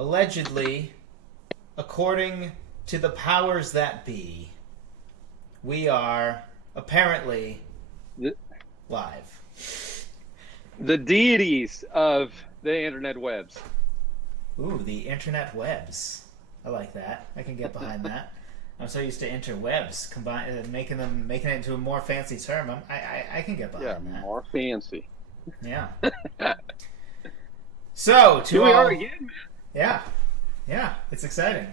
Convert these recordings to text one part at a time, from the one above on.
allegedly, according to the powers that be, we are apparently The, live. the deities of the internet webs. Ooh, the internet webs. I like that. I can get behind that. I'm so used to interwebs, making it into a more fancy term. I can get behind that. More fancy. Yeah. So Here we are again, man. Yeah, it's exciting.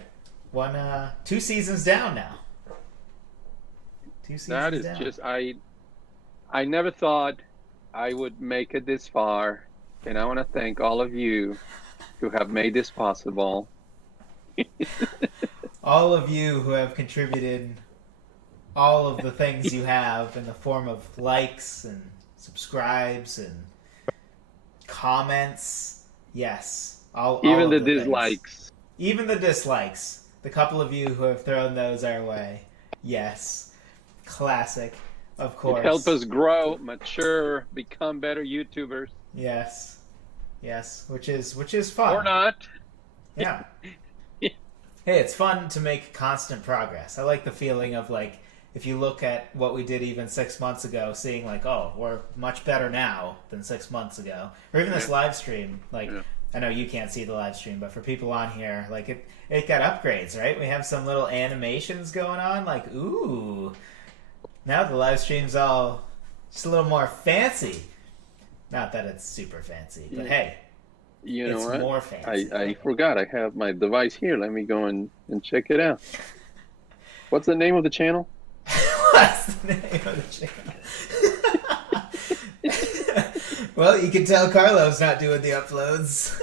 2 seasons down now. 2 seasons That is down. just I never thought I would make it this far, and I want to thank all of you who have made this possible. All of you who have contributed all of the things you have in the form of likes and subscribes and comments. Yes. Even the things. dislikes. Even the dislikes. The couple of you who have thrown those our way. Yes. Classic. Of course. Help us grow, mature, become better YouTubers. Yes. Which is fun. Or not. Yeah. Hey, it's fun to make constant progress. I like the feeling of, like, if you look at what we did even 6 months ago, seeing, like, oh, we're much better now than 6 months ago. Or even this live stream. Like, I know you can't see the live stream, but for people on here, like, it got upgrades, right? We have some little animations going on. Like, ooh. Now the live stream's all just a little more fancy. Not that it's super fancy, but hey. You know what? More fancy. I forgot. I have my device here. Let me go and check it out. What's the name of the channel? What's the name of the channel? Well, you can tell Carlo's not doing the uploads.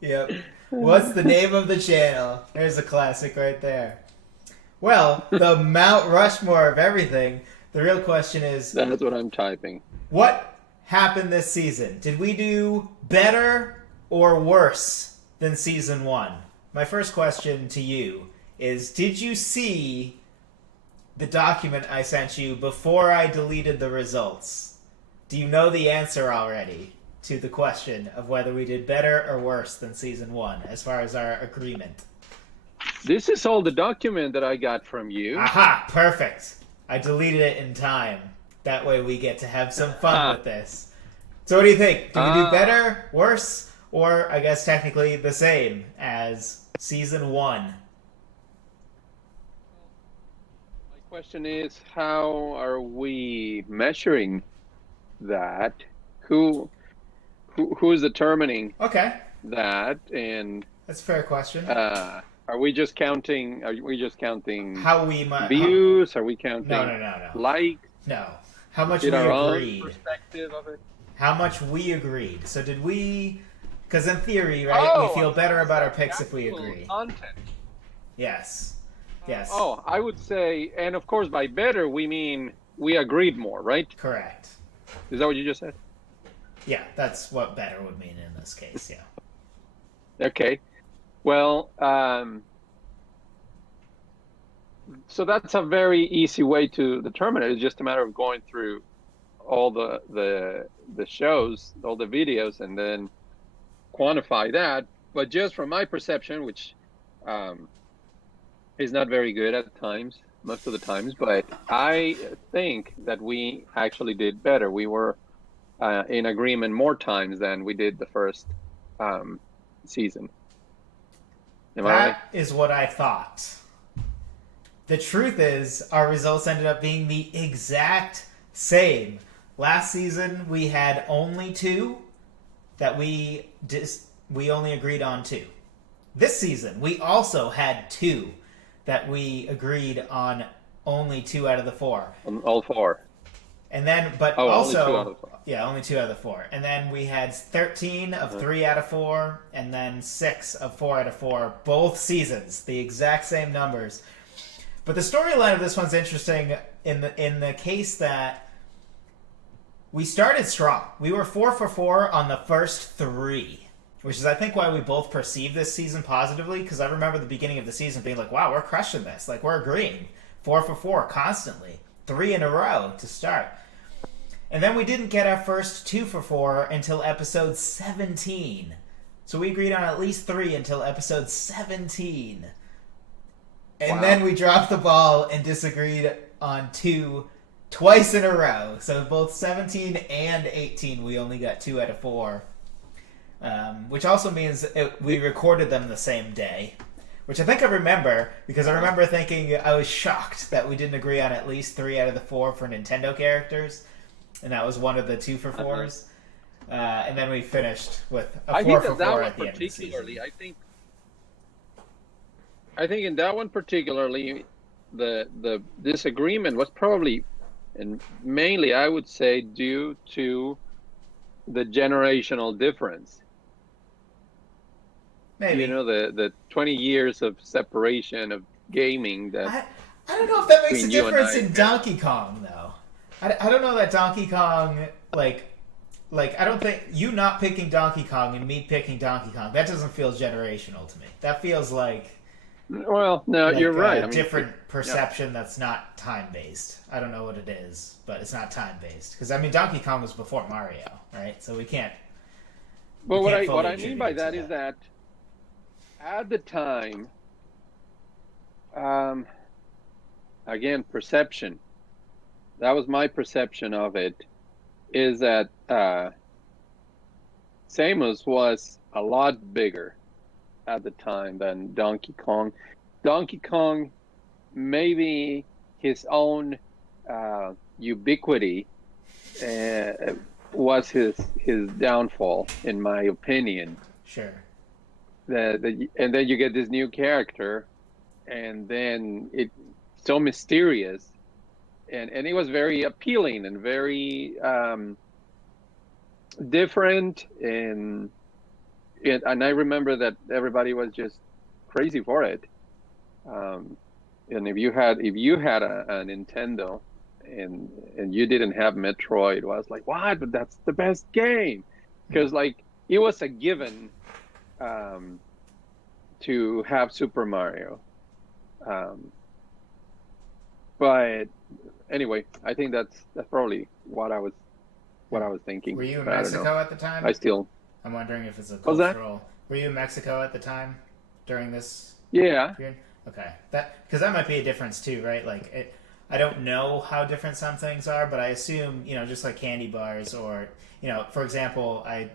Yep. What's the name of the channel? There's a classic right there. Well, the Mount Rushmore of Everything. The real question is... That's what I'm typing. What happened this season? Did we do better or worse than season 1? My first question to you is, did you see the document I sent you before I deleted the results? Do you know the answer already to the question of whether we did better or worse than season 1 as far as our agreement? This is all the document that I got from you. Aha! Perfect. I deleted it in time. That way we get to have some fun with this. So what do you think? Do we do better, worse, or I guess technically the same as season 1? My question is, how are we measuring that? Who's determining that? And that's a fair question. Are we just counting? How we views? Are we counting? No. Likes? No. How much we our agreed? Own perspective of it. How much we agreed? So did we? Because in theory, right, we feel better about our picks if we agree. Content. Yes. I would say, and of course, by better we mean we agreed more, right? Correct. Is that what you just said? Yeah, that's what better would mean in this case. Yeah. Okay. Well, so that's a very easy way to determine it. It's just a matter of going through all the shows, all the videos, and then quantify that. But just from my perception, which is not very good at times, most of the times, but I think that we actually did better. We were in agreement more times than we did the first season. That is what I thought. The truth is, our results ended up being the exact same. Last season, we had only 2 that we only agreed on 2. This season, we also had 2 that we agreed on only 2 out of the 4. All 4. And then, but also, also, only 2 out of the 4. Yeah, only 2 out of the 4. And then we had 13 of 3 out of 4, and then 6 of 4 out of 4, both seasons, the exact same numbers. But the storyline of this one's interesting in the case that we started strong. We were 4 for 4 on the first 3, which is, I think, why we both perceive this season positively, because I remember the beginning of the season being like, wow, we're crushing this. Like, we're agreeing. 4 for 4 constantly. 3 in a row to start. And then we didn't get our first 2 for 4 until episode 17. So we agreed on at least 3 until episode 17. And Wow. then we dropped the ball and disagreed on 2 twice in a row. So both 17 and 18, we only got 2 out of 4. Which also means we recorded them the same day. Which I think I remember, because I remember thinking I was shocked that we didn't agree on at least 3 out of the 4 for Nintendo characters. And that was one of the 2 for 4s. And then we finished with a 4 for 4 at the end of the season. I think in that one particularly, the disagreement was probably, and mainly I would say, due to the generational difference. Maybe. You know, the 20 years of separation of gaming that. I don't know if that makes a between you and difference I. in Donkey Kong, though. I don't know that Donkey Kong, like, I don't think you not picking Donkey Kong and me picking Donkey Kong, that doesn't feel generational to me. That feels like... Well, no, like you're right. a different perception that's not time-based. I don't know what it is, but it's not time-based. Because, I mean, Donkey Kong was before Mario, right? So we can't... But we can't what fully I mean by attribute it that to is that at the time, again, perception. That was my perception of it, is that Samus was a lot bigger at the time than Donkey Kong. Donkey Kong, maybe his own ubiquity was his downfall, in my opinion. Sure. And then you get this new character, and then it's so mysterious, and it was very appealing and very different, and I remember that everybody was just crazy for it. And if you had a Nintendo and you didn't have Metroid, it was like, what? But that's the best game, because like it was a given to have Super Mario. But anyway, I think that's probably what I was thinking. Were you in But I don't know. Mexico at the time? I'm wondering if it's a What's that? cultural... Were you in Mexico at the time during this Yeah. period? Okay. Because that might be a difference too, right? Like, I don't know how different some things are, but I assume, just like candy bars or, for example, I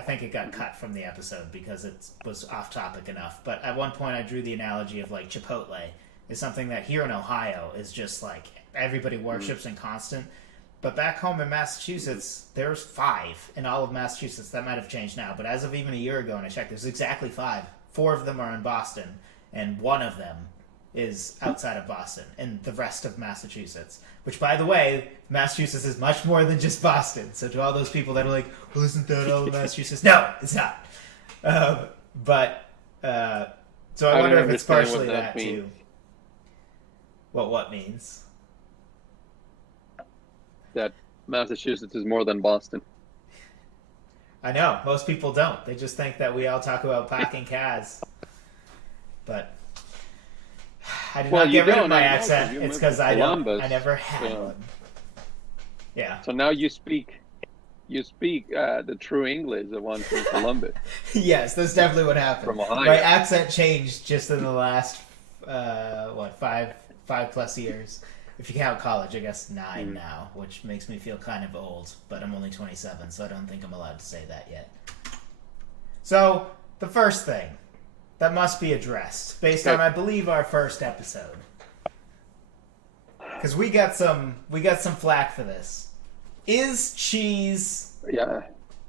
think it got cut from the episode because it was off topic enough. But at one point I drew the analogy of like Chipotle is something that here in Ohio is just like everybody worships and constant. But back home in Massachusetts, there's 5 in all of Massachusetts. That might have changed now, but as of even a year ago when I checked, there's exactly 5. 4 of them are in Boston, and 1 of them is outside of Boston, and the rest of Massachusetts. Which, by the way, Massachusetts is much more than just Boston. So to all those people that are like, well, isn't that all of Massachusetts? No, it's not. So I wonder if it's partially that too. What means? That Massachusetts is more than Boston. I know. Most people don't. They just think that we all talk about packing Kaz. But I did not get rid of my accent. It's because I never had one. Yeah. So now you speak the true English, the one from Columbus. Yes, that's definitely what happened. From Ohio. My accent changed just in the last 5+ years. If you count college, I guess 9 now, which makes me feel kind of old, but I'm only 27, so I don't think I'm allowed to say that yet. So, the first thing that must be addressed, based on, I believe, our first episode. Because we got some flack for this. Is cheese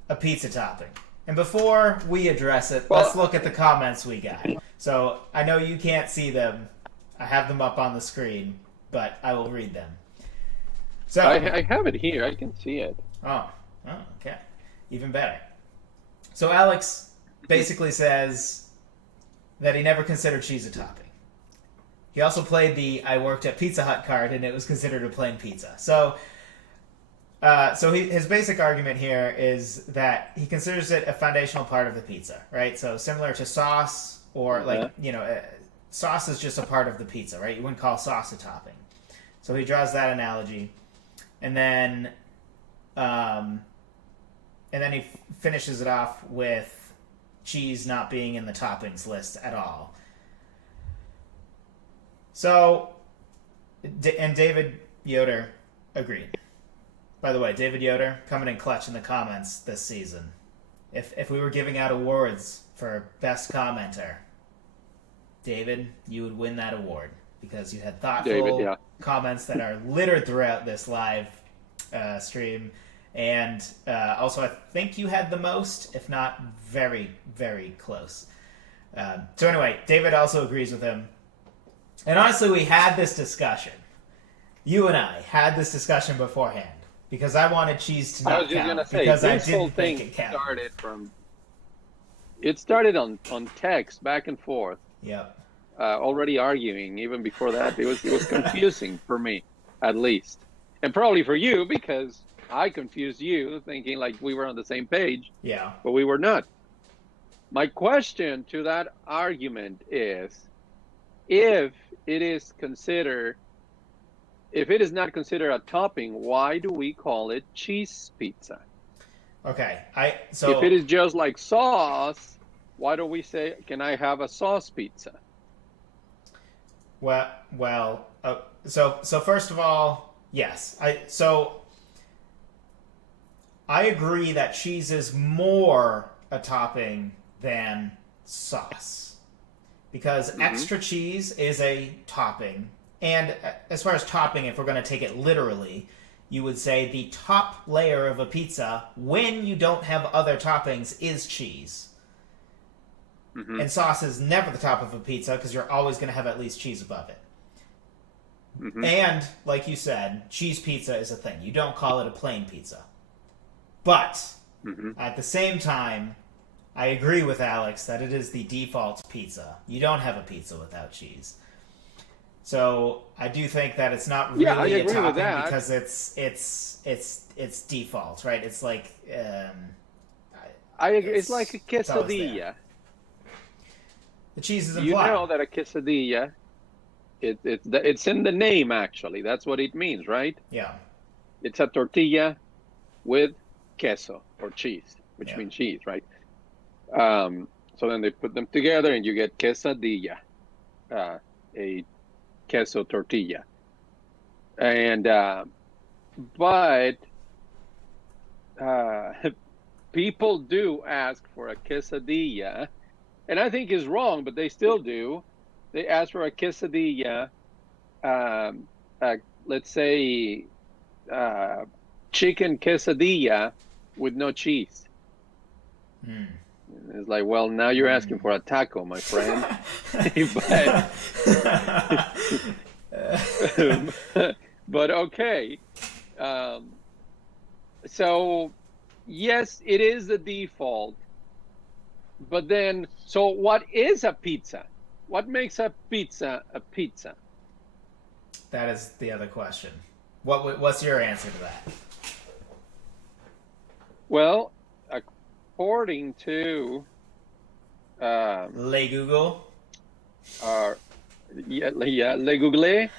a pizza topping? And before we address it, let's look at the comments we got. So, I know you can't see them. I have them up on the screen, but I will read them. So I have it here. I can see it. Oh, okay. Even better. So Alex basically says that he never considered cheese a topping. He also played the I worked at Pizza Hut card, and it was considered a plain pizza. So his basic argument here is that he considers it a foundational part of the pizza, right? So similar to sauce or sauce is just a part of the pizza, right? You wouldn't call sauce a topping. So he draws that analogy, and then he finishes it off with cheese not being in the toppings list at all. So, and David Yoder agreed. By the way, David Yoder coming in clutch in the comments this season. If we were giving out awards for best commenter, David, you would win that award because you had thoughtful comments that are littered throughout this live stream. And also, I think you had the most, if not very, very close. So anyway, David also agrees with him. And honestly, we had this discussion. You and I had this discussion beforehand because I wanted cheese to not count. I was just going to say, because this whole thing started on text back and forth. Yep. Already arguing even before that. It was confusing for me, at least, and probably for you because I confused you, thinking like we were on the same page. Yeah. But we were not. My question to that argument is, if it is not considered a topping, why do we call it cheese pizza? Okay. So if it is just like sauce, why don't we say, can I have a sauce pizza? Well, so first of all, yes. I agree that cheese is more a topping than sauce. Because extra cheese is a topping. And as far as topping, if we're going to take it literally, you would say the top layer of a pizza, when you don't have other toppings, is cheese. Mm-hmm. And sauce is never the top of a pizza because you're always going to have at least cheese above it. Mm-hmm. And, like you said, cheese pizza is a thing. You don't call it a plain pizza. But, at the same time, I agree with Alex that it is the default pizza. You don't have a pizza without cheese. So I do think that it's not really a topping because it's default, right? It's like I agree. It's like a quesadilla. The cheese is implied. You know that a quesadilla, it's in the name actually. That's what it means, right? Yeah. It's a tortilla with queso or cheese, which means cheese, right? So then they put them together and you get quesadilla, a queso tortilla. And, but people do ask for a quesadilla, and I think it's wrong, but they still do. They ask for a quesadilla, let's say chicken quesadilla with no cheese. It's like, well, now you're asking for a taco, my friend. But okay. So, yes, it is the default. But then, so what is a pizza? What makes a pizza a pizza? That is the other question. What's your answer to that? Well, according to Le Google. Le Google.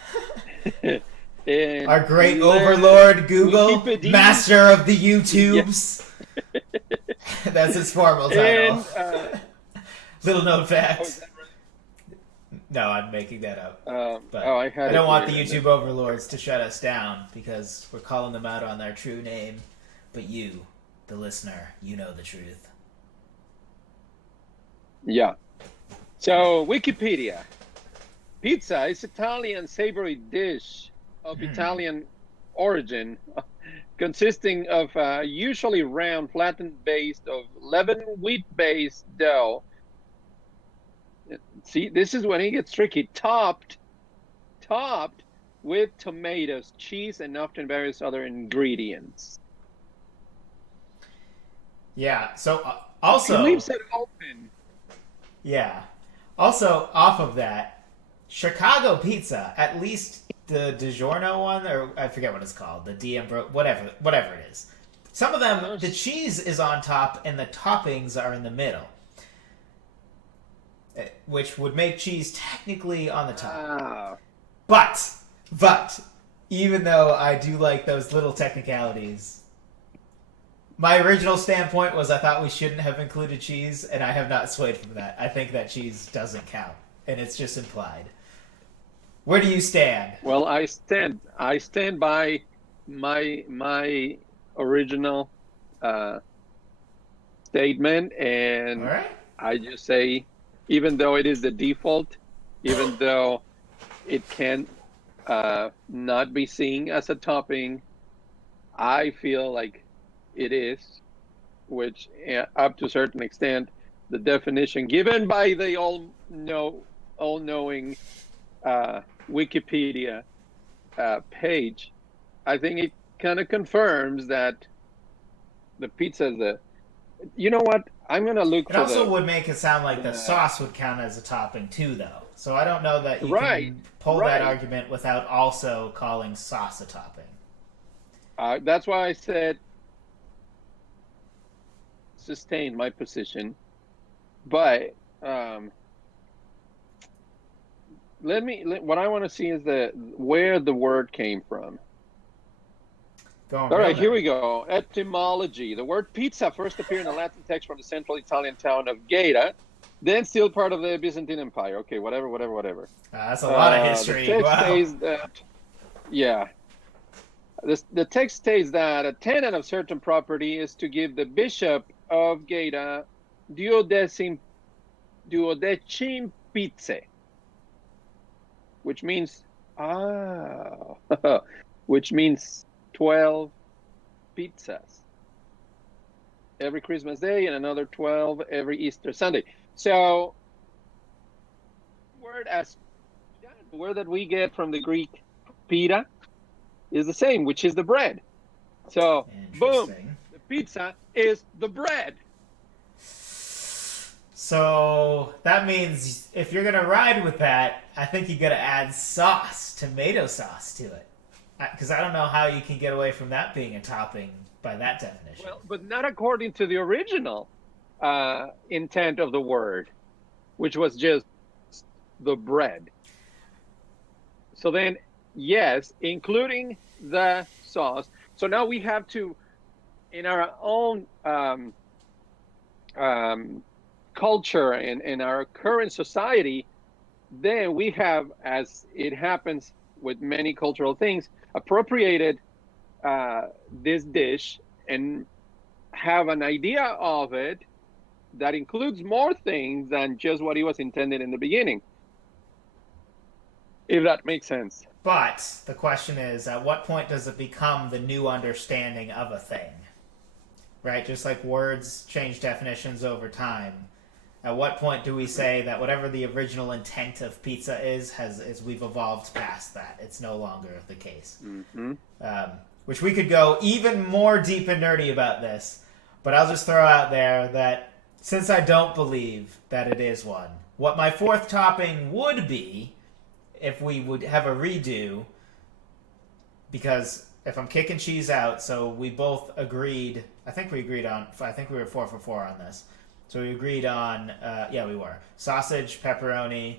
Our great overlord Google, Wikipedia. Master of the YouTubes. Yeah. That's his formal title. Little known fact. No, I'm making that up. But I don't want the YouTube overlords to shut us down because we're calling them out on their true name. But you, the listener, you know the truth. Yeah. So, Wikipedia. Pizza is Italian savory dish of Italian origin, consisting of usually round, flattened base of leavened wheat-based dough. See, this is when it gets tricky. Topped with tomatoes, cheese, and often various other ingredients. Yeah. So also, it leaves it open. Yeah. Also, off of that, Chicago pizza, at least the DiGiorno one, or I forget what it's called, the D'Ambro, whatever it is. Some of them, the cheese is on top and the toppings are in the middle, which would make cheese technically on the top. But even though I do like those little technicalities, My original standpoint was I thought we shouldn't have included cheese, and I have not swayed from that. I think that cheese doesn't count, and it's just implied. Where do you stand? Well, I stand by my original statement, All and right. I just say, even though it is the default, even though it can not be seen as a topping, I feel like it is, which up to a certain extent, the definition given by the all-knowing Wikipedia page, I think it kind of confirms that the pizza is a. You know what? I'm gonna look It for also the. would make it sound like the sauce would count as a topping too, though. So I don't know that you Right, can pull right. that argument without also calling sauce a topping. That's why I said sustain my position, but what I want to see is where the word came from. Going All real right, here nerdy. we go. Etymology. The word pizza first appeared in a Latin text from the central Italian town of Gaeta, then still part of the Byzantine Empire. Okay, whatever. That's a lot of history. The text Wow. says that, yeah. The text states that a tenant of certain property is to give the bishop of Gaeta duodecim pizzae, which means which means 12 pizzas every Christmas Day and another 12 every Easter Sunday. So, the word that we get from the Greek pita is the same, which is the bread. So, boom, Interesting. the pizza is the bread. So that means if you're gonna ride with that, I think you gotta add sauce, tomato sauce to it, because I don't know how you can get away from that being a topping by that definition. Well, but not according to the original intent of the word, which was just the bread. So then, yes, including the sauce. So now we have to, in our own culture and in our current society, then we have, as it happens with many cultural things, appropriated this dish and have an idea of it that includes more things than just what it was intended in the beginning. If that makes sense. But the question is, at what point does it become the new understanding of a thing? Right? Just like words change definitions over time. At what point do we say that whatever the original intent of pizza is we've evolved past that? It's no longer the case. Mm-hmm. Which we could go even more deep and nerdy about this, but I'll just throw out there that since I don't believe that it is one, what my fourth topping would be if we would have a redo, because if I'm kicking cheese out, so we both agreed, I think we were 4 for 4 on this. So we agreed on, we were, sausage, pepperoni,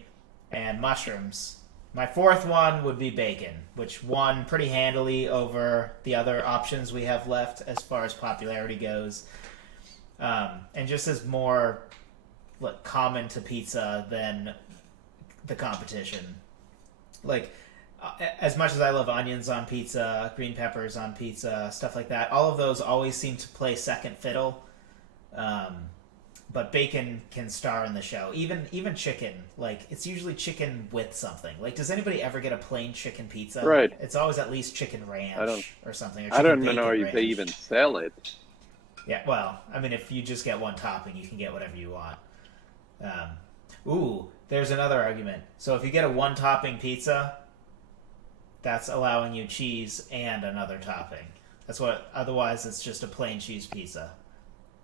and mushrooms. My fourth one would be bacon, which won pretty handily over the other options we have left as far as popularity goes. And just is more common to pizza than the competition. Like, as much as I love onions on pizza, green peppers on pizza, stuff like that, all of those always seem to play second fiddle. But bacon can star in the show. Even chicken, it's usually chicken with something. Does anybody ever get a plain chicken pizza? Right. It's always at least chicken ranch or something. Or I don't chicken know bacon if they ranch. even sell it. Yeah, well, I mean, if you just get one topping, you can get whatever you want. There's another argument. So if you get a one-topping pizza, that's allowing you cheese and another topping. Otherwise it's just a plain cheese pizza.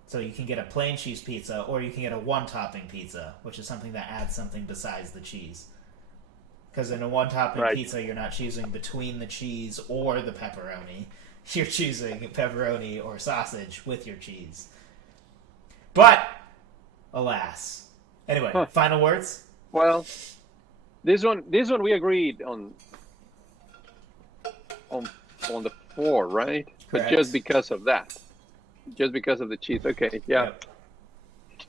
So you can get a plain cheese pizza, or you can get a one-topping pizza, which is something that adds something besides the cheese. Because in a one-topping pizza, you're not choosing between the cheese or the pepperoni. You're choosing pepperoni or sausage with your cheese. But, alas. Anyway, final words? Well, this one we agreed on the 4, right? Correct. But just because of that. just because of the cheese. Okay, yeah. Yep.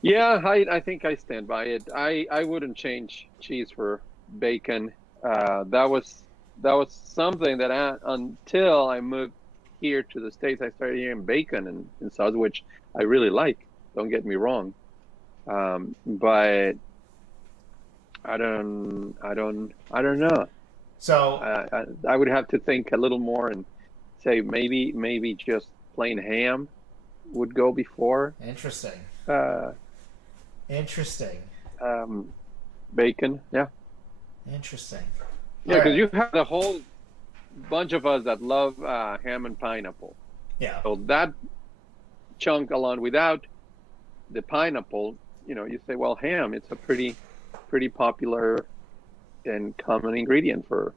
Yeah, I think I stand by it. I wouldn't change cheese for bacon. That was something that until I moved here to the States, I started eating bacon and sauce, which I really like. Don't get me wrong. But I don't know. So I would have to think a little more and say maybe just plain ham would go before interesting. uh, Interesting. um, bacon. Yeah, Interesting. yeah, All because right. you have a whole bunch of us that love ham and pineapple. Yeah. So that chunk along without the pineapple, you say, well, ham, it's a pretty popular and common ingredient for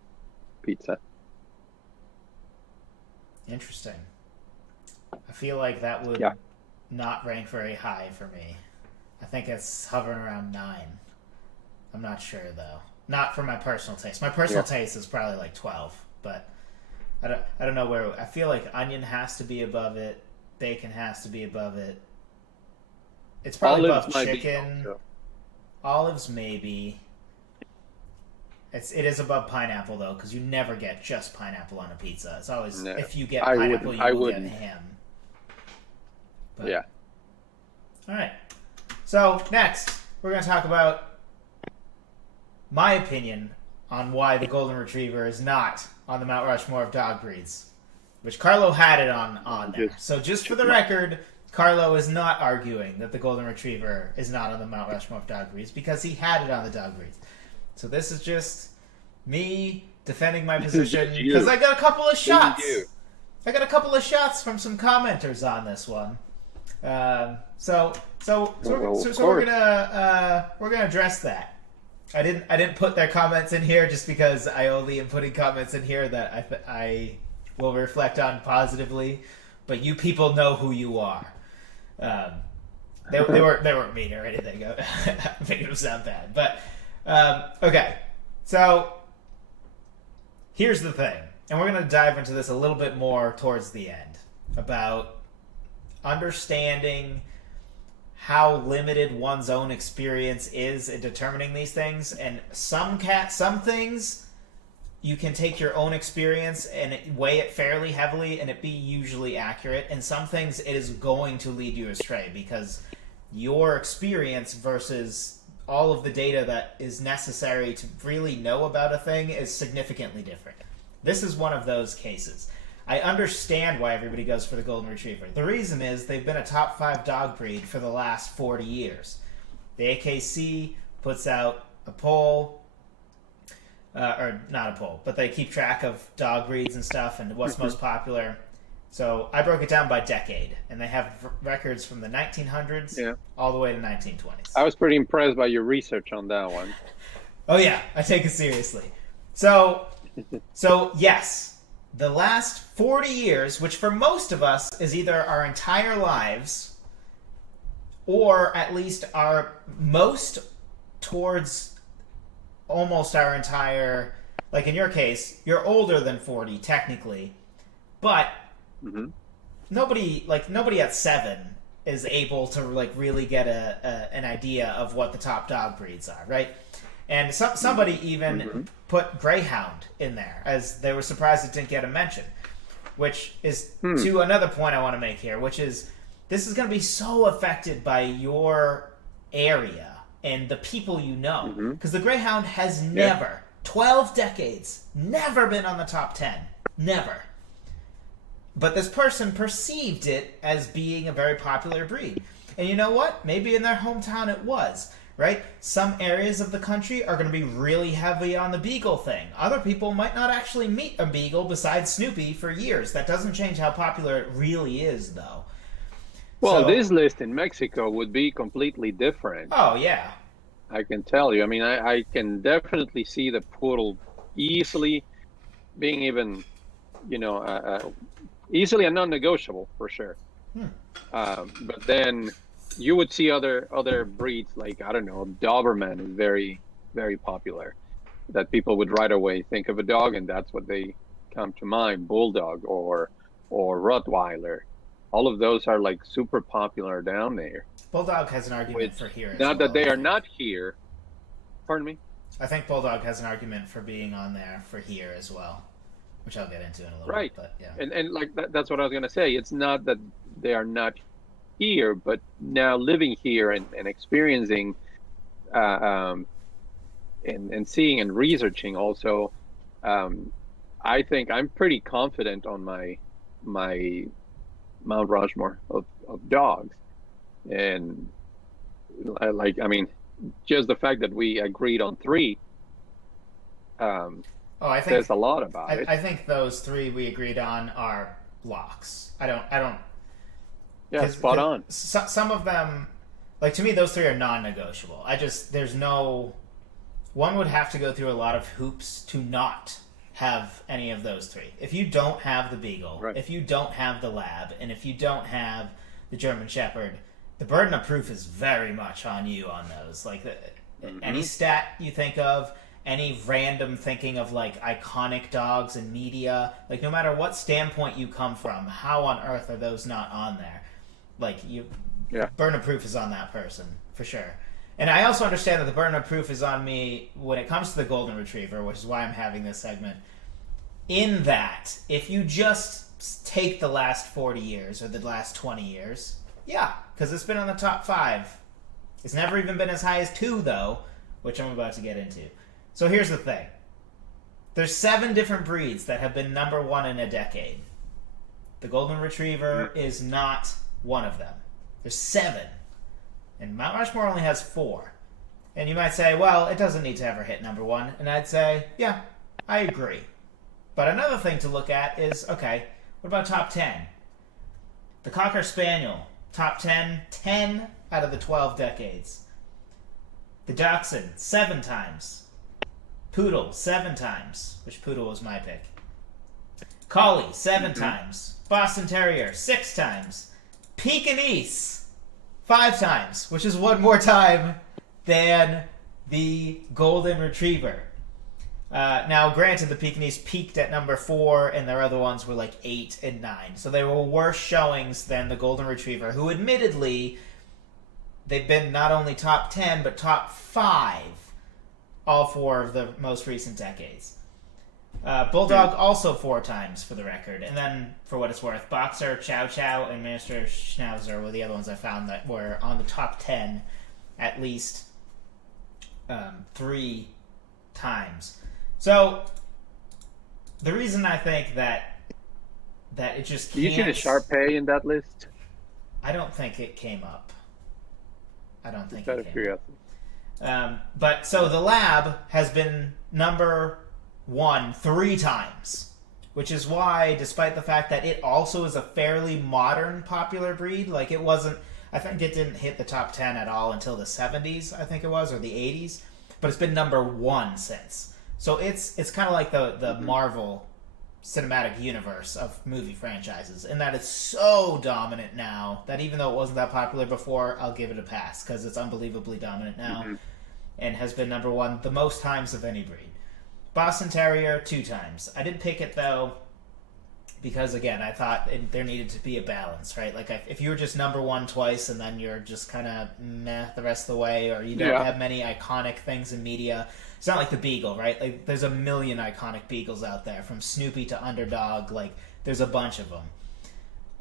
pizza. Interesting. I feel like that would Yeah. not rank very high for me. I think it's hovering around 9. I'm not sure though. Not for my personal taste. My personal taste is probably like 12, but I don't know where. I feel like onion has to be above it. Bacon has to be above it. It's probably Olives above might be chicken. also. Olives maybe. It is above pineapple though, because you never get just pineapple on a pizza. It's always No, if you get I pineapple, wouldn't. you I will get wouldn't. ham. But, Yeah. All right. So next, we're going to talk about my opinion on why the Golden Retriever is not on the Mount Rushmore of dog breeds, which Carlo had it on there. So just for the record, Carlo is not arguing that the Golden Retriever is not on the Mount Rushmore of dog breeds because he had it on the dog breeds. So this is just me defending my position Just you. because I got a couple of shots. you. I got a couple of shots from some commenters on this one. So we're gonna address that. I didn't put their comments in here just because I only am putting comments in here that I will reflect on positively. But you people know who you are. They weren't mean or anything. Making them sound bad. But okay, so here's the thing, and we're gonna dive into this a little bit more towards the end about understanding how limited one's own experience is in determining these things, and some things you can take your own experience and weigh it fairly heavily and it be usually accurate, and some things it is going to lead you astray because your experience versus all of the data that is necessary to really know about a thing is significantly different. This is one of those cases. I understand why everybody goes for the Golden Retriever. The reason is they've been a top 5 dog breed for the last 40 years. The AKC puts out a poll, or not a poll, but they keep track of dog breeds and stuff and what's most popular. So I broke it down by decade, and they have records from the 1900s all the way to 1920s. I was pretty impressed by your research on that one. Oh yeah, I take it seriously. So yes. The last 40 years, which for most of us is either our entire lives or at least our most towards almost our entire, like in your case, you're older than 40 technically, but nobody at 7 is able to like really get an idea of what the top dog breeds are, right? And somebody even put Greyhound in there, as they were surprised it didn't get a mention, which is to another point I want to make here, which is this is going to be so affected by your area and the people you know. Because the Greyhound has never, 12 decades, never been on the top 10. Never. But this person perceived it as being a very popular breed. And you know what? Maybe in their hometown it was. Right? Some areas of the country are going to be really heavy on the beagle thing. Other people might not actually meet a beagle besides Snoopy for years. That doesn't change how popular it really is, though. Well, this list in Mexico would be completely different. Oh, yeah. I can tell you. I mean, I can definitely see the poodle easily being even, easily a non-negotiable for sure. But then you would see other breeds like, I don't know, Doberman is very, very popular. That people would right away think of a dog, and that's what they come to mind: Bulldog or Rottweiler. all of those are like super popular down there. Bulldog has an argument Which, for here as not well. that they I are think. not here. Pardon me? I think Bulldog has an argument for being on there for here as well, which I'll get into in a little Right. bit. But yeah. And like that's what I was going to say. It's not that they are not here, but now living here and experiencing and seeing and researching also, I think I'm pretty confident on my Mount Rushmore of dogs. And I mean, just the fact that we agreed on three Oh, I think says a lot about it. I think those three we agreed on are locks. I don't. Yeah, spot on. Some of them, like to me, those three are non-negotiable. There's no. One would have to go through a lot of hoops to not have any of those three. If you don't have the Beagle, Right. if you don't have the Lab, and if you don't have the German Shepherd, the burden of proof is very much on you on those. Like any stat you think of, any random thinking of like iconic dogs in media, like no matter what standpoint you come from, how on earth are those not on there? Like burden of proof is on that person for sure. And I also understand that the burden of proof is on me when it comes to the Golden Retriever, which is why I'm having this segment. In that, if you just take the last 40 years or the last 20 years, yeah, because it's been on the top 5. It's never even been as high as 2, though, which I'm about to get into. So here's the thing. There's 7 different breeds that have been number 1 in a decade. The Golden Retriever is not one of them. There's 7. And Mount Rushmore only has 4. And you might say, well, it doesn't need to ever hit number 1. And I'd say, yeah, I agree. But another thing to look at is, okay, what about top 10? The Cocker Spaniel, top 10, 10 out of the 12 decades. The Dachshund, 7 times. Poodle, 7 times, which Poodle was my pick. Collie, 7 times. Boston Terrier, 6 times. Pekingese, 5 times, which is 1 more time than the Golden Retriever. Now, granted, the Pekingese peaked at number 4, and their other ones were like 8 and 9. So they were worse showings than the Golden Retriever, who admittedly, they've been not only top 10, but top 5 all 4 of the most recent decades. Bulldog also 4 times for the record. And then, for what it's worth, Boxer, Chow Chow, and Minister Schnauzer were the other ones I found that were on the top 10 at least 3 times. So, the reason I think that it just can't... Do you see the Shar-Pei in that list? I don't think it came up. I don't think Out it of came curiosity. up. But, so the Lab has been number 1 3 times, which is why, despite the fact that it also is a fairly modern popular breed, like it wasn't, I think it didn't hit the top 10 at all until the 70s, I think it was, or the 80s, but it's been number 1 since. So it's kind of like the Marvel cinematic universe of movie franchises, in that it's so dominant now that even though it wasn't that popular before, I'll give it a pass, because it's unbelievably dominant now, and has been number 1 the most times of any breed. Boston Terrier, 2 times. I didn't pick it, though, because, again, I thought there needed to be a balance, right? Like, if you were just number 1 twice and then you're just kind of meh the rest of the way, or you don't have many iconic things in media, it's not like the Beagle, right? Like, there's a million iconic Beagles out there, from Snoopy to Underdog. Like, there's a bunch of them.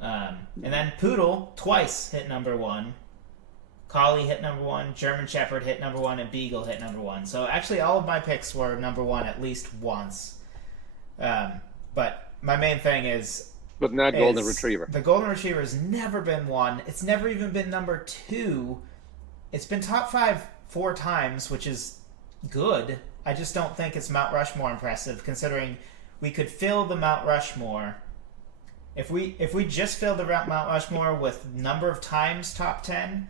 And then Poodle, twice hit number 1. Collie hit number 1, German Shepherd hit number 1, and Beagle hit number 1. So actually all of my picks were number 1 at least once. But my main thing is... But not Golden Retriever. The Golden Retriever has never been 1. It's never even been number 2. It's been top 5 4 times, which is good. I just don't think it's Mount Rushmore impressive, considering we could fill the Mount Rushmore... If we just filled the Mount Rushmore with number of times top 10...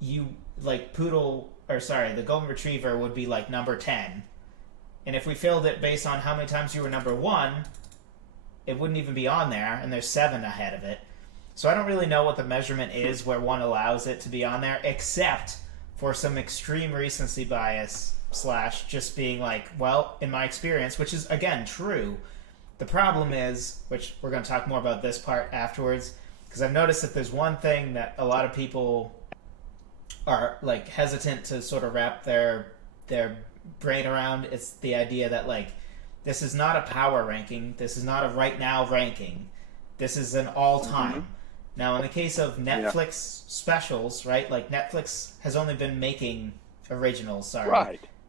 the Golden Retriever would be like number 10. And if we filled it based on how many times you were number 1, it wouldn't even be on there, and there's 7 ahead of it. So I don't really know what the measurement is where one allows it to be on there, except for some extreme recency bias / just being like, well, in my experience, which is, again, true. The problem is, which we're going to talk more about this part afterwards, because I've noticed that there's one thing that a lot of people are like hesitant to sort of wrap their brain around. It's the idea that like this is not a power ranking, this is not a right now ranking, this is an all-time. Now in the case of Netflix specials, right, like Netflix has only been making originals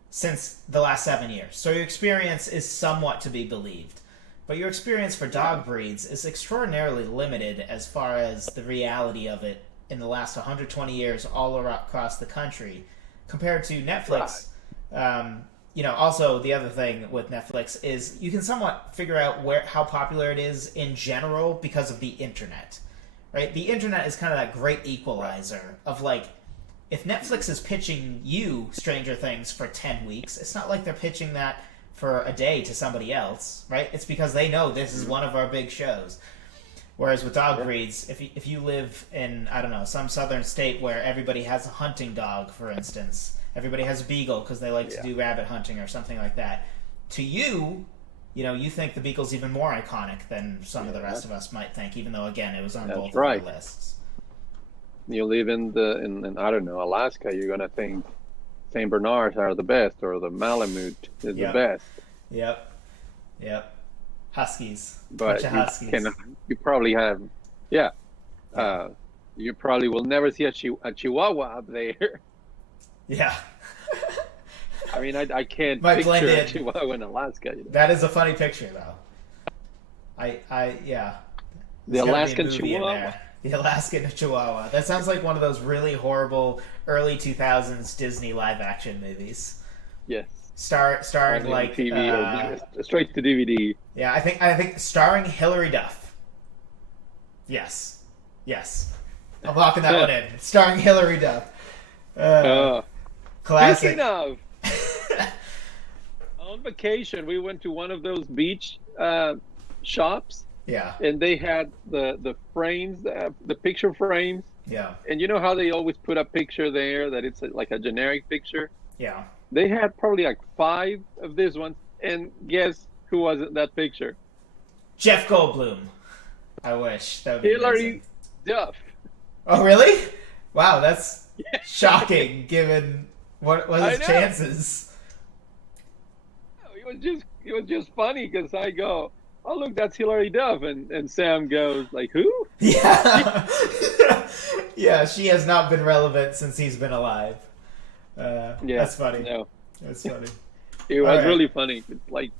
since the last 7 years, so your experience is somewhat to be believed, but your experience for dog breeds is extraordinarily limited as far as the reality of it in the last 120 years all across the country compared to Netflix. Also the other thing with Netflix is you can somewhat figure out how popular it is in general because of the internet, right? The internet is kind of that great equalizer of like, if Netflix is pitching you Stranger Things for 10 weeks, it's not like they're pitching that for a day to somebody else, right? It's because they know this is one of our big shows. Whereas with dog breeds, if you live in, I don't know, some southern state where everybody has a hunting dog, for instance, everybody has a beagle because they like to do rabbit hunting or something like that, to you, you think the beagle's even more iconic than some of the rest of us might think, even though, again, it was on both of our lists. You live in I don't know, Alaska, you're going to think St. Bernards are the best, or the Malamute is the best. Yep. Huskies. But bunch of huskies. You probably have, you probably will never see a Chihuahua up there. Yeah. I mean, I can't Might picture blend a in. Chihuahua in Alaska. That is a funny picture, though. The Alaskan Chihuahua. The Alaskan Chihuahua. That sounds like one of those really horrible early 2000s Disney live-action movies. Yes. Starring like TV or straight to DVD. Yeah, I think starring Hilary Duff. Yes. I'm locking that one in. Starring Hilary Duff. Classic. Speaking of, on vacation, we went to one of those beach shops. Yeah. And they had the frames, the picture frames. Yeah. And you know how they always put a picture there that it's like a generic picture? Yeah. They had probably like 5 of these ones. And guess who was in that picture? Jeff Goldblum. I wish. That would be Hilary amazing. Duff. Oh, really? Wow, that's shocking given what his chances. It was just funny because I go, oh, look, that's Hilary Duff. And Sam goes, like, who? Yeah. Yeah, she has not been relevant since he's been alive. That's funny. No. That's funny. It was really funny. It's like,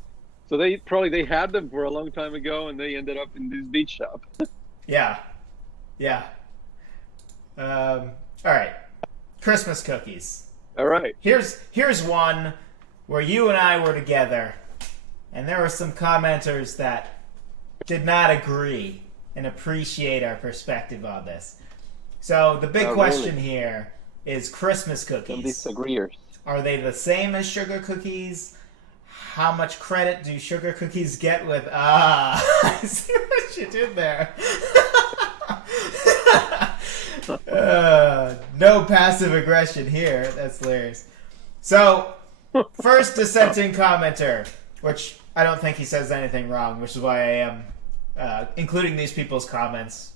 so they had them for a long time ago, and they ended up in this beach shop. Yeah. All right. Christmas cookies. All right. Here's one where you and I were together, and there were some commenters that did not agree and appreciate our perspective on this. So the big question here is Christmas cookies. Some disagreeers. Are they the same as sugar cookies? How much credit do sugar cookies get with... I see what you did there. No passive aggression here. That's hilarious. So, first dissenting commenter, which I don't think he says anything wrong, which is why I am including these people's comments,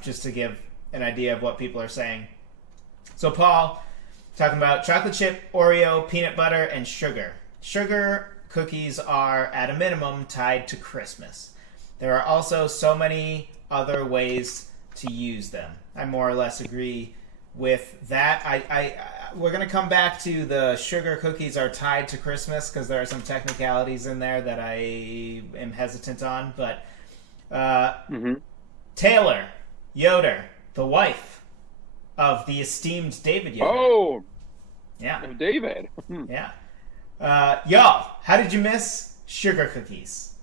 just to give an idea of what people are saying. So Paul, talking about chocolate chip, Oreo, peanut butter, and sugar. Sugar cookies are, at a minimum, tied to Christmas. There are also so many other ways to use them. I more or less agree with that. We're going to come back to the sugar cookies are tied to Christmas because there are some technicalities in there that I am hesitant on. But Taylor Yoder, the wife of the esteemed David Yoder. Oh, yeah, David. Yeah. Y'all, how did you miss sugar cookies?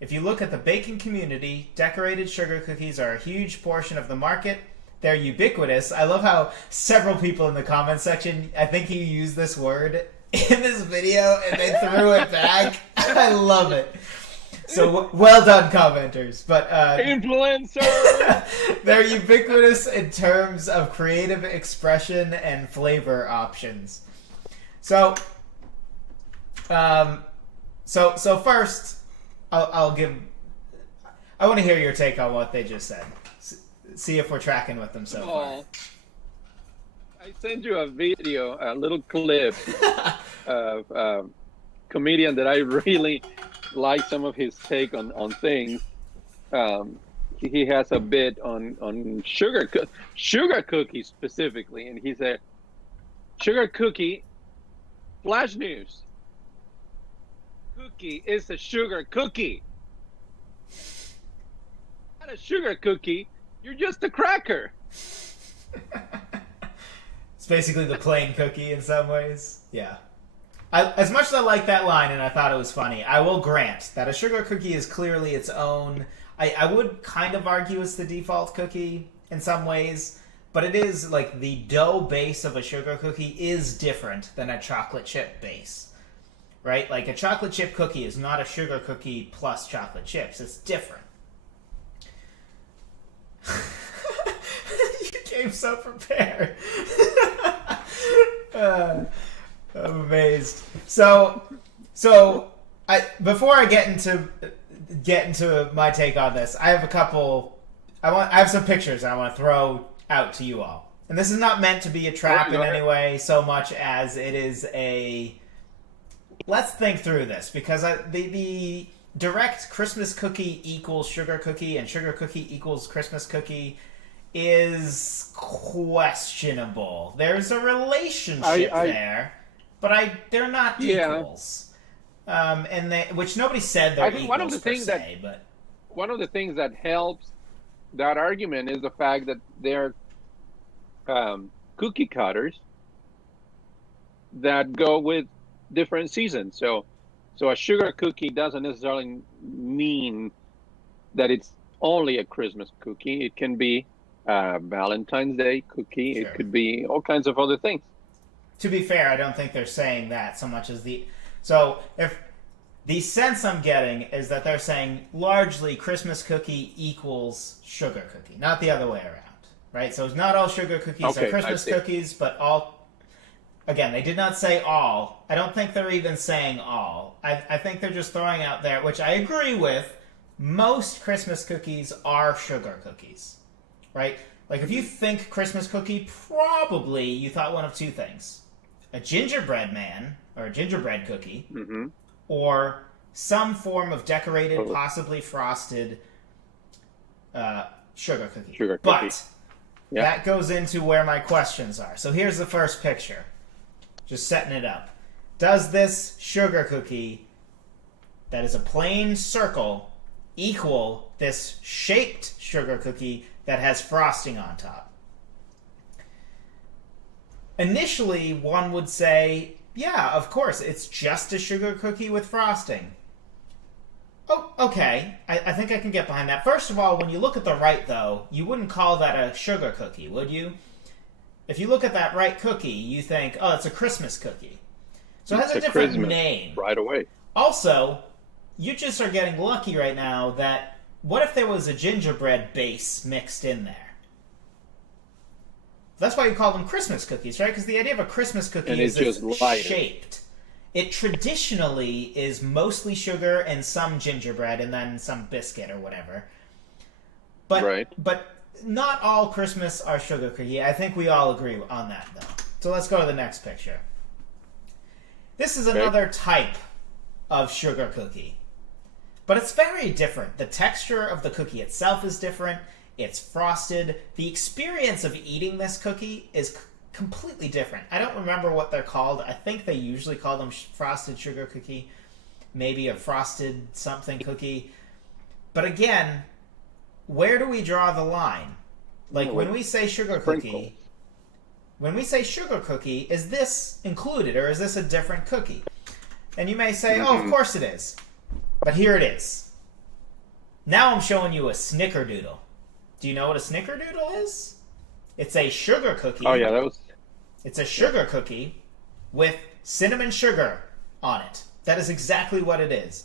If you look at the baking community, decorated sugar cookies are a huge portion of the market. They're ubiquitous. I love how several people in the comment section, I think he used this word in this video and they threw it back. I love it. So well done, commenters. But influencer. They're ubiquitous in terms of creative expression and flavor options. So first, I want to hear your take on what they just said. see if we're tracking with them so far. I sent you a video, a little clip of a comedian that I really like some of his take on things. He has a bit on sugar cookies specifically, and he said, "Sugar cookie, flash news. Cookie is a sugar cookie. Not a sugar cookie. You're just a cracker." It's basically the plain cookie in some ways. Yeah. As much as I like that line and I thought it was funny, I will grant that a sugar cookie is clearly its own. I would kind of argue it's the default cookie in some ways, but it is like the dough base of a sugar cookie is different than a chocolate chip base. Right? Like a chocolate chip cookie is not a sugar cookie plus chocolate chips. It's different. You came so prepared. I'm amazed. So before I get into my take on this, I have a couple. I have some pictures I want to throw out to you all, and this is not meant to be a trap in any way, so much as it is a. Let's think through this, because the direct Christmas cookie equals sugar cookie and sugar cookie equals Christmas cookie is questionable. There's a relationship there, but they're not equals. And which nobody said they're equals. One of the things that helps that argument is the fact that they're cookie cutters that go with different seasons. So a sugar cookie doesn't necessarily mean that it's only a Christmas cookie. It can be a Valentine's Day cookie. Sure. It could be all kinds of other things. To be fair, I don't think they're saying that so much as so if the sense I'm getting is that they're saying largely Christmas cookie equals sugar cookie, not the other way around, right? So it's not all sugar cookies are Christmas cookies, but all. Again, they did not say all. I don't think they're even saying all. I think they're just throwing out there, which I agree with, most Christmas cookies are sugar cookies, right? Like if you think Christmas cookie, probably you thought one of two things. A gingerbread man, or a gingerbread cookie, or some form of decorated, possibly frosted sugar cookie. But that goes into where my questions are. So here's the first picture. Just setting it up. Does this sugar cookie that is a plain circle equal this shaped sugar cookie that has frosting on top? Initially, one would say, yeah, of course, it's just a sugar cookie with frosting. Oh, okay. I think I can get behind that. First of all, when you look at the right, though, you wouldn't call that a sugar cookie, would you? If you look at that right cookie, you think, oh, it's a Christmas cookie. So it has a different name. Right away. Also, you just are getting lucky right now that what if there was a gingerbread base mixed in there? That's why you call them Christmas cookies, right? Because the idea of a Christmas cookie is it's shaped. It traditionally is mostly sugar and some gingerbread and then some biscuit or whatever. But not all Christmas are sugar cookie. I think we all agree on that, though. So let's go to the next picture. This is another type of sugar cookie. But it's very different. The texture of the cookie itself is different. It's frosted. The experience of eating this cookie is completely different. I don't remember what they're called. I think they usually call them frosted sugar cookie. Maybe a frosted something cookie. But again, where do we draw the line? Like when we say sugar cookie, is this included or is this a different cookie? And you may say, oh, of course it is. But here it is. Now I'm showing you a snickerdoodle. Do you know what a snickerdoodle is? It's a sugar cookie. Oh, yeah, It's a sugar cookie with cinnamon sugar on it. That is exactly what it is.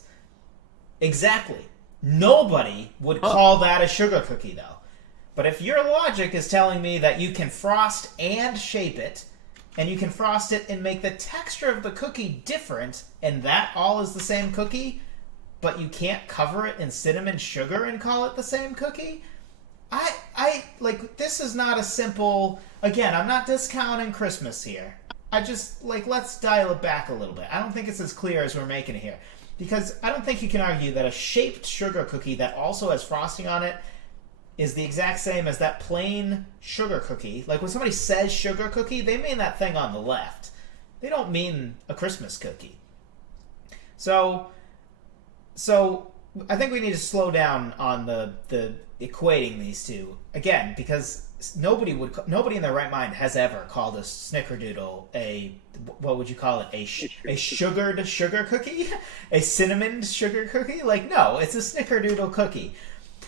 Exactly. Nobody would call that a sugar cookie, though. But if your logic is telling me that you can frost and shape it, and you can frost it and make the texture of the cookie different, and that all is the same cookie, but you can't cover it in cinnamon sugar and call it the same cookie, I like, this is not a simple. Again, I'm not discounting Christmas here. I just, like, let's dial it back a little bit. I don't think it's as clear as we're making it here. Because I don't think you can argue that a shaped sugar cookie that also has frosting on it is the exact same as that plain sugar cookie. Like, when somebody says sugar cookie, they mean that thing on the left. They don't mean a Christmas cookie. So I think we need to slow down on the equating these two. Again, because nobody in their right mind has ever called a snickerdoodle a, what would you call it, a sugared sugar cookie, a cinnamon sugar cookie. Like, no, it's a snickerdoodle cookie.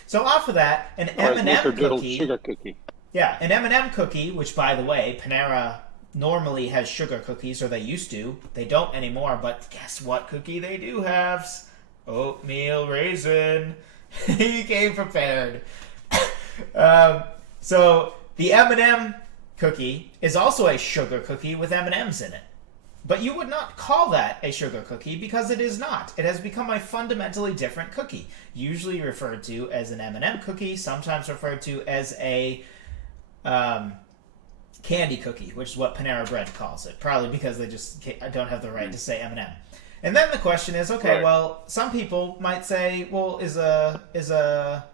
So off of that, an M&M cookie, sugar cookie. Yeah, an M&M cookie, which, by the way, Panera normally has sugar cookies, or they used to. They don't anymore, but guess what cookie they do have? Oatmeal Raisin. He came prepared. So the M&M cookie is also a sugar cookie with M&Ms in it. But you would not call that a sugar cookie because it is not. It has become a fundamentally different cookie, usually referred to as an M&M cookie, sometimes referred to as a candy cookie, which is what Panera Bread calls it, probably because they just don't have the right to say M&M. And then the question is, okay, right. Well, some people might say, well, is a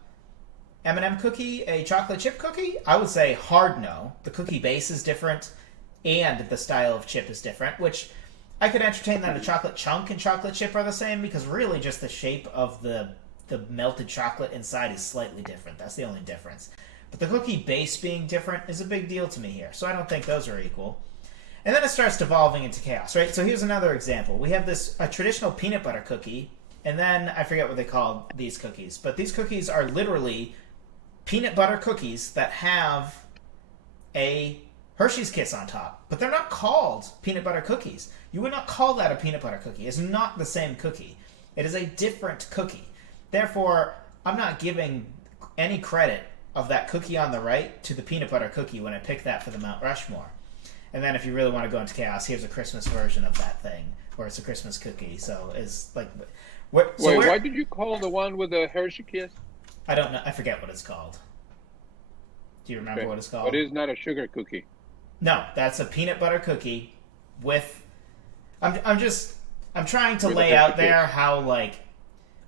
M&M cookie a chocolate chip cookie? I would say hard no. The cookie base is different, and the style of chip is different, which I could entertain that a chocolate chunk and chocolate chip are the same, because really just the shape of the melted chocolate inside is slightly different. That's the only difference. But the cookie base being different is a big deal to me here, so I don't think those are equal. And then it starts devolving into chaos, right? So here's another example. We have a traditional peanut butter cookie, and then I forget what they call these cookies, but these cookies are literally peanut butter cookies that have a Hershey's Kiss on top, but they're not called peanut butter cookies. You would not call that a peanut butter cookie. It's not the same cookie. It is a different cookie. Therefore, I'm not giving any credit of that cookie on the right to the peanut butter cookie when I pick that for the Mount Rushmore. And then if you really want to go into chaos, here's a Christmas version of that thing, where it's a Christmas cookie. So it's like, why did you call the one with the Hershey Kiss? I don't know. I forget what it's called. Do you remember what it's called? But it is not a sugar cookie. No, that's a peanut butter cookie with. I'm trying to lay out there how, like,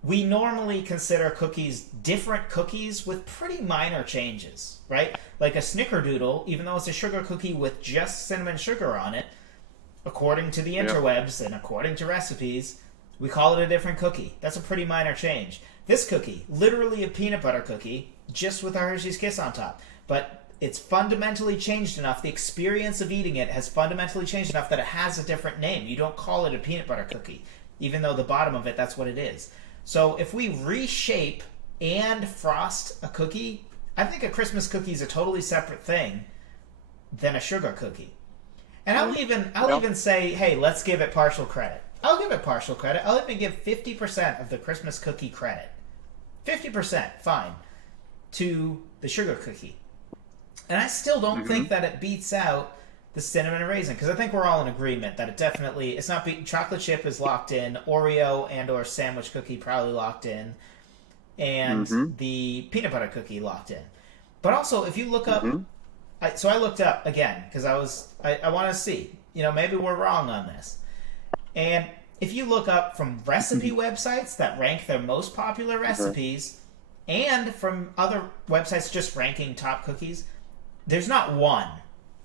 we normally consider cookies different cookies with pretty minor changes, right? Like a snickerdoodle, even though it's a sugar cookie with just cinnamon sugar on it, according to the interwebs and according to recipes, we call it a different cookie. That's a pretty minor change. This cookie, literally a peanut butter cookie, just with a Hershey's Kiss on top. But it's fundamentally changed enough, the experience of eating it has fundamentally changed enough that it has a different name. You don't call it a peanut butter cookie, even though the bottom of it, that's what it is. So if we reshape and frost a cookie, I think a Christmas cookie is a totally separate thing than a sugar cookie. And I'll even say, hey, let's give it partial credit. I'll give it partial credit. I'll even give 50% of the Christmas cookie credit. 50%, fine, to the sugar cookie. And I still don't think that it beats out the cinnamon raisin, because I think we're all in agreement that it's not chocolate chip is locked in, Oreo and or sandwich cookie probably locked in, and the peanut butter cookie locked in. But also, if you look up, I looked up again because I want to see, maybe we're wrong on this. And if you look up from recipe websites that rank their most popular recipes, and from other websites just ranking top cookies, there's not one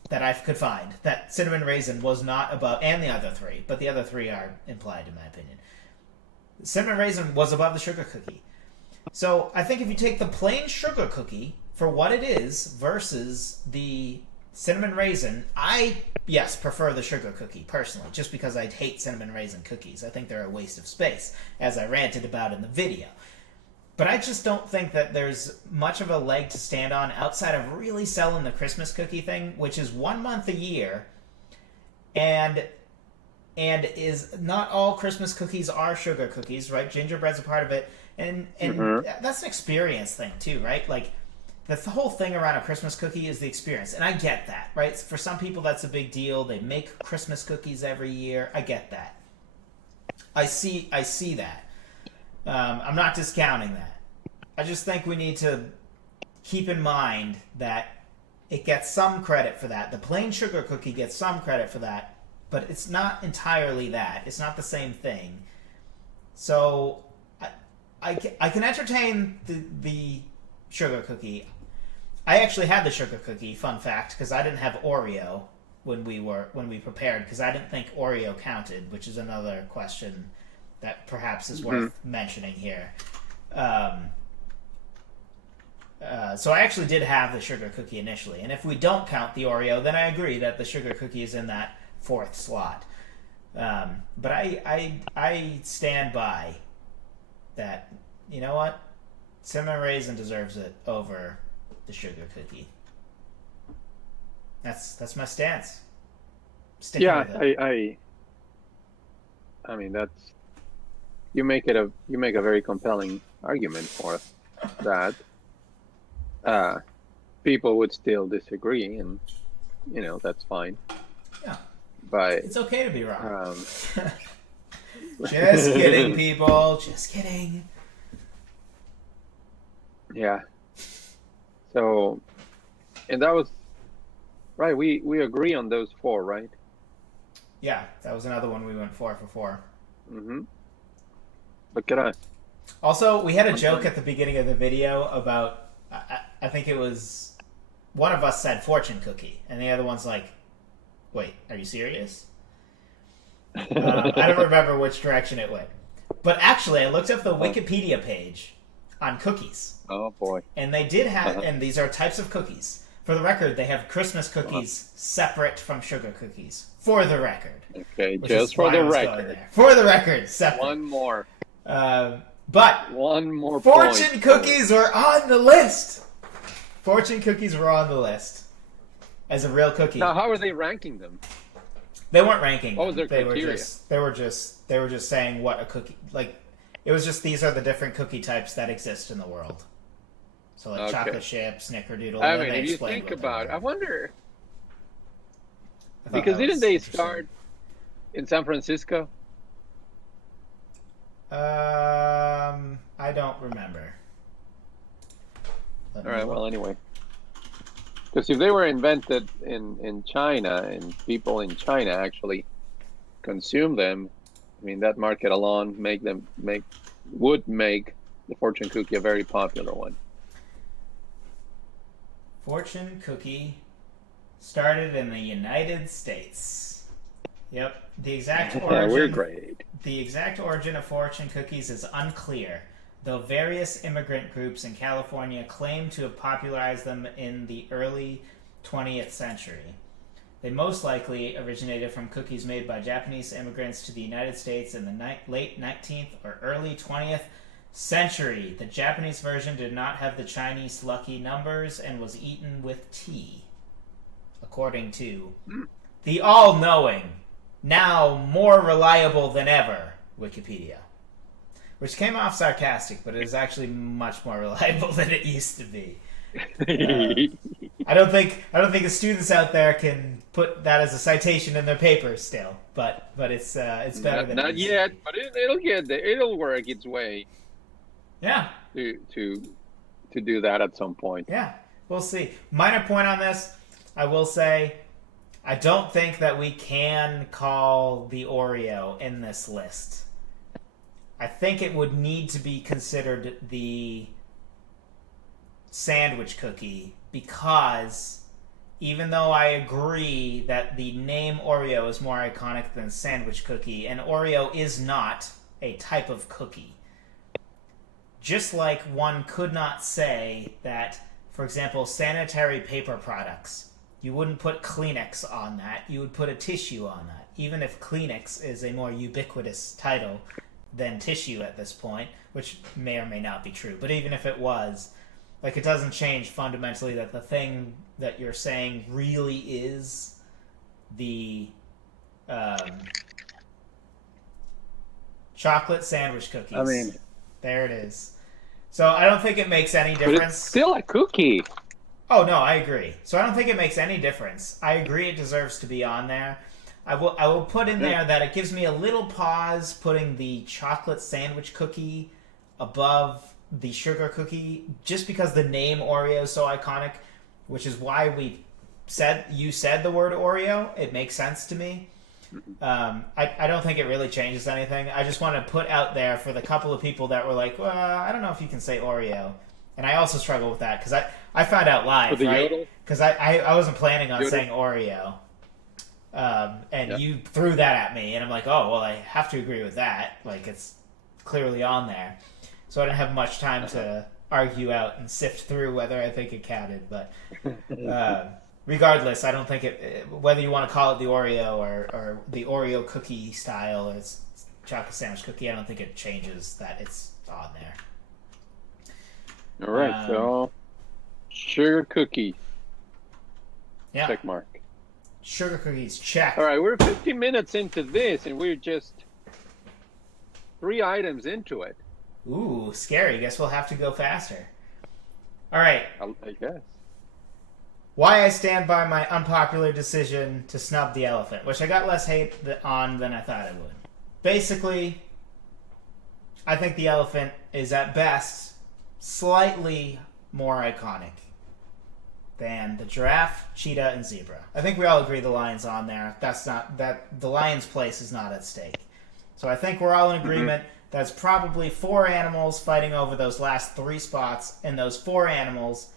that I could find that cinnamon raisin was not above, and the other three, but the other three are implied in my opinion. Cinnamon raisin was above the sugar cookie. So I think if you take the plain sugar cookie for what it is versus the cinnamon raisin, I prefer the sugar cookie personally, just because I hate cinnamon raisin cookies. I think they're a waste of space, as I ranted about in the video. But I just don't think that there's much of a leg to stand on outside of really selling the Christmas cookie thing, which is 1 month a year, and is not all Christmas cookies are sugar cookies, right? Gingerbread's a part of it, and that's an experience thing too, right? Like, the whole thing around a Christmas cookie is the experience, and I get that, right? For some people, that's a big deal. They make Christmas cookies every year. I get that. I see that. I'm not discounting that. I just think we need to keep in mind that it gets some credit for that. The plain sugar cookie gets some credit for that, but it's not entirely that. It's not the same thing. So I can entertain the sugar cookie. I actually had the sugar cookie, fun fact, because I didn't have Oreo when we prepared, because I didn't think Oreo counted, which is another question that perhaps is worth mentioning here. So I actually did have the sugar cookie initially, and if we don't count the Oreo, then I agree that the sugar cookie is in that fourth slot. But I stand by that. You know what? Cinnamon Raisin deserves it over the sugar cookie. That's my stance. Sticking with it. I mean, that's you make a very compelling argument for that. People would still disagree, and that's fine. Yeah, but it's okay to be wrong. Just kidding, people. Just kidding. Yeah. So, and that was right. We agree on those four, right? Yeah, that was another one we went 4 for 4. Mm-hmm. Look at us. Also, we had a joke at the beginning of the video about. I think it was one of us said fortune cookie, and the other one's like, "Wait, are you serious?" I don't remember which direction it went, but actually, I looked up the Wikipedia page on cookies. Oh boy! And they did have, and these are types of cookies. For the record, they have Christmas cookies separate from sugar cookies. For the record. Okay, just for the record. For the record, separate. One more. But one more. Fortune cookies were on the list. Fortune cookies were on the list as a real cookie. Now, how are they ranking them? They weren't ranking. What was their criteria? They were just saying what a cookie like. It was just these are the different cookie types that exist in the world. So like chocolate chip, snickerdoodle. I mean, if you think about it, I wonder because didn't they start in San Francisco? I don't remember. All right. Well, anyway, because if they were invented in China and people in China actually consume them, I mean that market alone would make the fortune cookie a very popular one. Fortune cookie started in the United States. Yep. The exact origin. We're great. The exact origin of fortune cookies is unclear, though various immigrant groups in California claim to have popularized them in the early 20th century. They most likely originated from cookies made by Japanese immigrants to the United States in the late 19th or early 20th century. The Japanese version did not have the Chinese lucky numbers and was eaten with tea, according to the all-knowing, now more reliable than ever, Wikipedia. Which came off sarcastic, but it is actually much more reliable than it used to be. I don't think the students out there can put that as a citation in their papers still, but it's better than not yet. But it'll get there. It'll work its way. Yeah. To do that at some point. Yeah, we'll see. Minor point on this, I will say, I don't think that we can call the Oreo in this list. I think it would need to be considered the sandwich cookie because even though I agree that the name Oreo is more iconic than sandwich cookie, and Oreo is not a type of cookie. Just like one could not say that, for example, sanitary paper products, you wouldn't put Kleenex on that, you would put a tissue on that. Even if Kleenex is a more ubiquitous title than tissue at this point, which may or may not be true, but even if it was, like, it doesn't change fundamentally that the thing that you're saying really is the chocolate sandwich cookies. I mean, there it is. So I don't think it makes any difference. But it's still a cookie. Oh, no, I agree. So I don't think it makes any difference. I agree it deserves to be on there. I will put in there that it gives me a little pause putting the chocolate sandwich cookie above the sugar cookie just because the name Oreo is so iconic, which is why you said the word Oreo. It makes sense to me. I don't think it really changes anything. I just want to put out there for the couple of people that were like, well, I don't know if you can say Oreo. And I also struggle with that because I found out live, right? Because I wasn't planning on saying Oreo. You threw that at me, and I'm like, oh, well, I have to agree with that. Like, it's clearly on there. So I didn't have much time to argue out and sift through whether I think it counted. But regardless, I don't think whether you want to call it the Oreo or the Oreo cookie style or it's chocolate sandwich cookie, I don't think it changes that it's on there. All right, so sugar cookies. Yeah. Check mark. Sugar cookies, check. All right, we're 15 minutes into this, and we're just 3 items into it. Ooh, scary. Guess we'll have to go faster. All right. I guess. Why I stand by my unpopular decision to snub the elephant, which I got less hate on than I thought I would. Basically, I think the elephant is at best slightly more iconic than the giraffe, cheetah, and zebra. I think we all agree the lion's on there. The lion's place is not at stake. So I think we're all in agreement. That's probably 4 animals fighting over those last 3 spots, and those 4 animals,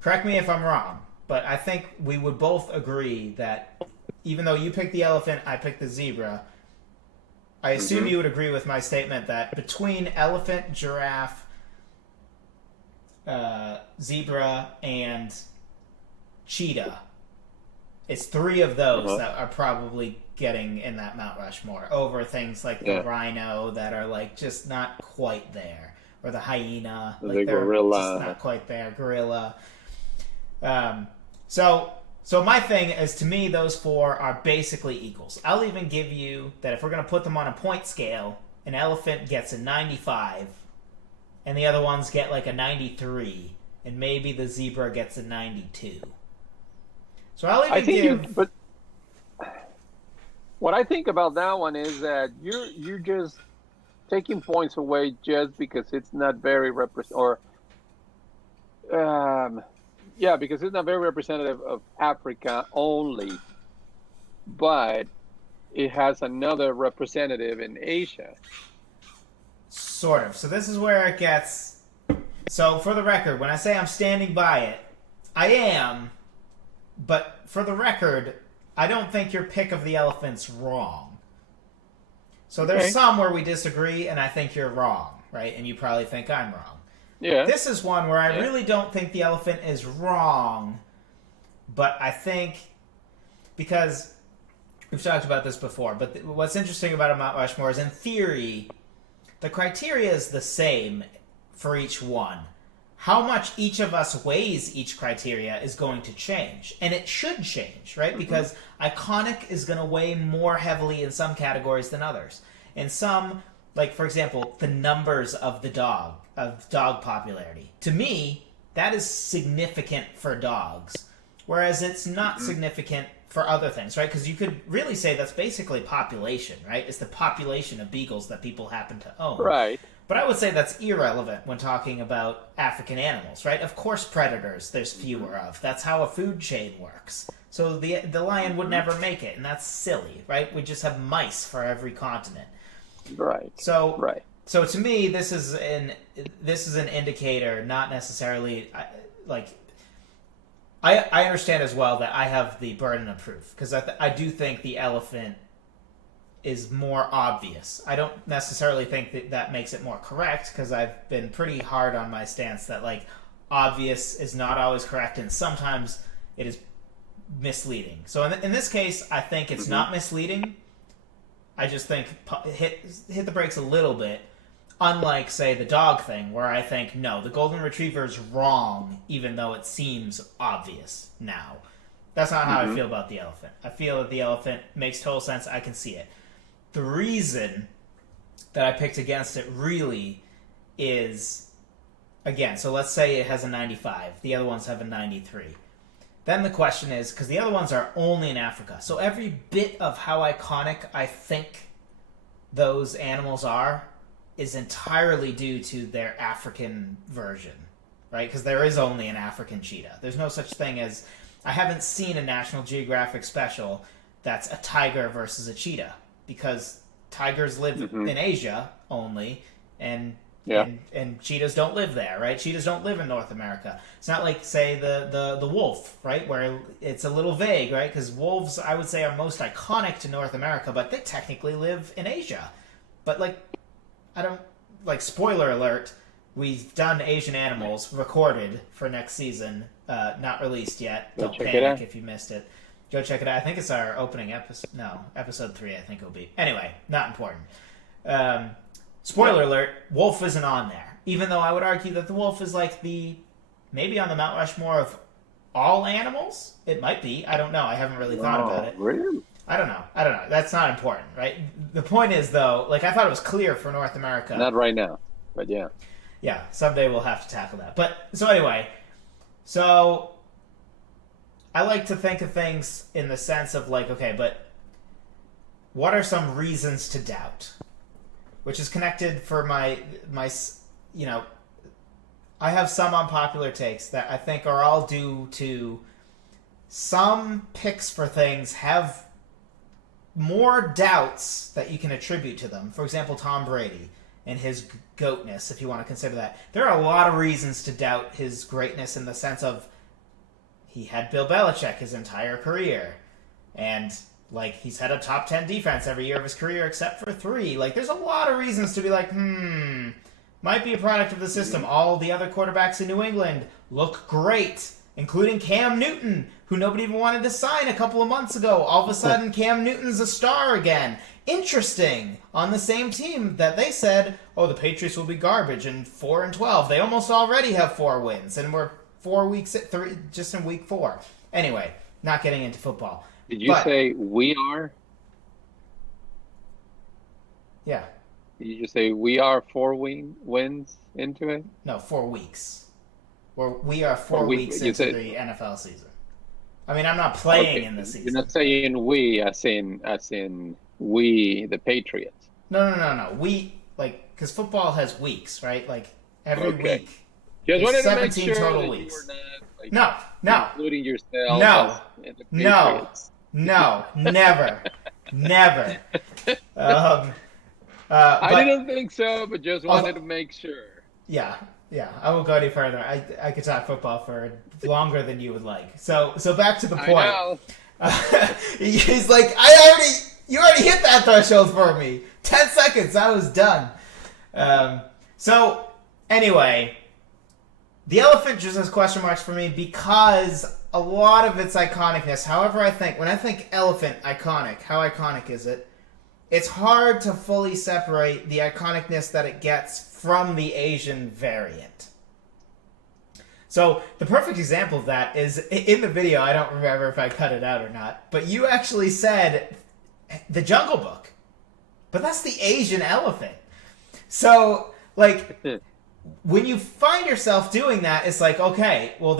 correct me if I'm wrong, but I think we would both agree that even though you picked the elephant, I picked the zebra, I assume you would agree with my statement that between elephant, giraffe, zebra, and cheetah, it's 3 of those that are probably getting in that Mount Rushmore over things like the rhino that are like just not quite there, or the hyena, like the they're gorilla, just not quite there, gorilla. So my thing is, to me, those 4 are basically equals. I'll even give you that if we're going to put them on a point scale, an elephant gets a 95, and the other ones get like a 93, and maybe the zebra gets a 92. So I'll even but what I think about that one is that you're just taking points away just because it's not very because it's not very representative of Africa only, but it has another representative in Asia. Sort of. So this is where it gets... So for the record, when I say I'm standing by it, I am, but for the record, I don't think your pick of the elephant's wrong. So there's some where we disagree, and I think you're wrong, right? And you probably think I'm wrong. Yeah. This is one where I really don't think the elephant is wrong, but I think, because we've talked about this before, but what's interesting about a Mount Rushmore is, in theory, the criteria is the same for each one. How much each of us weighs each criteria is going to change. And it should change, right? Because iconic is going to weigh more heavily in some categories than others. And some, like, for example, the numbers of dog popularity. To me, that is significant for dogs, whereas it's not significant for other things, right? Because you could really say that's basically population, right? It's the population of beagles that people happen to own. Right. But I would say that's irrelevant when talking about African animals, right? Of course predators there's fewer of. That's how a food chain works. So the lion would never make it, and that's silly, right? We just have mice for every continent. Right. So to me, this is an indicator, not necessarily like... I understand as well that I have the burden of proof, because I do think the elephant is more obvious. I don't necessarily think that makes it more correct, because I've been pretty hard on my stance that, like, obvious is not always correct, and sometimes it is misleading. So in this case, I think it's not misleading. I just think hit the brakes a little bit. Unlike, say, the dog thing, where I think, no, the golden retriever is wrong, even though it seems obvious now. That's not how I feel about the elephant. I feel that the elephant makes total sense. I can see it. The reason that I picked against it really is, again, so let's say it has a 95. The other ones have a 93. Then the question is, because the other ones are only in Africa, so every bit of how iconic I think those animals are is entirely due to their African version, right? Because there is only an African cheetah. There's no such thing as... I haven't seen a National Geographic special that's a tiger versus a cheetah, because tigers live in Asia only, and cheetahs don't live there, right? Cheetahs don't live in North America. It's not like, say, the wolf, right, where it's a little vague, right? Because wolves, I would say, are most iconic to North America, but they technically live in Asia. But, like, I don't... Like, spoiler alert, we've done Asian Animals, recorded for next season, not released yet. Don't panic if you missed it. Go check it out. I think it's our opening episode. No, episode 3, I think it'll be. Anyway, not important. Spoiler alert, wolf isn't on there. Even though I would argue that the wolf is like maybe on the Mount Rushmore of all animals? It might be. I don't know. I haven't really thought about it. Really? I don't know. That's not important, right? The point is, though, like, I thought it was clear for North America. Not right now, but yeah. Yeah, someday we'll have to tackle that. But, so anyway, so I like to think of things in the sense of, like, okay, but what are some reasons to doubt? Which is connected for my you know, I have some unpopular takes that I think are all due to some picks for things have more doubts that you can attribute to them. For example, Tom Brady and his goatness, if you want to consider that. There are a lot of reasons to doubt his greatness in the sense of he had Bill Belichick his entire career. And, like, he's had a top 10 defense every year of his career except for 3. Like, there's a lot of reasons to be like, might be a product of the system. All the other quarterbacks in New England look great, including Cam Newton, who nobody even wanted to sign a couple of months ago. All of a sudden, Cam Newton's a star again. Interesting. On the same team that they said, oh, the Patriots will be garbage and 4-12. They almost already have 4 wins, and we're 4 weeks at 3, just in week 4. Anyway, not getting into football. Did you say we are? Yeah. Did you just say we are 4 wins into it? No, 4 weeks. We are 4 weeks into the NFL season. I mean, I'm not playing in the season. You're not saying we as in we, the Patriots. No. We, like, because football has weeks, right? Like, every week. Just wanted to 17 make sure total that weeks. You were not, like, no. including yourself in the Patriots. No, never. I didn't think so, but just wanted to make sure. Yeah, I won't go any further. I could talk football for longer than you would like. So back to the point. I know. He's like, you already hit that threshold for me. 10 seconds, I was done. So anyway, the elephant just has question marks for me because a lot of its iconicness, however when I think elephant iconic, how iconic is it? It's hard to fully separate the iconicness that it gets from the Asian variant. So the perfect example of that is in the video. I don't remember if I cut it out or not, but you actually said the Jungle Book, but that's the Asian elephant. So, like, when you find yourself doing that, it's like, okay, well,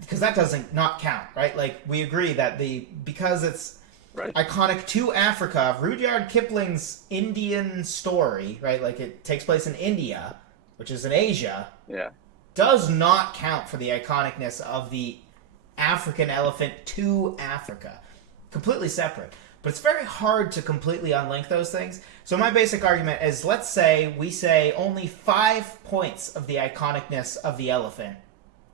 because that doesn't not count, right? Like, we agree that because it's iconic to Africa, Rudyard Kipling's Indian story, right? Like, it takes place in India, which is in Asia. Yeah. Does not count for the iconicness of the African elephant to Africa. Completely separate. But it's very hard to completely unlink those things. So my basic argument is, let's say we say only 5 points of the iconicness of the elephant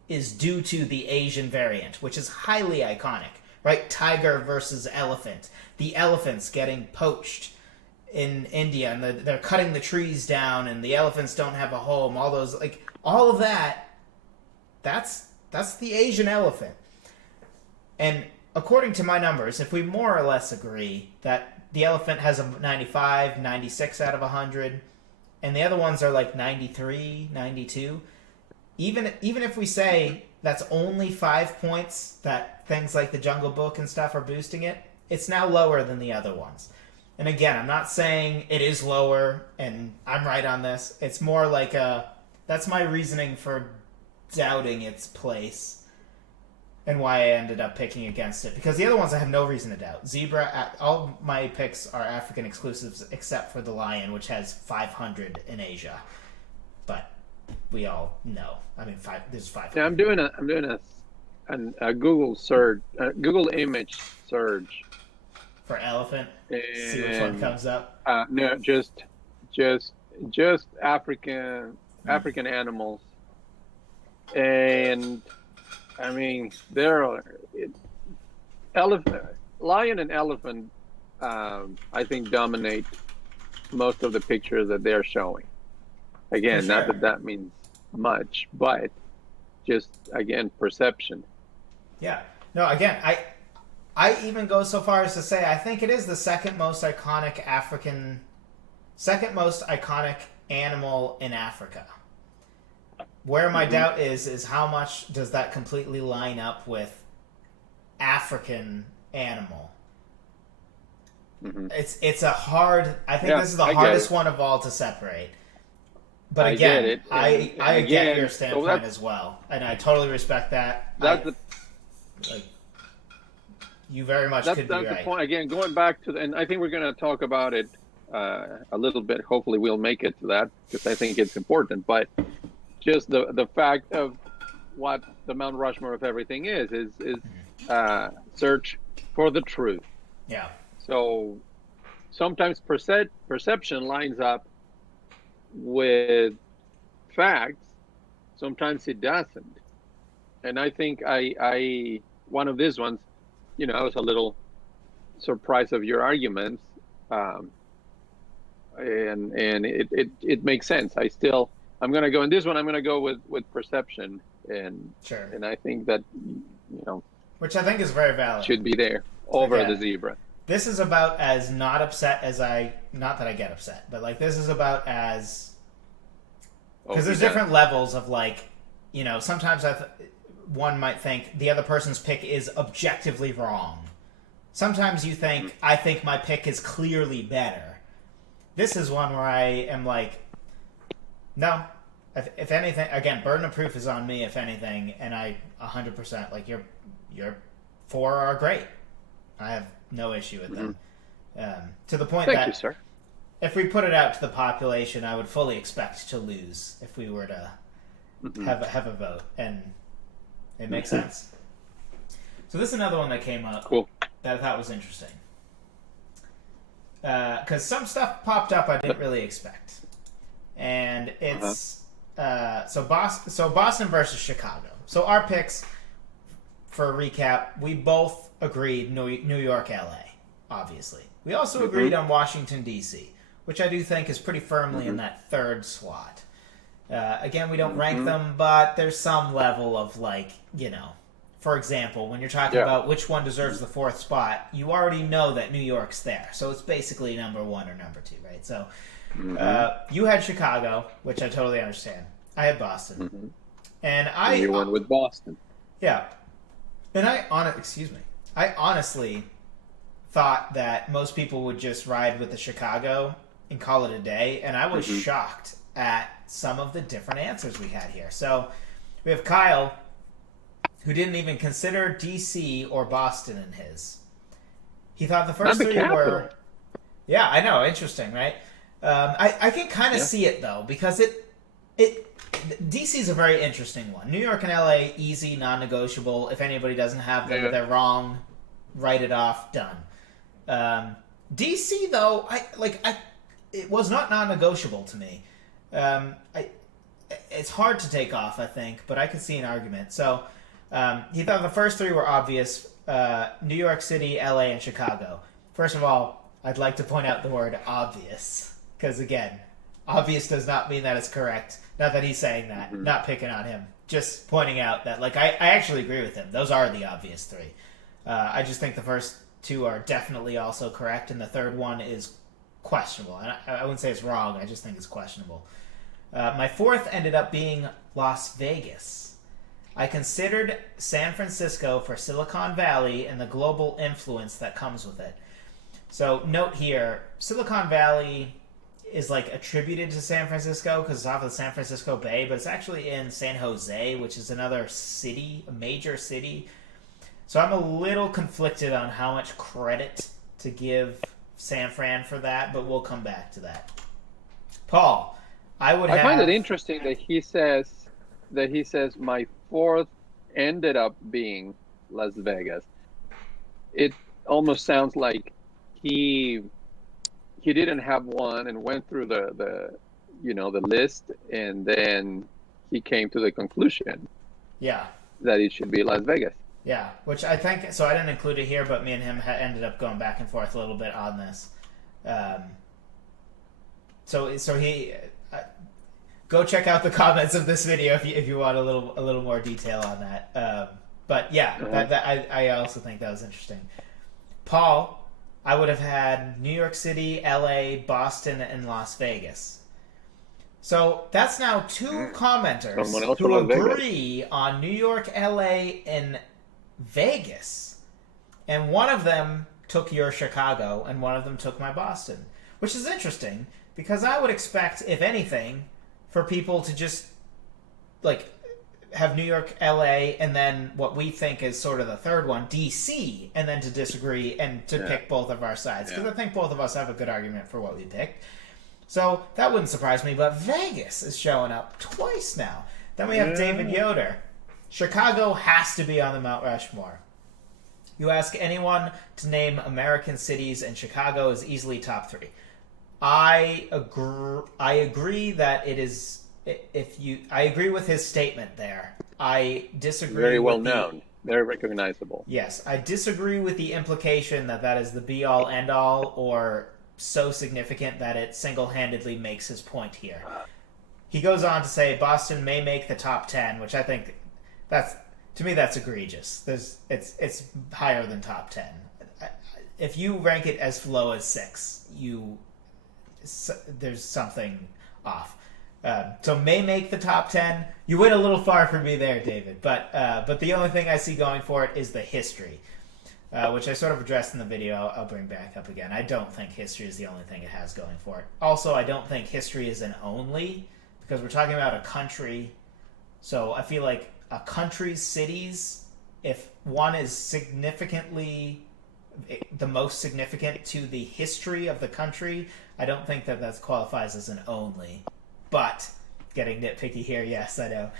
is due to the Asian variant, which is highly iconic, right? Tiger versus elephant. The elephants getting poached in India, and they're cutting the trees down, and the elephants don't have a home. All those, like, all of that, that's the Asian elephant. And according to my numbers, if we more or less agree that the elephant has a 95, 96 out of 100, and the other ones are like 93, 92, even if we say that's only 5 points that things like the Jungle Book and stuff are boosting it, it's now lower than the other ones. And again, I'm not saying it is lower and I'm right on this. It's more like that's my reasoning for doubting its place. and why I ended up picking against it. Because the other ones I have no reason to doubt. Zebra, all my picks are African exclusives except for the lion, which has 500 in Asia. But we all know. I mean, there's 500. Yeah, I'm doing a Google search, Google image search For elephant, see which one comes up. No, just African animals, and I mean lion and elephant. I think dominate most of the pictures that they're showing. Again, For not sure. that means much, but just again perception. Yeah. No, again, I even go so far as to say I think it is the second most iconic animal in Africa. Where my doubt is how much does that completely line up with African animal? Mm-hmm. It's a hard. I think this is the I get hardest it. one of all to separate. But I again, get it. I And get again, your so standpoint that's- as well, and I totally respect that. That's You very much that's could be the right. point. Again, going back to and I think we're going to talk about it a little bit. Hopefully, we'll make it to that because I think it's important. But just the fact of what the Mount Rushmore of everything is search for the truth. Yeah. So sometimes perception lines up with facts. Sometimes it doesn't. And I think I one of these ones, I was a little surprised of your arguments, and it makes sense. I'm gonna go in this one. I'm gonna go with perception, and Sure. and I think that Which I think is very valid. should be there over Okay. the zebra. This is about as not upset as not that I get upset, but like this is about as because there's different levels of sometimes one might think the other person's pick is objectively wrong. Sometimes you think I think my pick is clearly better. This is one where I am like, no. If anything, again, burden of proof is on me. If anything, and I 100% like your 4 are great. I have no issue with them. To the point Thank that you, sir. if we put it out to the population, I would fully expect to lose if we were to have a vote, and it makes sense. So this is another one that came up Cool. that I thought was interesting because some stuff popped up I didn't really expect, and it's so Boston versus Chicago. So our picks, for a recap, we both agreed New York, LA. Obviously, we also agreed on Washington D.C., which I do think is pretty firmly in that third slot. Again, we don't rank them, but there's some level of for example, when you're talking about which one deserves the 4th spot, you already know that New York's there. So it's basically number 1 or number 2, right? So you had Chicago, which I totally understand. I had Boston. And You went with Boston. Yeah. And I honestly thought that most people would just ride with the Chicago and call it a day, and I was shocked at some of the different answers we had here. So we have Kyle, who didn't even consider DC or Boston in his. He thought the first Not the 3 were... capital. Yeah, I know. Interesting, right? I can kind of see it, though, because DC is a very interesting one. New York and LA, easy, non-negotiable. If anybody doesn't have them, they're wrong. Write it off. Done. DC, though, it was not non-negotiable to me. It's hard to take off, I think, but I could see an argument. So he thought the first 3 were obvious: New York City, LA, and Chicago. First of all, I'd like to point out the word obvious, because again, obvious does not mean that it's correct. Not that he's saying that. Not picking on him. Just pointing out that, I actually agree with him. Those are the obvious 3. I just think the first 2 are definitely also correct, and the third one is questionable. And I wouldn't say it's wrong. I just think it's questionable. My 4th ended up being Las Vegas. I considered San Francisco for Silicon Valley and the global influence that comes with it. So note here, Silicon Valley is attributed to San Francisco because it's off of the San Francisco Bay, but it's actually in San Jose, which is another city, a major city. So I'm a little conflicted on how much credit to give San Fran for that, but we'll come back to that. Paul, I find it interesting that he says my fourth ended up being Las Vegas. It almost sounds like he didn't have one and went through the list, and then he came to the conclusion Yeah. that it should be Las Vegas. Yeah, which I think, so I didn't include it here, but me and him ended up going back and forth a little bit on this. So he, go check out the comments of this video if you want a little more detail on that. But yeah, I also think that was interesting. Paul, I would have had New York City, LA, Boston, and Las Vegas. So that's now two commenters who agree on New York, LA, and Vegas. And one of them took your Chicago, and one of them took my Boston. Which is interesting, because I would expect, if anything, for people to just, like, have New York, LA, and then what we think is sort of the third one, DC, and then to disagree and to pick both of our sides. Because I think both of us have a good argument for what we picked. So that wouldn't surprise me, but Vegas is showing up twice now. Then we have David Yoder. Chicago has to be on the Mount Rushmore. You ask anyone to name American cities, and Chicago is easily top 3. I agree that it is. I agree with his statement there. I disagree. Very well known, very recognizable. Yes, I disagree with the implication that is the be all end all, or so significant that it single-handedly makes his point here. He goes on to say Boston may make the top 10, which I think that's egregious. It's higher than top 10. If you rank it as low as 6, there's something off. So may make the top 10. You went a little far for me there, David. But the only thing I see going for it is the history, which I sort of addressed in the video. I'll bring back up again. I don't think history is the only thing it has going for it. Also, I don't think history is an only, because we're talking about a country. So I feel like a country's cities, if one is significantly the most significant to the history of the country, I don't think that qualifies as an only. But, getting nitpicky here, yes, I know.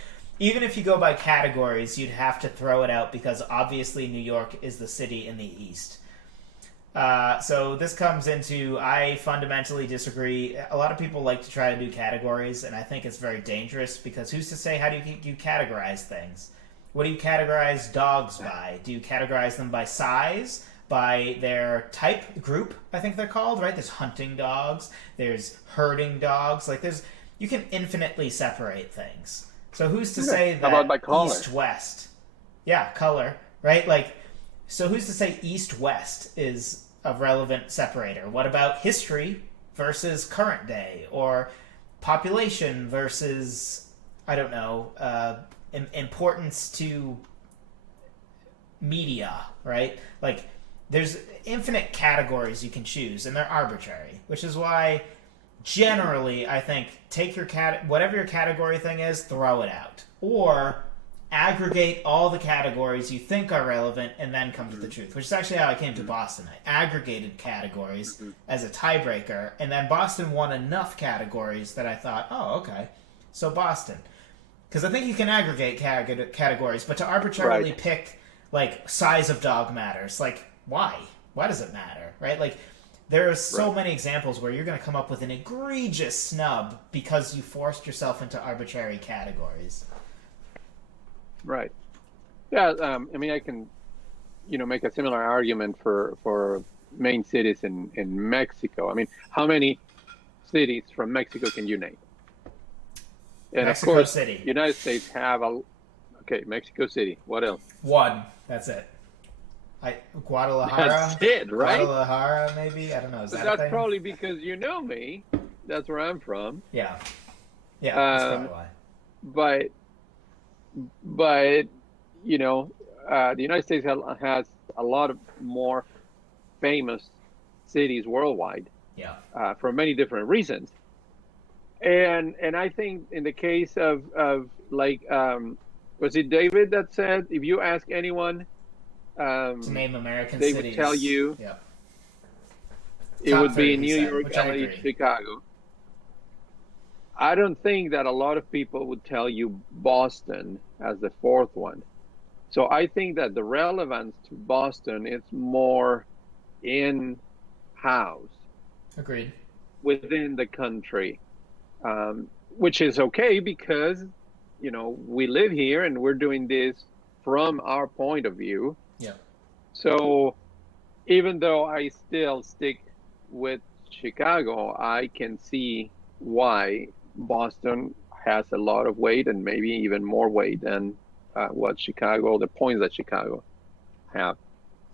Even if you go by categories, you'd have to throw it out because obviously New York is the city in the East. So this comes into, I fundamentally disagree. A lot of people like to try to do categories, and I think it's very dangerous because who's to say how do you categorize things? What do you categorize dogs by? Do you categorize them by size? By their type group, I think they're called, right? There's hunting dogs, there's herding dogs, you can infinitely separate things. So who's to say that East-West? Yeah, color, right? So who's to say East-West is a relevant separator? What about history versus current day? Or population versus, I don't know, importance to media, right? There's infinite categories you can choose, and they're arbitrary, which is why generally I think take your whatever your category thing is, throw it out, or aggregate all the categories you think are relevant and then come to the truth, which is actually how I came to Boston. I aggregated categories as a tiebreaker, and then Boston won enough categories that I thought, oh, okay, so Boston. Because I think you can aggregate categories, but to arbitrarily pick, size of dog matters, why? Why does it matter, right? There are so many examples where you're going to come up with an egregious snub because you forced yourself into arbitrary categories. Right. Yeah, I can, make a similar argument for main cities in Mexico. How many cities from Mexico can you name? And Mexico of course, City. United States have Mexico City. What else? One. That's it. Guadalajara. That's it, right? Guadalajara, maybe. I don't know. Is that a thing? Probably because you know me. That's where I'm from. Yeah. Yeah. That's probably why. But the United States has a lot of more famous cities worldwide. Yeah. For many different reasons. And I think in the case of was it David that said if you ask anyone To name American they cities. would tell you Yep. it Top would 3, be he New said, York, which I LA, agree. Chicago. I don't think that a lot of people would tell you Boston as the fourth one. So I think that the relevance to Boston is more in-house Agreed. within the country, which is okay because, we live here and we're doing this from our point of view. Yep. So even though I still stick with Chicago, I can see why Boston has a lot of weight and maybe even more weight than the points that Chicago has.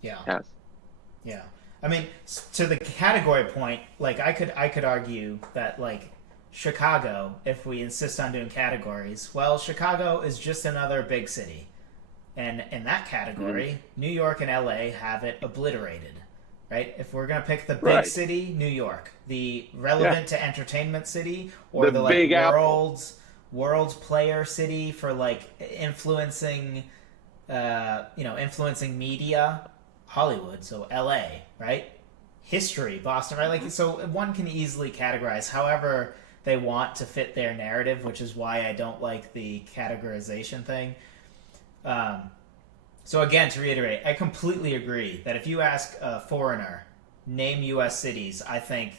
Yeah. I mean, to the category point, like I could argue that like Chicago, if we insist on doing categories, well, Chicago is just another big city. And in that category, New York and LA have it obliterated, right? If we're going to pick the big city, New York, the relevant to entertainment city, or the like big world's player city for like influencing media, Hollywood, so LA, right? History, Boston, right? Like, so one can easily categorize however they want to fit their narrative, which is why I don't like the categorization thing. So again, to reiterate, I completely agree that if you ask a foreigner, name U.S. cities, I think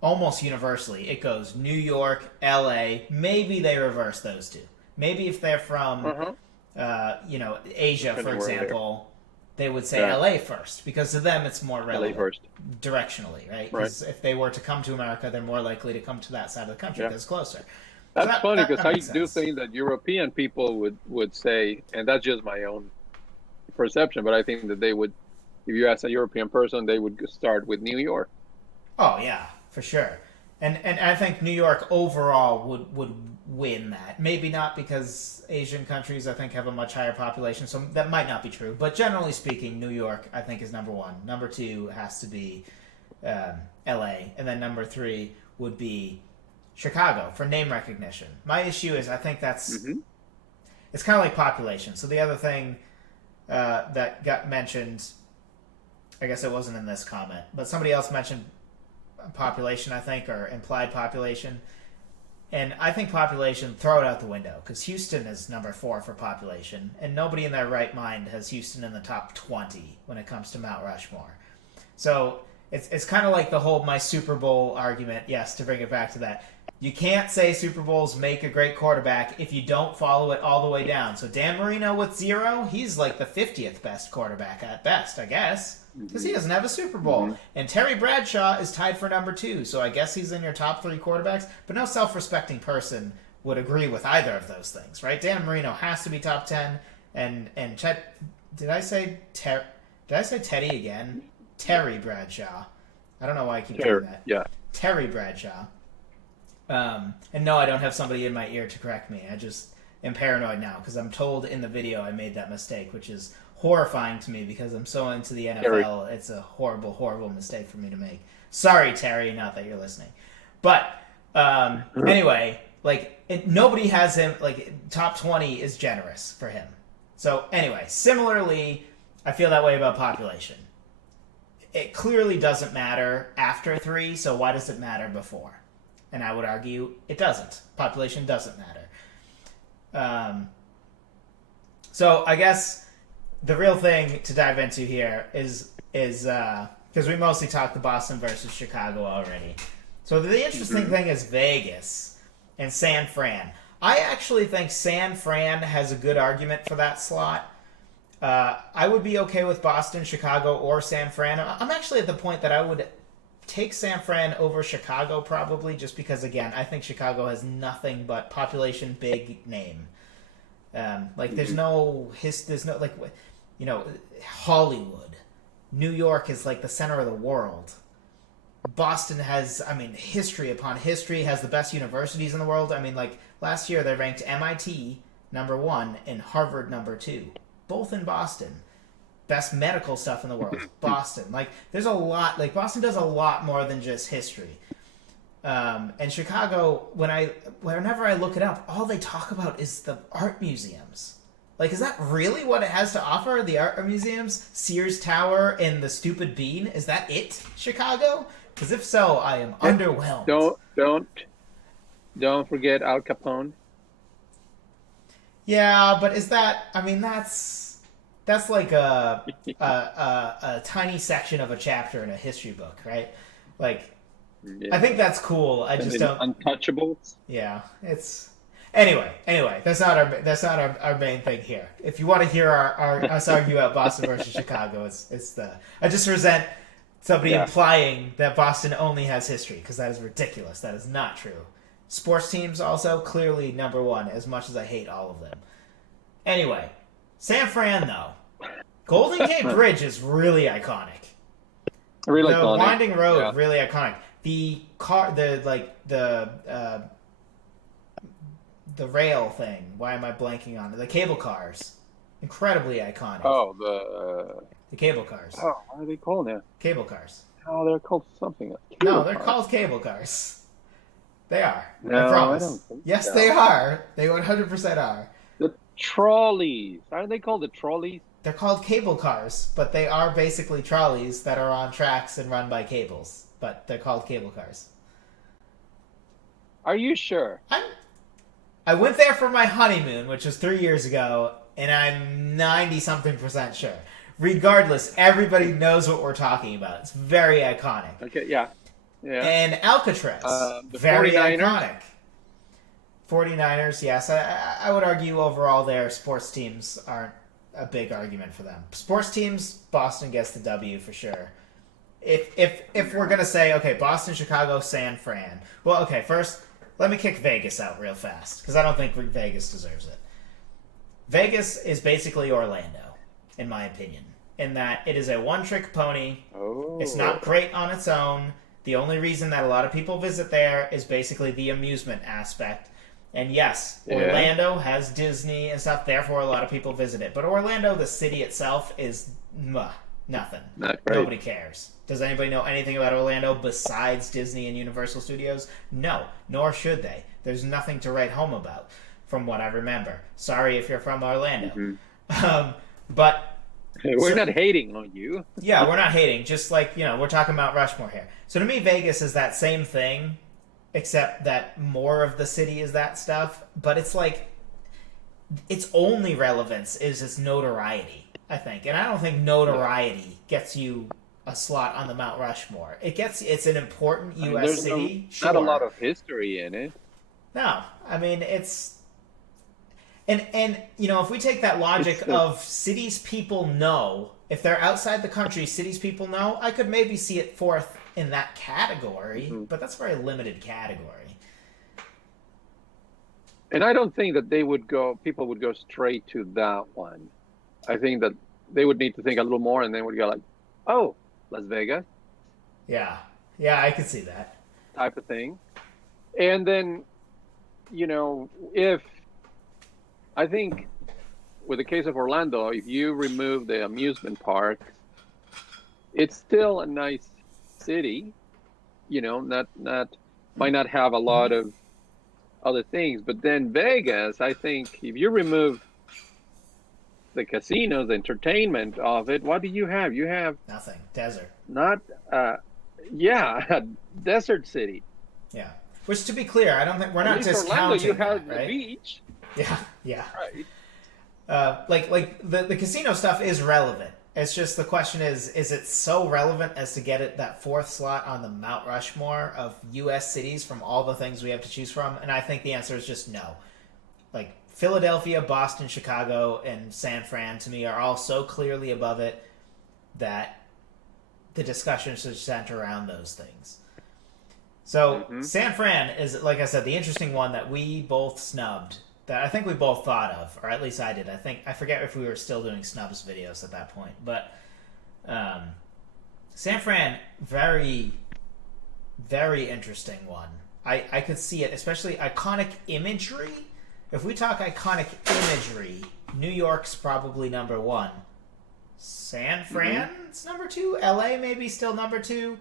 almost universally it goes New York, L.A., maybe they reverse those two. Maybe if they're from, Asia, for example, they would say L.A. first, because to them it's more relevant LA first. directionally, right? Because if they were to come to America, they're more likely to come to that side of the country because it's closer. That's funny because I do think that European people would say, and that's just my own perception, but I think that they would, if you ask a European person, they would start with New York. Oh yeah, for sure. And I think New York overall would win that. Maybe not because Asian countries I think have a much higher population, so that might not be true. But generally speaking, New York I think is number one. Number two has to be L.A. And then number three would be Chicago for name recognition. My issue is I think that's it's kind of like population. So the other thing that got mentioned, I guess it wasn't in this comment, but somebody else mentioned population, I think, or implied population. And I think population, throw it out the window, because Houston is number 4 for population, and nobody in their right mind has Houston in the top 20 when it comes to Mount Rushmore. So it's kind of like the whole my Super Bowl argument, yes, to bring it back to that. You can't say Super Bowls make a great quarterback if you don't follow it all the way down. So Dan Marino with 0, he's like the 50th best quarterback at best, I guess, because he doesn't have a Super Bowl. And Terry Bradshaw is tied for number 2, so I guess he's in your top 3 quarterbacks. But no self-respecting person would agree with either of those things, right? Dan Marino has to be top 10, and Chet, did I say Teddy again? Terry Bradshaw. I don't know why I keep doing that. Yeah. Terry Bradshaw. And no, I don't have somebody in my ear to correct me. I just am paranoid now because I'm told in the video I made that mistake, which is horrifying to me because I'm so into the NFL. Terry. It's a horrible, horrible mistake for me to make. Sorry, Terry, not that you're listening. But anyway, like nobody has him. Like top 20 is generous for him. So anyway, similarly, I feel that way about population. It clearly doesn't matter after 3, so why does it matter before? And I would argue it doesn't. Population doesn't matter. So I guess the real thing to dive into here is because we mostly talked the Boston versus Chicago already. So the interesting thing is Vegas and San Fran. I actually think San Fran has a good argument for that slot. I would be okay with Boston, Chicago, or San Fran. I'm actually at the point that I would take San Fran over Chicago probably, just because again I think Chicago has nothing but population, big name. There's no Hollywood. New York is like the center of the world. Boston has, history upon history, has the best universities in the world. Last year they ranked MIT number 1 and Harvard number 2, both in Boston. Best medical stuff in the world, Boston. There's a lot. Boston does a lot more than just history. And Chicago, whenever I look it up, all they talk about is the art museums. Like, is that really what it has to offer? The art museums, Sears Tower, and the Stupid Bean? Is that it, Chicago? Because if so, I am underwhelmed. Don't forget Al Capone. Yeah, but is that? I mean, that's like a tiny section of a chapter in a history book, right? Like, Yeah. I think that's cool. I just don't. Untouchables. Yeah, it's anyway. That's not our main thing here. If you want to hear us argue about Boston versus Chicago, it's the I just resent somebody implying that Boston only has history, because that is ridiculous. That is not true. Sports teams also clearly number one, as much as I hate all of them. Anyway, San Fran though, Golden Gate Bridge is really iconic. Really the iconic. winding road, Yeah. really iconic. The rail thing. Why am I blanking on it? The cable cars, incredibly iconic. Oh, The cable cars. what are they called now? Cable cars. Oh, they're called something. No, they're called cable cars. They are. No, I promise. I don't think Yes, so. they are. They 100% are. The trolleys. Aren't they called the trolleys? They're called cable cars, but they are basically trolleys that are on tracks and run by cables. But they're called cable cars. Are you sure? I went there for my honeymoon, which was 3 years ago, and I'm 90-something% sure. Regardless, everybody knows what we're talking about. It's very iconic. Okay, yeah. Yeah. And Alcatraz, The very 49ers? iconic. 49ers, yes. I would argue overall their sports teams aren't a big argument for them. Sports teams, Boston gets the W for sure. If we're going to say, okay, Boston, Chicago, San Fran. Well, okay, first, let me kick Vegas out real fast, because I don't think Vegas deserves it. Vegas is basically Orlando, in my opinion, in that it is a one-trick pony. Oh. It's not great on its own. The only reason that a lot of people visit there is basically the amusement aspect. And yes, Orlando has Disney and stuff, therefore a lot of people visit it. But Orlando, the city itself, is nothing. Not great. Nobody cares. Does anybody know anything about Orlando besides Disney and Universal Studios? No, nor should they. There's nothing to write home about, from what I remember. Sorry if you're from Orlando. Mm-hmm. But we're not hating on you. yeah, we're not hating. Just like, we're talking Mount Rushmore here. So to me, Vegas is that same thing, except that more of the city is that stuff. But it's like, its only relevance is its notoriety, I think. And I don't think notoriety gets you a slot on the Mount Rushmore. It's an important U.S. city. Not a lot of history in it. No, I mean, it's... And if we take that logic of cities people know, if they're outside the country, cities people know, I could maybe see it fourth in that category, but that's a very limited category. And I don't think that people would go straight to that one. I think that they would need to think a little more, and then would go like, oh, Las Vegas. Yeah, I could see that. Type of thing. And then, I think with the case of Orlando, if you remove the amusement park, it's still a nice city. Might not have a lot of other things, but then Vegas, I think if you remove the casinos, the entertainment of it, what do you have? You have nothing. Desert. a desert city. Yeah. Which, to be clear, I don't think we're not discounting Orlando, you have that, right? the beach. Yeah. Right. Like the casino stuff is relevant. It's just the question is it so relevant as to get it that fourth slot on the Mount Rushmore of U.S. cities from all the things we have to choose from? And I think the answer is just no. Like, Philadelphia, Boston, Chicago, and San Fran, to me, are all so clearly above it that the discussion should center around those things. So, San Fran is, like I said, the interesting one that we both snubbed, that I think we both thought of, or at least I did. I forget if we were still doing snubs videos at that point, but San Fran, very, very interesting one. I could see it, especially iconic imagery. If we talk iconic imagery, New York's probably number one. San Fran's number two. LA maybe still number two.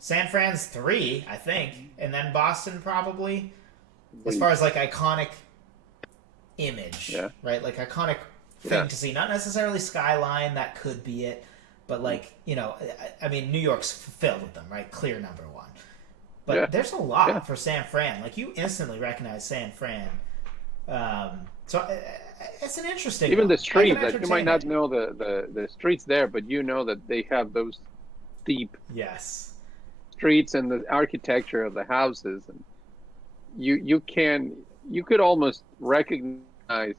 San Fran's 3, I think, and then Boston probably. As far as like iconic image, right? Like iconic thing to see. Not necessarily skyline, that could be it, but like, you know, I mean, New York's filled with them, right? Clear number one. But there's a lot for San Fran. Like, you instantly recognize San Fran. So it's an interesting Even one. the streets, like, you might not know the streets there, but you know that they have those steep streets and the architecture of the houses, and you could almost recognize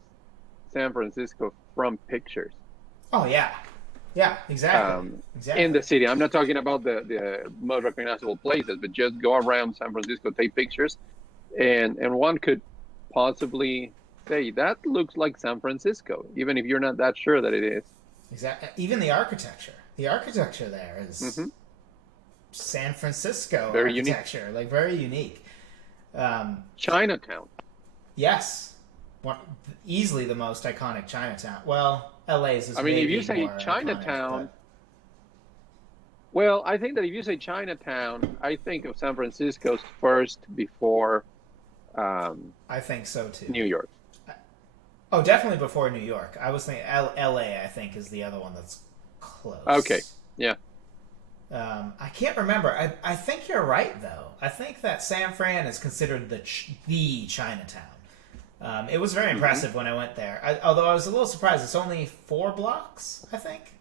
San Francisco from pictures. Oh yeah, exactly. In the city. I'm not talking about the most recognizable places, but just go around San Francisco, take pictures, and one could possibly say that looks like San Francisco, even if you're not that sure that it is. Exactly. Even the architecture there is San Francisco very architecture, unique. Like very unique. Chinatown. Yes, easily the most iconic Chinatown. Well, LA's is. I mean, if you say Chinatown, well, I think that if you say Chinatown, I think of San Francisco's first before. I think so too. New York. Oh, definitely before New York. I was thinking LA. I think is the other one that's close. Okay. Yeah. I can't remember. I think you're right though. I think that San Fran is considered the Chinatown. It was very impressive when I went there. Although I was a little surprised. It's only 4 blocks, I think.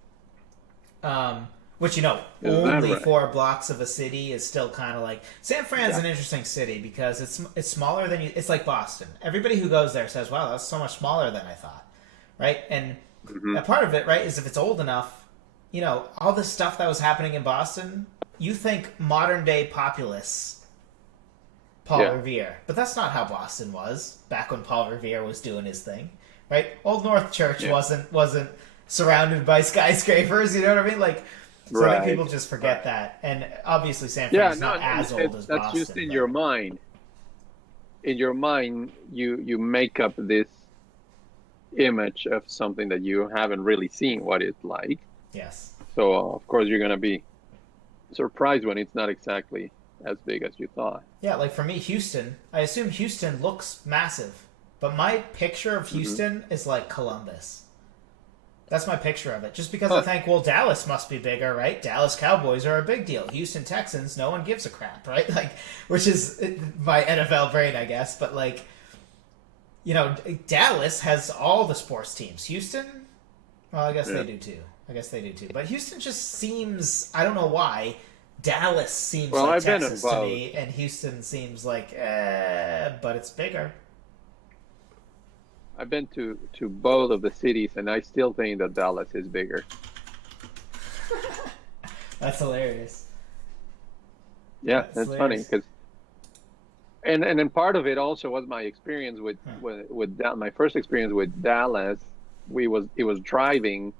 Which, you know, only 4 blocks of a city is still kind of like... San Fran's an interesting city because it's smaller than you... It's like Boston. Everybody who goes there says, wow, that's so much smaller than I thought. Right? And a part of it, right, is if it's old enough, you know, all this stuff that was happening in Boston, you think modern-day populace Paul Revere. But that's not how Boston was back when Paul Revere was doing his thing. Right? Old North Church wasn't surrounded by skyscrapers, you know what I mean? Like... So I think people just forget that. And obviously San Fran's not as old as Boston. That's just in your mind. In your mind, you make up this image of something that you haven't really seen what it's like. Yes. So, of course, you're going to be surprised when it's not exactly as big as you thought. Yeah, like for me, Houston, I assume Houston looks massive. But my picture of Houston is like Columbus. That's my picture of it. Just because I think, well, Dallas must be bigger, right? Dallas Cowboys are a big deal. Houston Texans, no one gives a crap, right? Like, which is my NFL brain, I guess. But like, you know, Dallas has all the sports teams. Houston, well, I guess they do too. But Houston just seems, I don't know why, Dallas seems like Texas to me, and Houston seems like, but it's bigger. I've been to both of the cities, and I still think that Dallas is bigger. That's hilarious. Yeah, that's funny because, and then part of it also was my experience with my first experience with Dallas. It was driving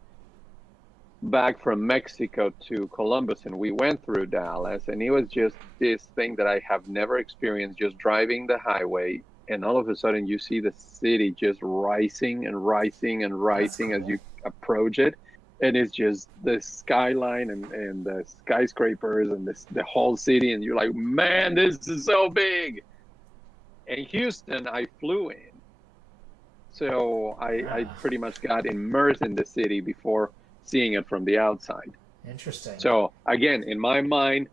back from Mexico to Columbus, and we went through Dallas, and it was just this thing that I have never experienced. Just driving the highway. And all of a sudden, you see the city just rising and rising and rising as you approach it. And it's just the skyline and the skyscrapers and the whole city. And you're like, man, this is so big. And Houston, I flew in. So I pretty much got immersed in the city before seeing it from the outside. Interesting. So, again, in my mind,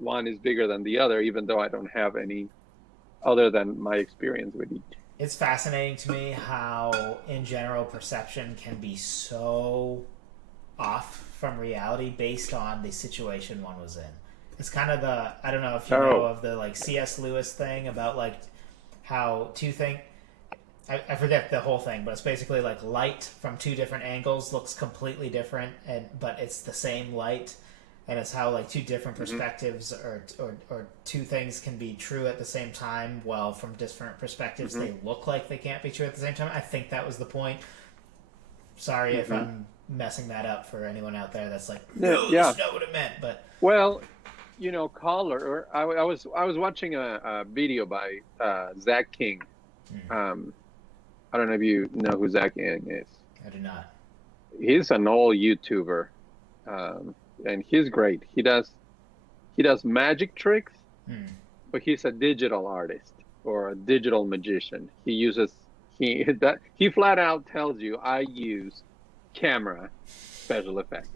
one is bigger than the other, even though I don't have any other than my experience with each. It's fascinating to me how, in general, perception can be so off from reality based on the situation one was in. It's kind of the, I don't know if you know of the like C.S. Lewis thing about like how two things, I forget the whole thing, but it's basically like light from 2 different angles looks completely different, but it's the same light. And it's how like 2 different perspectives or 2 things can be true at the same time. Well, from different perspectives, they look like they can't be true at the same time. I think that was the point. Sorry if I'm messing that up for anyone out there that's like, no, that's not what it meant. But well, you know, Collar. I was watching a video by Zach King. I don't know if you know who Zach King is. I do not. He's an old YouTuber. And he's great. He does magic tricks, but he's a digital artist or a digital magician. He He flat out tells you, I use camera special effects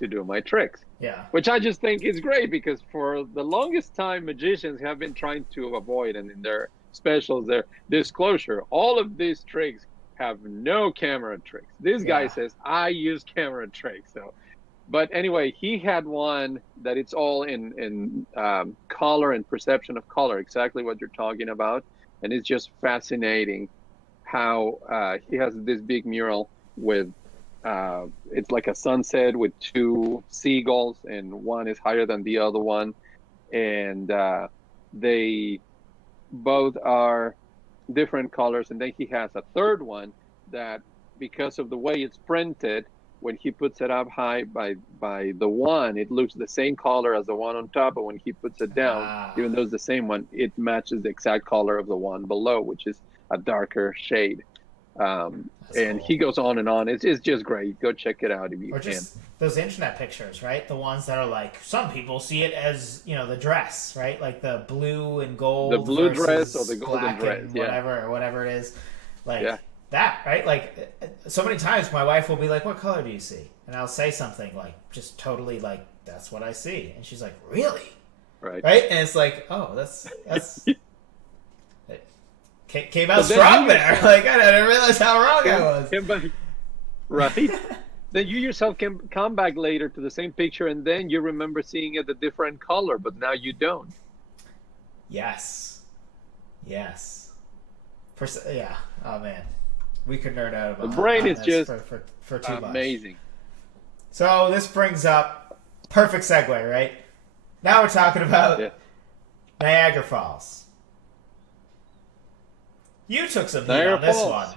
to do my tricks. Yeah. Which I just think is great, because for the longest time, magicians have been trying to avoid, and in their specials, their disclosure, all of these tricks have no camera tricks. This guy says, I use camera tricks. So, but anyway, he had one that it's all in color and perception of color, exactly what you're talking about. And it's just fascinating how he has this big mural with it's like a sunset with two seagulls, and one is higher than the other one, and they both are different colors. And then he has a third one that, because of the way it's printed, when he puts it up high by the one, it looks the same color as the one on top, but when he puts it down, even though it's the same one, it matches the exact color of the one below, which is a darker shade. And cool. He goes on and on. It's just great. Go check it out if you or can. Just those internet pictures, right? The ones that are like, some people see it as, the dress, right? Like the blue and gold, the blue dress or the golden dress, whatever it is, like that, right? Like, so many times my wife will be like, "What color do you see?" And I'll say something like, just totally like, "That's what I see," and she's like, "Really?" Right? And it's like, oh, that's. Came out strong there. Like, I didn't realize how wrong I was. Right. Then you yourself can come back later to the same picture, and then you remember seeing it a different color, but now you don't. Yes. Yeah. Oh man, we could nerd out about the brain is just for too amazing. Much. So this brings up perfect segue, right? Now we're talking about Niagara Falls. You took some heat on this one.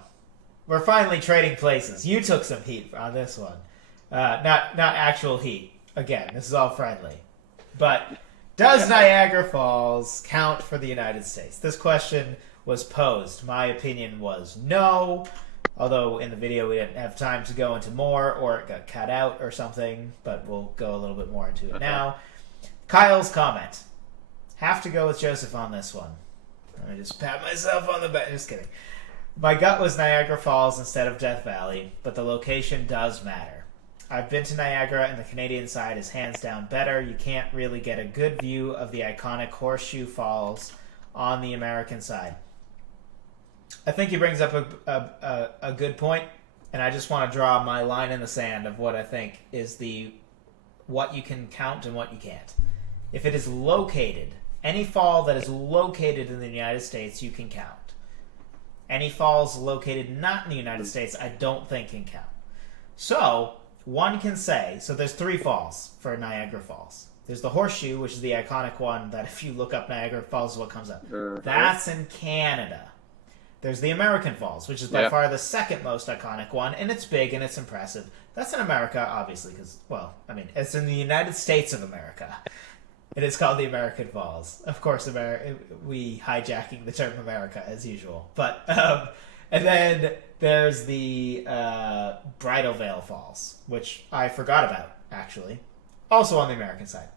We're finally trading places. You took some heat on this one. Not actual heat. Again, this is all friendly. But does Niagara Falls count for the United States? This question was posed. My opinion was no. Although in the video we didn't have time to go into more, or it got cut out or something. But we'll go a little bit more into it now. Kyle's comment. Have to go with Joseph on this one. Let me just pat myself on the back. Just kidding. My gut was Niagara Falls instead of Death Valley, but the location does matter. I've been to Niagara, and the Canadian side is hands down better. You can't really get a good view of the iconic Horseshoe Falls on the American side. I think he brings up a good point, and I just want to draw my line in the sand of what I think is what you can count and what you can't. If it is located, any fall that is located in the United States, you can count. Any falls located not in the United States, I don't think can count. So, one can say, so there's 3 falls for Niagara Falls. There's the Horseshoe, which is the iconic one that if you look up Niagara Falls is what comes up. That's in Canada. There's the American Falls, which is by far the second most iconic one, and it's big and it's impressive. That's in America, obviously, because, it's in the United States of America. It is called the American Falls. Of course, we hijacking the term America as usual. But and then there's the Bridal Veil Falls, which I forgot about, actually. Also on the American side.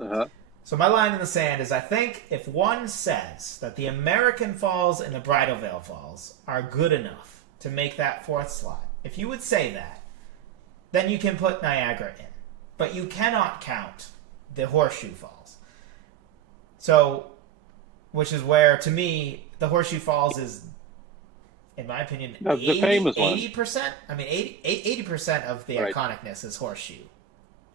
So my line in the sand is, I think if one says that the American Falls and the Bridal Veil Falls are good enough to make that 4th slot, if you would say that, then you can put Niagara in. But you cannot count the Horseshoe Falls. So, which is where, to me, the Horseshoe Falls is, in my opinion, 80%? I mean, 80% of the iconicness is Horseshoe,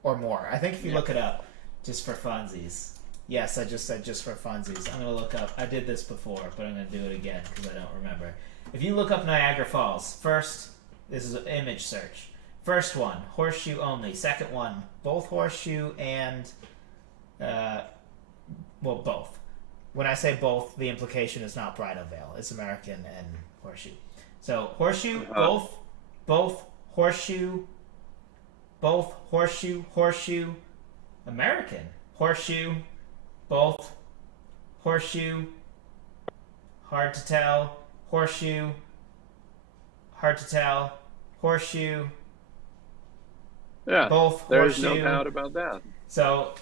or more. I think if you look it up, just for funsies. Yes, I just said just for funsies. I'm going to look up, I did this before, but I'm going to do it again because I don't remember. If you look up Niagara Falls, first, this is an image search. First one, Horseshoe only. Second one, both Horseshoe and... both. When I say both, the implication is not Bridal Veil. It's American and Horseshoe. So, Horseshoe, both Horseshoe, Horseshoe, American, Horseshoe, both, Horseshoe, hard to tell, Horseshoe, hard to tell, Horseshoe, both Horseshoe. There's no doubt about that. So,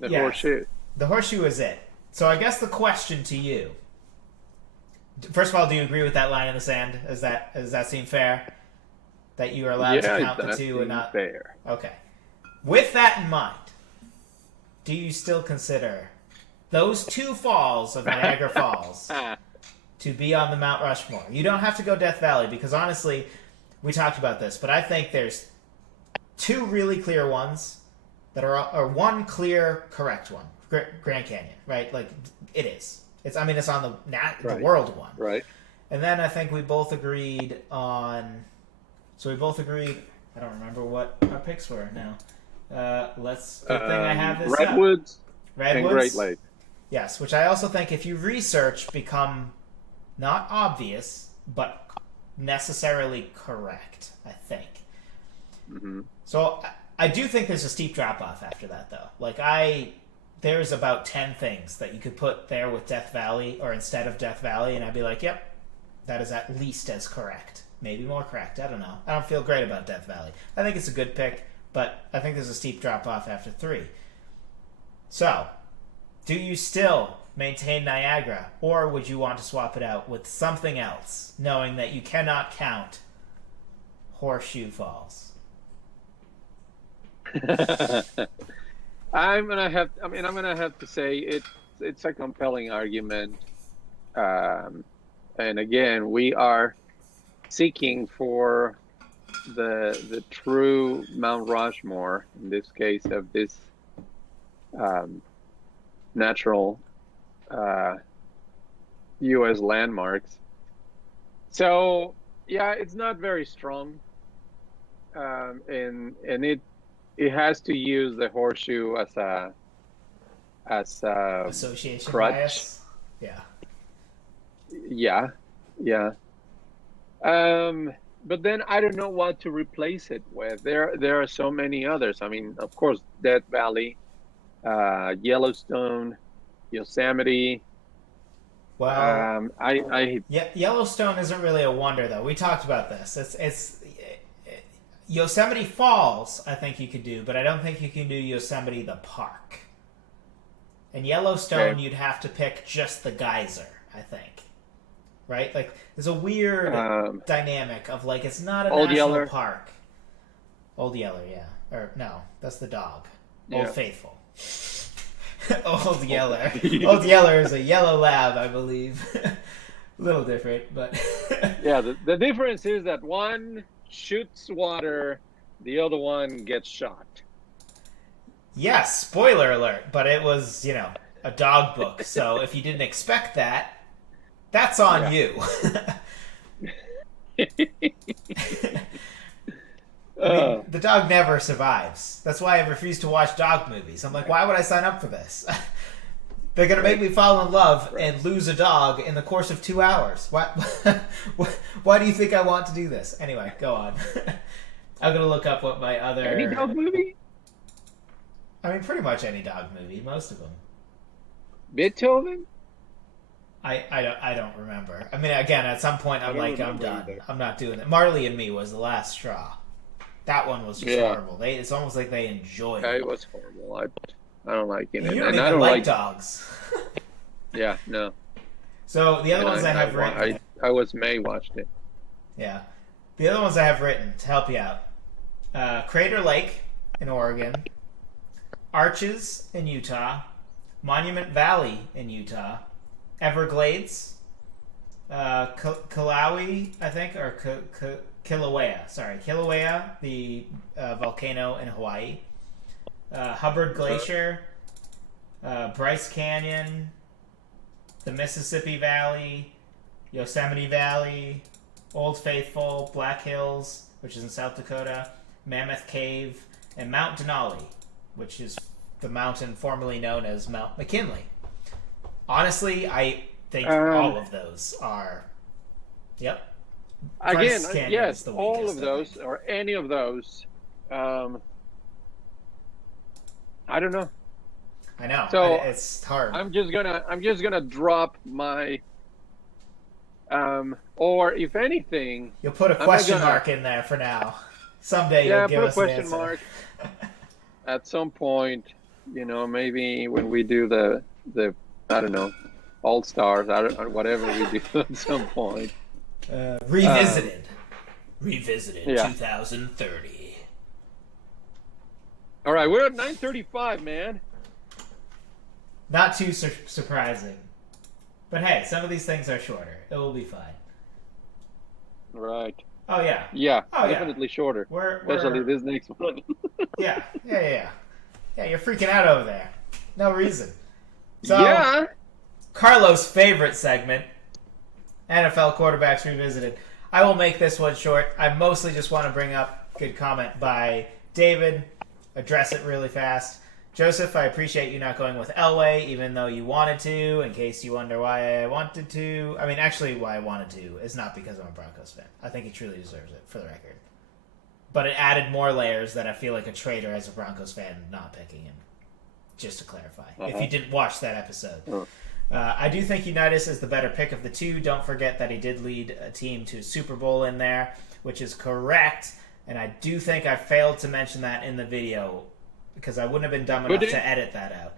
Horseshoe. The Horseshoe is it. So I guess the question to you, First of all, do you agree with that line in the sand? Does that seem fair? That you are allowed to count the two and not fair. Okay. With that in mind, do you still consider those two falls of Niagara Falls to be on the Mount Rushmore? You don't have to go Death Valley because honestly, we talked about this, but I think there's two really clear ones that are or one clear correct one. Grand Canyon, right? Like it is. It's on the world one. Right. And then I think we both agreed on. So we both agreed. I don't remember what our picks were now. Good thing I have this. Redwoods. Redwoods. And Great Lake. Yes, which I also think if you research become not obvious but necessarily correct. I think. Mm-hmm. So I do think there's a steep drop off after that, though. There's about 10 things that you could put there with Death Valley or instead of Death Valley, and I'd be like, yep, that is at least as correct. Maybe more correct. I don't know. I don't feel great about Death Valley. I think it's a good pick, but I think there's a steep drop off after 3. So, do you still maintain Niagara, or would you want to swap it out with something else, knowing that you cannot count Horseshoe Falls? I'm gonna have to say it's a compelling argument, and again, we are seeking for the true Mount Rushmore in this case of this natural U.S. landmarks. So yeah, it's not very strong, and it has to use the horseshoe as a association crutch. Bias. Yeah. But then I don't know what to replace it with. There are so many others. I mean, of course, Death Valley, Yellowstone, Yosemite. Well, yeah, Yellowstone isn't really a wonder, though. We talked about this. It's Yosemite Falls, I think you could do, but I don't think you can do Yosemite the park. And Yellowstone, You'd have to pick just the geyser, I think. Right? Like, there's a weird dynamic of, it's not a Old national Yeller. park. Old Yeller, yeah. Or, no, that's the dog. Yeah. Old Faithful. Old Yeller. Old Yeller is a yellow lab, I believe. A little different, but... Yeah, the difference is that one shoots water, the other one gets shot. Yes, spoiler alert, but it was, a dog book, so if you didn't expect that, that's on you. The dog never survives. That's why I refuse to watch dog movies. I'm like, why would I sign up for this? They're going to make me fall in love and lose a dog in the course of 2 hours. Why do you think I want to do this? Anyway, go on. I'm going to look up what my other... Any dog movie? I mean, pretty much any dog movie. Most of them. Beethoven? I don't remember. I mean, again, at some point, I'm done. Either. I'm not doing it. Marley and Me was the last straw. That one was just horrible. It's almost like they enjoyed it. It was horrible. I don't like it. You don't and even I don't like dogs. Yeah, no. So the other ones I have written... I was May watched it. Yeah. The other ones I have written to help you out. Crater Lake in Oregon. Arches in Utah. Monument Valley in Utah. Everglades. Kilauea, I think, or Kilauea. Sorry, Kilauea, the volcano in Hawaii. Hubbard Glacier. Bryce Canyon. The Mississippi Valley. Yosemite Valley. Old Faithful. Black Hills, which is in South Dakota. Mammoth Cave. And Mount Denali, which is the mountain formerly known as Mount McKinley. Honestly, I think all of those are... Yep. Again, yes, all of those, or any of those. I don't know. I know. So it's hard. I'm just gonna drop my... or if anything... You'll put a question mark in there for now. Someday you'll give us an answer. Yeah, put a question mark. At some point, maybe when we do the I don't know, All Stars, or whatever we do at some point. Revisited. Revisited Yeah. 2030. All right, we're at 9:35, man. Not too surprising. But hey, some of these things are shorter. It will be fine. Right. Oh, yeah. Yeah, Oh, yeah. definitely shorter. We're Especially this next one. Yeah, you're freaking out over there. No reason. So, Yeah. Carlo's favorite segment, NFL Quarterbacks Revisited. I will make this one short. I mostly just want to bring up good comment by David, address it really fast. Joseph, I appreciate you not going with Elway, even though you wanted to, in case you wonder why I wanted to. I mean, actually, why I wanted to is not because I'm a Broncos fan. I think he truly deserves it, for the record. But it added more layers that I feel like a traitor as a Broncos fan not picking him. Just to clarify, if you didn't watch that episode. I do think Unitas is the better pick of the two. Don't forget that he did lead a team to a Super Bowl in there, which is correct. And I do think I failed to mention that in the video because I wouldn't have been dumb enough to edit that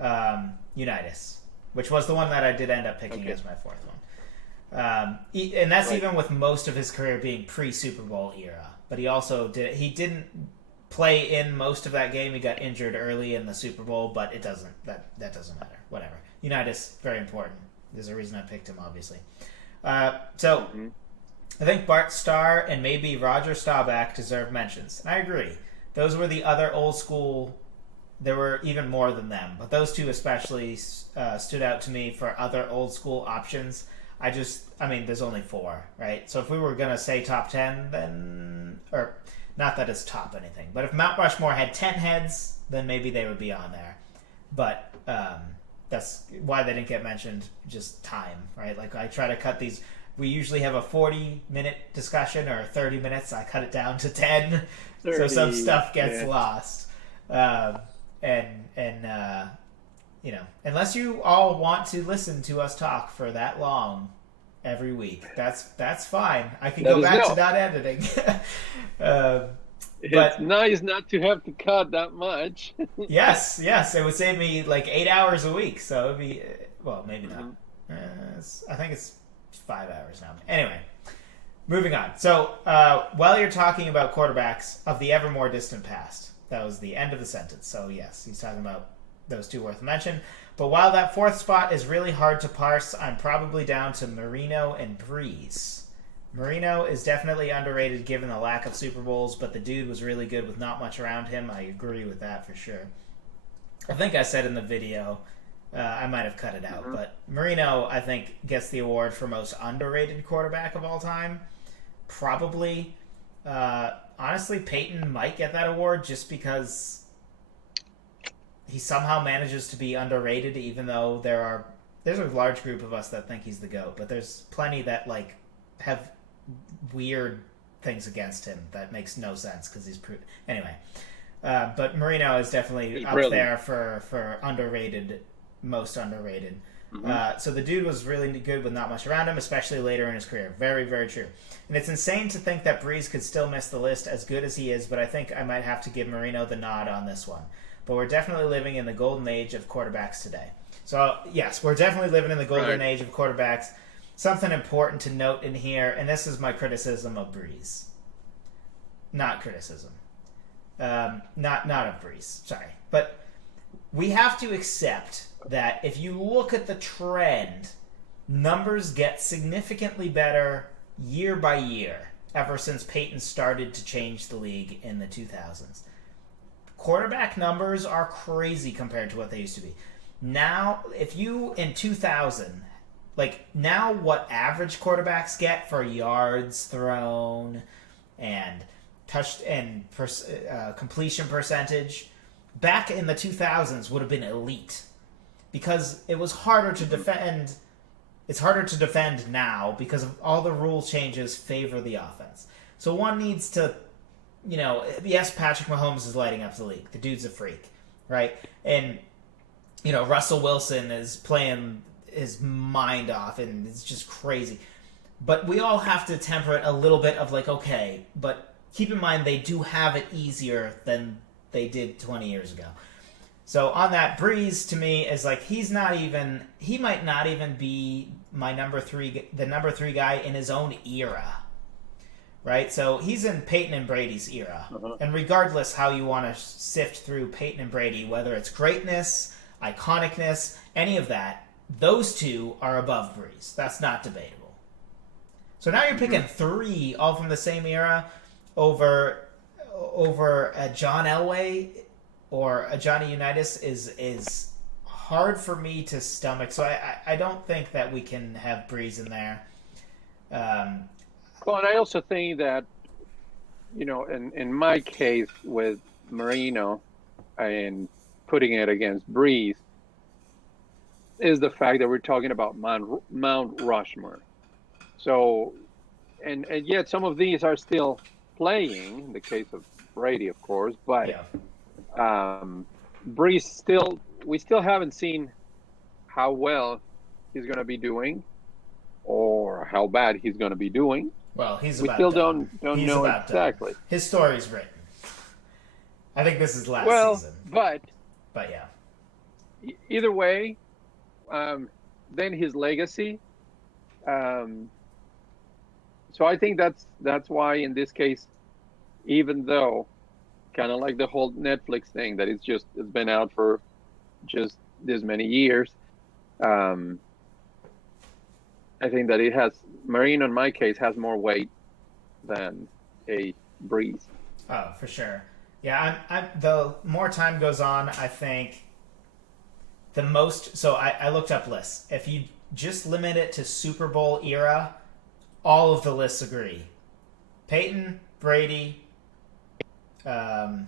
out. Unitas, which was the one that I did end up picking as my fourth one. And that's even with most of his career being pre-Super Bowl era. But he also didn't play in most of that game. He got injured early in the Super Bowl, but that doesn't matter. Whatever. Unitas, very important. There's a reason I picked him, obviously. I think Bart Starr and maybe Roger Staubach deserve mentions. And I agree. Those were the other old school. There were even more than them, but those two especially stood out to me for other old school options. There's only 4, right? So if we were going to say top 10, then... Or, not that it's top anything, but if Mount Rushmore had 10 heads, then maybe they would be on there. But that's why they didn't get mentioned, just time, right? Like, I try to cut these... We usually have a 40-minute discussion, or 30 minutes. I cut it down to 10, 30, so some stuff gets lost. Unless you all want to listen to us talk for that long every week, that's fine. I can go back to not editing. It's nice not to have to cut that much. yes, it would save me like 8 hours a week. So it would be, well, maybe not. I think it's 5 hours now. Anyway, moving on. So while you're talking about quarterbacks of the ever more distant past, that was the end of the sentence. So yes, he's talking about those two worth mention. But while that fourth spot is really hard to parse, I'm probably down to Marino and Breeze. Marino is definitely underrated given the lack of Super Bowls, but the dude was really good with not much around him. I agree with that for sure. I think I said in the video, I might have cut it out, but Marino, I think, gets the award for most underrated quarterback of all time. Probably. Honestly, Peyton might get that award just because he somehow manages to be underrated, even though there's a large group of us that think he's the GOAT, but there's plenty that have weird things against him that makes no sense because he's anyway. But Marino is definitely up there for underrated, most underrated. So the dude was really good with not much around him, especially later in his career. Very, very true. And it's insane to think that Breeze could still miss the list as good as he is, but I think I might have to give Marino the nod on this one. But we're definitely living in the golden age of quarterbacks today. So, yes, we're definitely living in the golden age of quarterbacks. Something important to note in here, and this is my criticism of Breeze. Not criticism. Not of Breeze, sorry. But we have to accept that if you look at the trend, numbers get significantly better year by year ever since Peyton started to change the league in the 2000s. Quarterback numbers are crazy compared to what they used to be. Now, if you, in 2000, now what average quarterbacks get for yards thrown and completion percentage, back in the 2000s would have been elite. Because it was harder to defend. It's harder to defend now because of all the rule changes favor the offense. So one needs to, yes, Patrick Mahomes is lighting up the league. The dude's a freak, right? And, Russell Wilson is playing his mind off and it's just crazy. But we all have to temper it a little bit of okay, but keep in mind they do have it easier than they did 20 years ago. So on that, Breeze to me is like he might not even be my the number three guy in his own era, right? So he's in Peyton and Brady's era, and regardless how you want to sift through Peyton and Brady, whether it's greatness, iconicness, any of that, those two are above Breeze. That's not debatable. So now you're picking three all from the same era over a John Elway or a Johnny Unitas is hard for me to stomach. So I don't think that we can have Breeze in there. Well, and I also think that, in my case with Marino and putting it against Breeze is the fact that we're talking about Mount Rushmore. So, and yet some of these are still playing, in the case of Brady, of course, but Breeze we still haven't seen how well he's going to be doing or how bad he's going to be doing. Well, we still don't know exactly. Done. His story's written. I think this is last season. But yeah. Either way, then his legacy. So I think that's why in this case, even though kind of like the whole Netflix thing that it's been out for just this many years, I think that it has Marino in my case has more weight than a Breeze. Oh, for sure. Yeah, the more time goes on, I think the most. So I looked up lists. If you just limit it to Super Bowl era, all of the lists agree. Peyton, Brady, Joe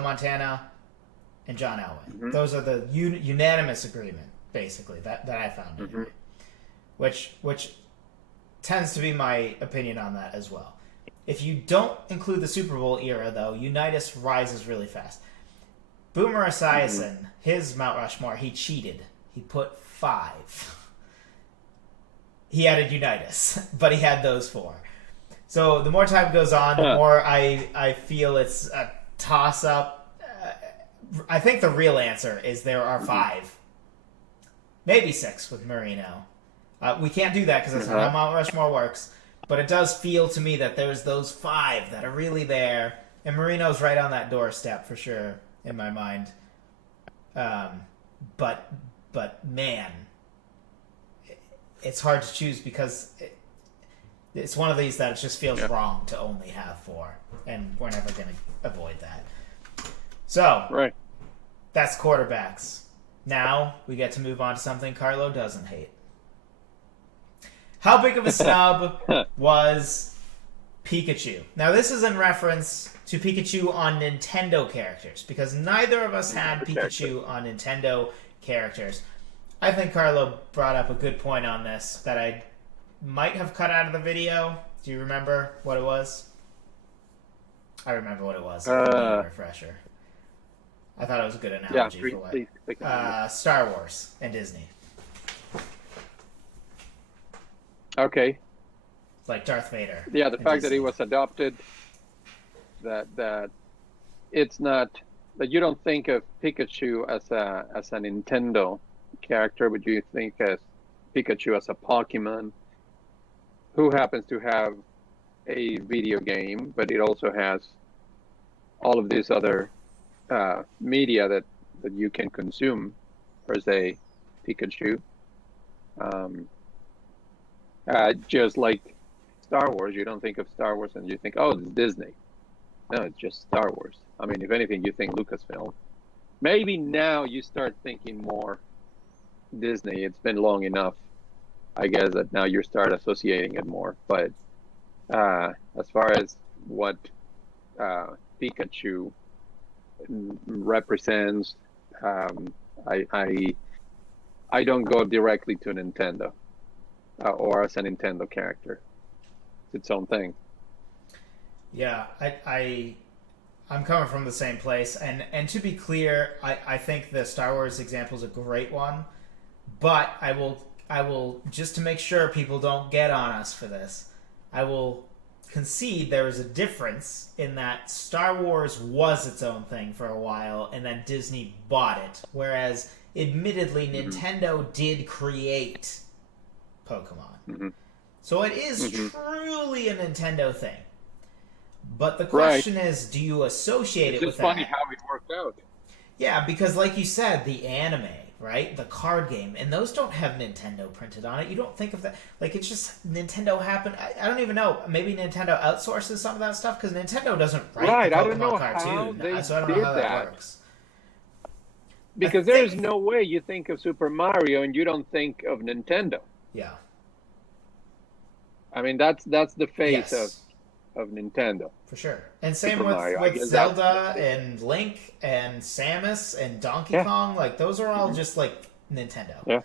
Montana, and John Elway. Mm-hmm. Those are the unanimous agreement, basically, that I found. Anyway. Which tends to be my opinion on that as well. If you don't include the Super Bowl era, though, Unitas rises really fast. Boomer Esiason, his Mount Rushmore, he cheated. He put 5. He added Unitas, but he had those 4. So the more time goes on, the more I feel it's a toss-up. I think the real answer is there are 5. Maybe 6 with Marino. We can't do that because that's not how Mount Rushmore works. But it does feel to me that there's those 5 that are really there. And Marino's right on that doorstep for sure, in my mind. But man, it's hard to choose because it's one of these that it just feels wrong to only have 4. And we're never going to avoid that. So, that's quarterbacks. Now we get to move on to something Carlo doesn't hate. How big of a snub was Pikachu? Now, this is in reference to Pikachu on Nintendo characters, because neither of us had Pikachu on Nintendo characters. I think Carlo brought up a good point on this that I might have cut out of the video. Do you remember what it was? I remember what it was. A refresher. I thought it was a good analogy for what. Star Wars and Disney. Okay. Like Darth Vader. Yeah, the fact that he was adopted, that it's not that you don't think of Pikachu as a Nintendo character, but you think as Pikachu as a Pokemon who happens to have a video game, but it also has all of these other media that you can consume, per se, Pikachu. Just like Star Wars, you don't think of Star Wars and you think, oh, it's Disney. No, it's just Star Wars. I mean, if anything, you think Lucasfilm. Maybe now you start thinking more Disney. It's been long enough, I guess, that now you start associating it more. But as far as what Pikachu represents, I don't go directly to Nintendo or as a Nintendo character. It's its own thing. Yeah, I'm coming from the same place, and to be clear, I think the Star Wars example is a great one, but I will just to make sure people don't get on us for this, I will concede there is a difference in that Star Wars was its own thing for a while, and then Disney bought it. Whereas, admittedly, Nintendo did create Pokemon. So it is truly a Nintendo thing. But the question is, do you associate it with that? It's funny how it worked out. Yeah, because like you said, the anime, right? The card game, and those don't have Nintendo printed on it. You don't think of that. Like, it's just Nintendo happened. I don't even know. Maybe Nintendo outsources some of that stuff because Nintendo doesn't write the Pokemon cartoon. So I don't know how that works. Because there's no way you think of Super Mario and you don't think of Nintendo. Yeah. I mean, that's the face of Nintendo. For sure. And same with Zelda and Link and Samus and Donkey Kong. Like, those are all just, like, Nintendo.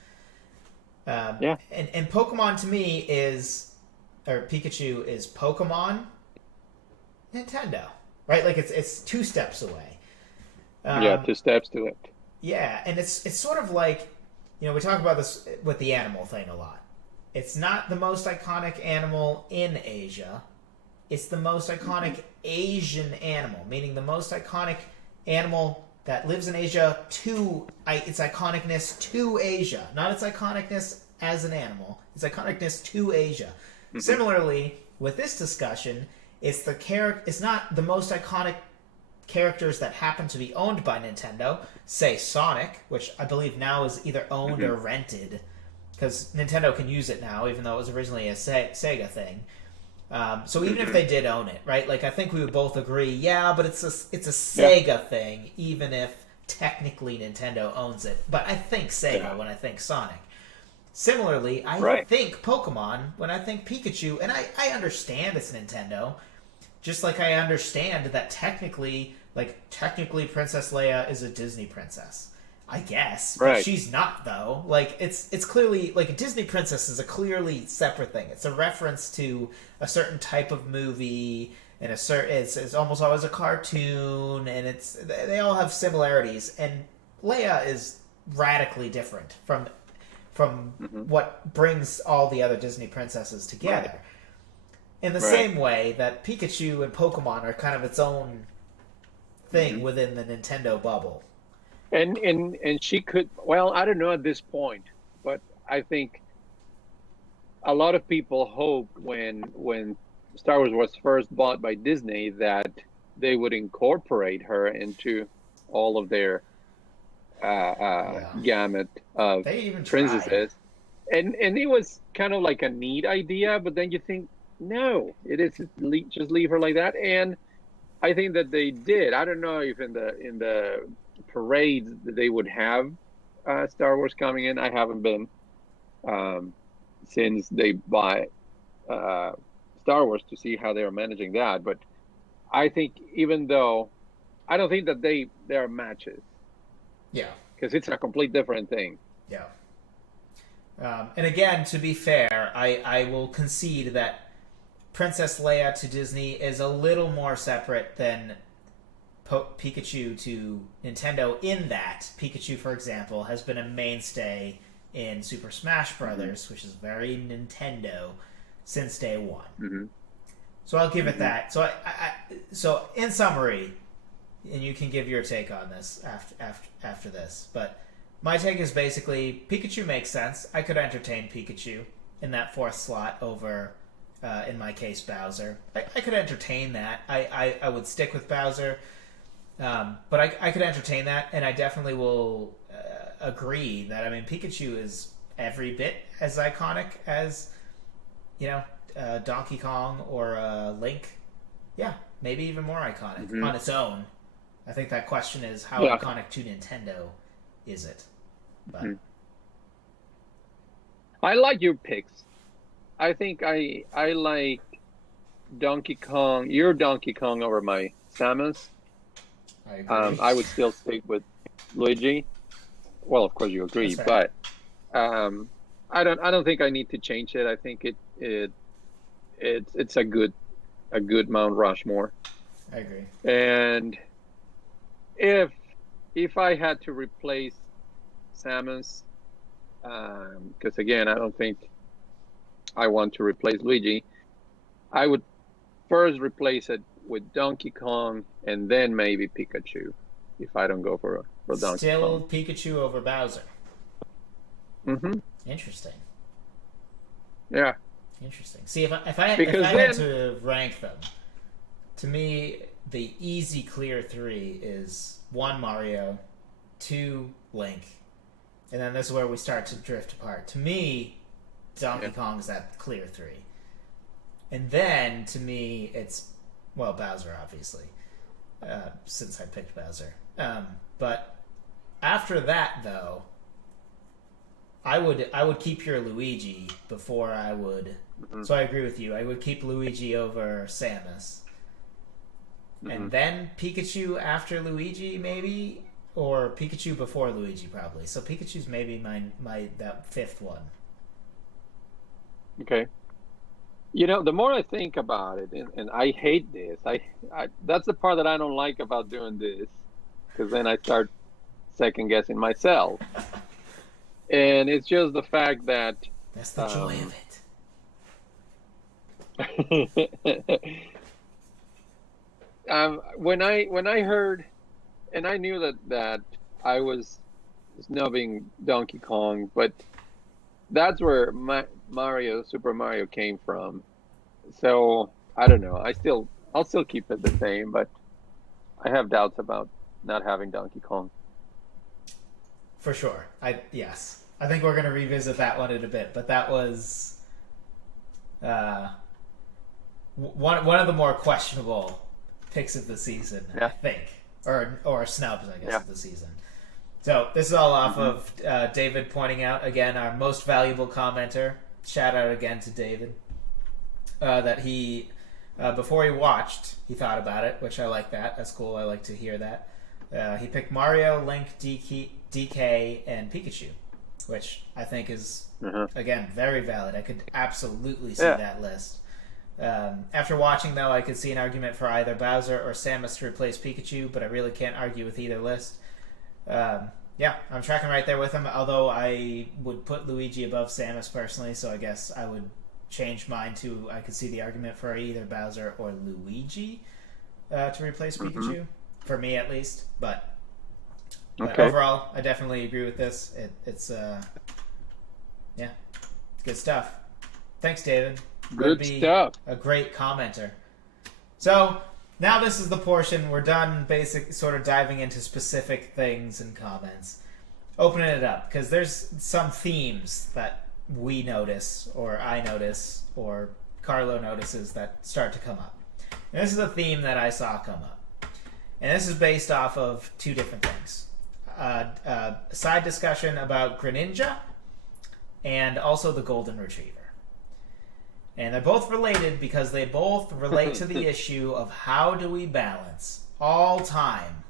Yeah. And Pokemon to me is, or Pikachu is Pokemon, Nintendo. Right? Like, it's 2 steps away. 2 steps to it. Yeah, and it's sort of like, we talk about this with the animal thing a lot. It's not the most iconic animal in Asia. It's the most iconic Asian animal, meaning the most iconic animal that lives in Asia to its iconicness to Asia. Not its iconicness as an animal. Its iconicness to Asia. Similarly, with this discussion, it's not the most iconic characters that happen to be owned by Nintendo, say Sonic, which I believe now is either owned or rented, because Nintendo can use it now, even though it was originally a Sega thing. So even if they did own it, right? Like, I think we would both agree, but it's a Sega thing, even if technically Nintendo owns it. But I think Sega when I think Sonic. Similarly, I think Pokemon when I think Pikachu, and I understand it's Nintendo, just like I understand that technically Princess Leia is a Disney princess. I guess. But she's not, though. Like, it's clearly, like, a Disney princess is a clearly separate thing. It's a reference to a certain type of movie, and it's almost always a cartoon, and they all have similarities. And Leia is radically different from what brings all the other Disney princesses together. In the same way that Pikachu and Pokemon are kind of its own thing within the Nintendo bubble. And she could, well, I don't know at this point, but I think a lot of people hoped when Star Wars was first bought by Disney that they would incorporate her into all of their gamut of princesses. And it was kind of like a neat idea, but then you think, no, it is just leave her like that. And I think that they did. I don't know if in the parades that they would have Star Wars coming in. I haven't been since they bought Star Wars to see how they're managing that. But I think even though I don't think that they are matches. Yeah. Because it's a complete different thing. Yeah. And again, to be fair, I will concede that Princess Leia to Disney is a little more separate than Pikachu to Nintendo, in that Pikachu, for example, has been a mainstay in Super Smash Brothers, which is very Nintendo since day one. So I'll give it that. So so in summary, and you can give your take on this after this, but my take is basically Pikachu makes sense. I could entertain Pikachu in that 4th slot over, in my case, Bowser. I could entertain that. I would stick with Bowser. But I could entertain that, and I definitely will agree that, I mean, Pikachu is every bit as iconic as, Donkey Kong or Link. Yeah, maybe even more iconic on its own. I think that question is how iconic to Nintendo is it? But I like your picks. I think I like Donkey Kong, your Donkey Kong over my Samus. I agree. I would still stick with Luigi. Well, of course you agree, but I don't think I need to change it. I think it's a good Mount Rushmore. I agree. And if I had to replace Samus, because again, I don't think I want to replace Luigi, I would first replace it with Donkey Kong and then maybe Pikachu, if I don't go for Donkey Still Kong. Pikachu over Bowser. Mm-hmm. Interesting. Yeah. Interesting. See, if I had to rank them, to me, the easy clear 3 is 1 Mario, 2 Link, and then this is where we start to drift apart. To me, Donkey Kong's that clear 3. And then, to me, it's, well, Bowser, obviously, since I picked Bowser. But after that, though, I would keep your Luigi before I would... Mm-hmm. So I agree with you. I would keep Luigi over Samus. Mm-hmm. And then Pikachu after Luigi, maybe? Or Pikachu before Luigi, probably. So Pikachu's maybe my that 5th one. Okay. You know, the more I think about it, and I hate this, I that's the part that I don't like about doing this, because then I start second-guessing myself. And it's just the fact that... That's the joy of it. When I heard, and I knew that I was snubbing Donkey Kong, but that's where Super Mario came from. So I don't know. I'll still keep it the same, but I have doubts about not having Donkey Kong. For sure. Yes. I think we're going to revisit that one in a bit, but that was one of the more questionable picks of the season, I think. Or snubs, I guess, of the season. So this is all off of David pointing out, again, our most valuable commenter. Shout out again to David. That he, before he watched, he thought about it, which I like that. That's cool. I like to hear that. He picked Mario, Link, DK, and Pikachu, which I think is, again, very valid. I could absolutely see that list. After watching, though, I could see an argument for either Bowser or Samus to replace Pikachu, but I really can't argue with either list. Yeah, I'm tracking right there with him, although I would put Luigi above Samus personally, so I guess I would change mine to I could see the argument for either Bowser or Luigi to replace Pikachu, for me at least. But overall, I definitely agree with this. It's good stuff. Thanks, David. Good stuff. A great commenter. So now this is the portion we're done. Sort of diving into specific things and comments, opening it up because there's some themes that we notice, or I notice, or Carlo notices that start to come up. And this is a theme that I saw come up, and this is based off of 2 different things: a side discussion about Greninja, and also the Golden Retriever. And they're both related because they both relate to the issue of how do we balance all time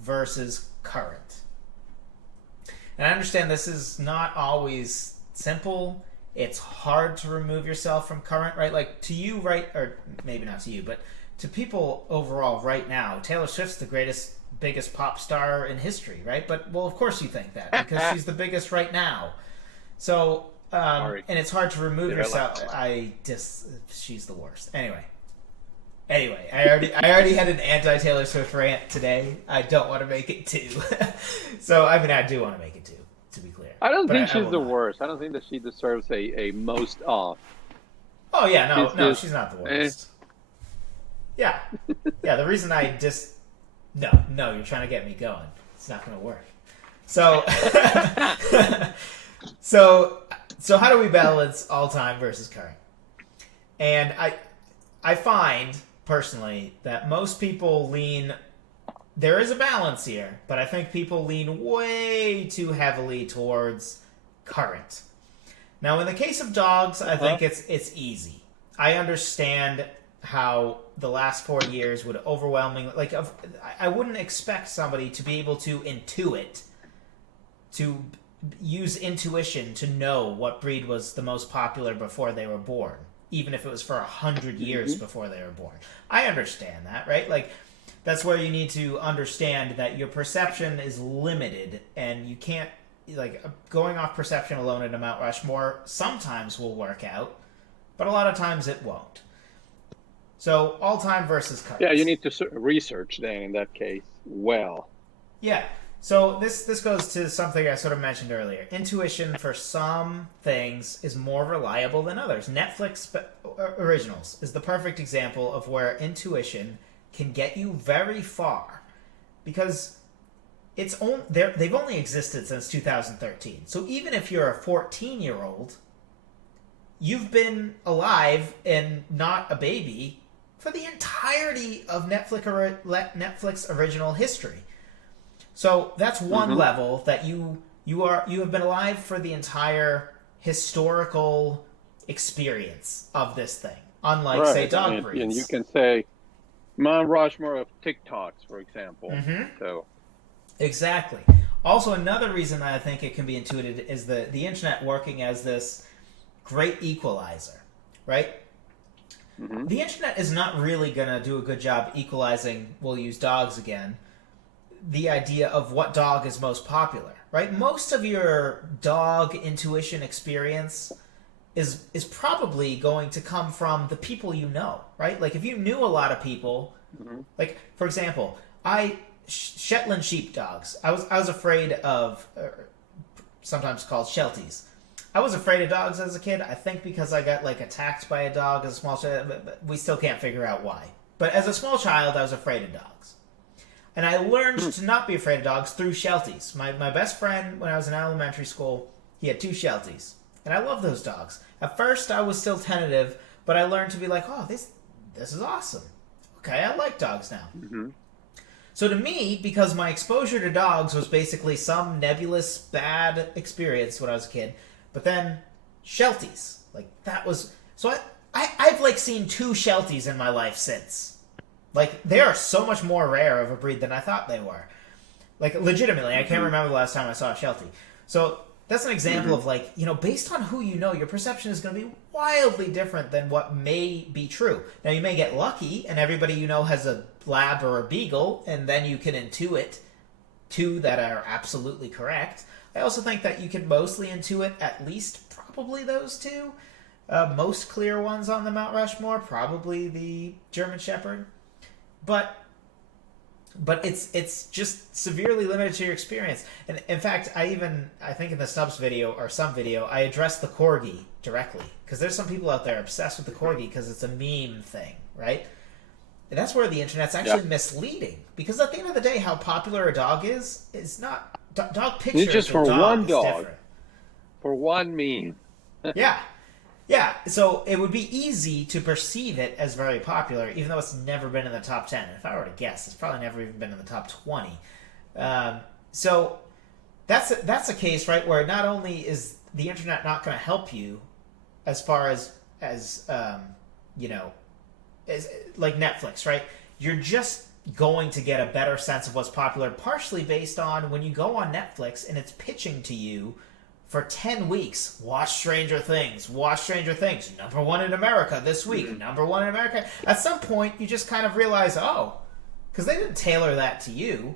versus current. And I understand this is not always simple. It's hard to remove yourself from current, right? Like to you, right? Or maybe not to you, but to people overall right now, Taylor Swift's the biggest pop star in history, right? But, well, of course you think that because she's the biggest right now. So... and it's hard to remove yourself. She's the worst. Anyway, I already had an anti-Taylor Swift rant today. I don't want to make it 2. So I mean, I do want to make it 2. To be clear, I don't think she's the worst. I don't think that she deserves a most off. Oh yeah, no, she's not the worst. Yeah. The reason I just no, you're trying to get me going. It's not going to work. So, So how do we balance all time versus current? And I find, personally, that most people lean... There is a balance here, but I think people lean way too heavily towards current. Now, in the case of dogs, I think it's easy. I understand how the last 4 years would overwhelmingly... Like, I wouldn't expect somebody to be able to intuit, to... use intuition to know what breed was the most popular before they were born, even if it was for 100 years before they were born. I understand that, right? Like, that's where you need to understand that your perception is limited, and you can't, like, going off perception alone in a Mount Rushmore sometimes will work out, but a lot of times it won't. So all-time versus current. Yeah, you need to research then in that case. Well. Yeah. So this goes to something I sort of mentioned earlier. Intuition for some things is more reliable than others. Netflix originals is the perfect example of where intuition can get you very far, because they've only existed since 2013. So even if you're a 14-year-old, you've been alive and not a baby for the entirety of Netflix original history. So that's one level that you have been alive for the entire historical experience of this thing. Unlike, say, dog breeds. And you can say Mount Rushmore of TikToks, for example. So exactly. Also, another reason that I think it can be intuited is the internet working as this great equalizer, right? The internet is not really going to do a good job equalizing, we'll use dogs again, the idea of what dog is most popular, right? Most of your dog intuition experience is probably going to come from the people you know, right? Like if you knew a lot of people, like for example, Shetland sheepdogs. I was afraid of, sometimes called Shelties. I was afraid of dogs as a kid. I think because I got like attacked by a dog as a small child. But we still can't figure out why. But as a small child, I was afraid of dogs. And I learned to not be afraid of dogs through Shelties. My best friend, when I was in elementary school, he had 2 Shelties. And I love those dogs. At first, I was still tentative, but I learned to be like, oh, this is awesome. Okay, I like dogs now. So to me, because my exposure to dogs was basically some nebulous bad experience when I was a kid, but then Shelties, like that was... So I've like seen 2 Shelties in my life since. Like, they are so much more rare of a breed than I thought they were. Like, legitimately, I can't remember the last time I saw a Sheltie. So, that's an example of, like, you know, based on who you know, your perception is going to be wildly different than what may be true. Now, you may get lucky, and everybody you know has a lab or a beagle, and then you can intuit 2 that are absolutely correct. I also think that you can mostly intuit at least probably those 2. Most clear ones on the Mount Rushmore, probably the German Shepherd. But it's just severely limited to your experience. And in fact, I think in the Snubs video or some video, I addressed the Corgi directly. Because there's some people out there obsessed with the Corgi because it's a meme thing, right? And that's where the internet's actually misleading. Because at the end of the day, how popular a dog is not... Dog pictures it's just for one dog. Different. For one meme. Yeah. Yeah, so it would be easy to perceive it as very popular, even though it's never been in the top 10. If I were to guess, it's probably never even been in the top 20. So that's a case, right, where not only is the internet not going to help you as far as you know, as like Netflix, right? You're just going to get a better sense of what's popular, partially based on when you go on Netflix and it's pitching to you for 10 weeks, watch Stranger Things, number 1 in America this week, number 1 in America. At some point, you just kind of realize, oh, because they didn't tailor that to you.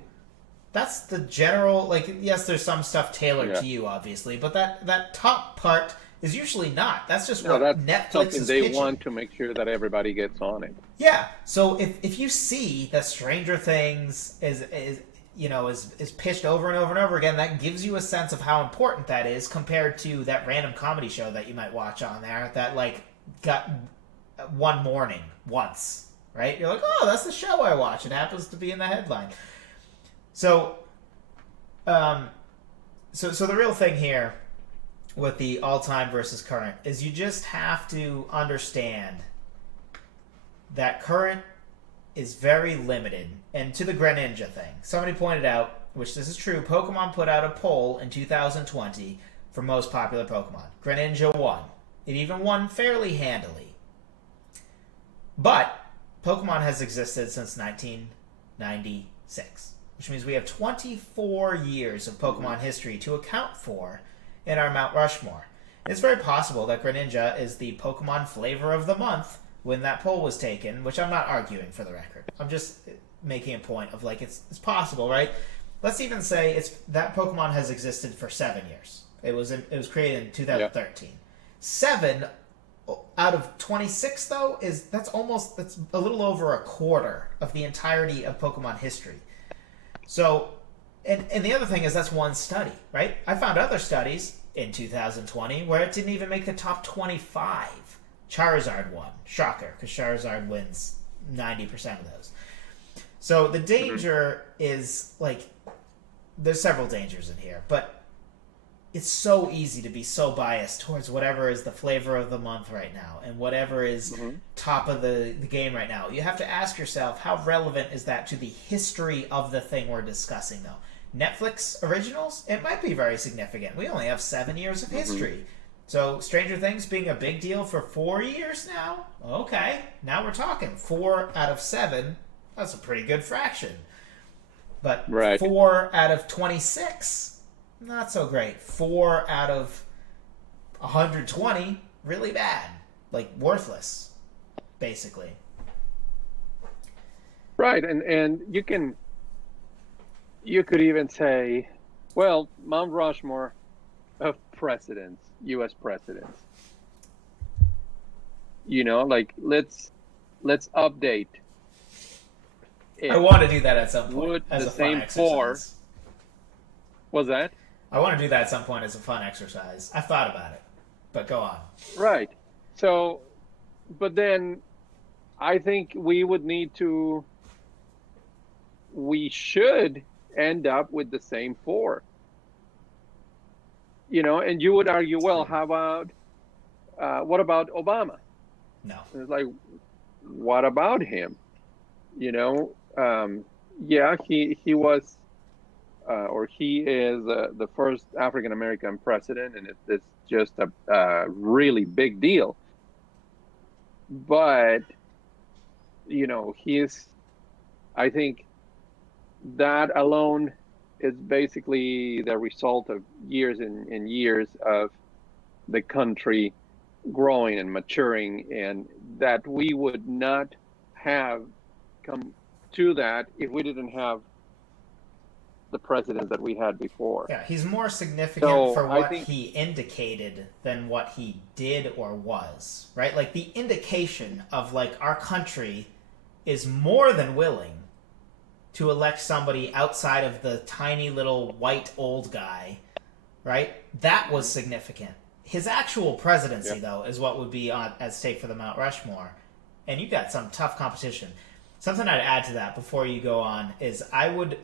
That's the general, like, yes, there's some stuff tailored to you, obviously, but that top part is usually not. That's just what Netflix is pitching. They want to make sure that everybody gets on it. Yeah, so if you see that Stranger Things is pitched over and over and over again, that gives you a sense of how important that is compared to that random comedy show that you might watch on there that, like, got one morning once, right? You're like, oh, that's the show I watch. It happens to be in the headline. So, so the real thing here with the all-time versus current is you just have to understand that current is very limited. And to the Greninja thing, somebody pointed out, which this is true, Pokemon put out a poll in 2020 for most popular Pokemon. Greninja won. It even won fairly handily. But Pokemon has existed since 1996, which means we have 24 years of Pokemon history to account for in our Mount Rushmore. It's very possible that Greninja is the Pokemon flavor of the month when that poll was taken, which I'm not arguing for the record. I'm just making a point of, like, it's possible, right? Let's even say that Pokemon has existed for 7 years. It was created in 2013. 7 out of 26 though that's a little over a quarter of the entirety of Pokemon history. So, and the other thing is that's one study, right? I found other studies in 2020 where it didn't even make the top 25. Charizard won. Shocker, because Charizard wins 90% of those. So the danger is, like, there's several dangers in here, but it's so easy to be so biased towards whatever is the flavor of the month right now and whatever is top of the game right now. You have to ask yourself, how relevant is that to the history of the thing we're discussing, though? Netflix originals, it might be very significant. We only have 7 years of history. So Stranger Things being a big deal for 4 years now? Okay, now we're talking 4 out of 7. That's a pretty good fraction. But 4 out of 26, not so great. 4 out of 120, really bad. Like, worthless, basically. Right, and you could even say, well, Mount Rushmore of presidents, U.S. presidents. You know, like, let's update. I want to do that at some point as the a fun same exercise. Was that? I want to do that at some point as a fun exercise. I've thought about it, but go on. Right. So, but then I think we should end up with the same 4. You know, and you would argue, well, how about, what about Obama? No. And it's like, what about him? You know, yeah, he was, or he is the first African-American president, and it's just a really big deal. But, you know, I think that alone is basically the result of years and years of the country growing and maturing, and that we would not have come to that if we didn't have the presidents that we had before. Yeah, he's more significant for what he indicated than what he did or was, right? Like, the indication of, like, our country is more than willing to elect somebody outside of the tiny little white old guy, right? That was significant. His actual presidency, though, is what would be at stake for the Mount Rushmore. And you got some tough competition. Something I'd add to that before you go on is I would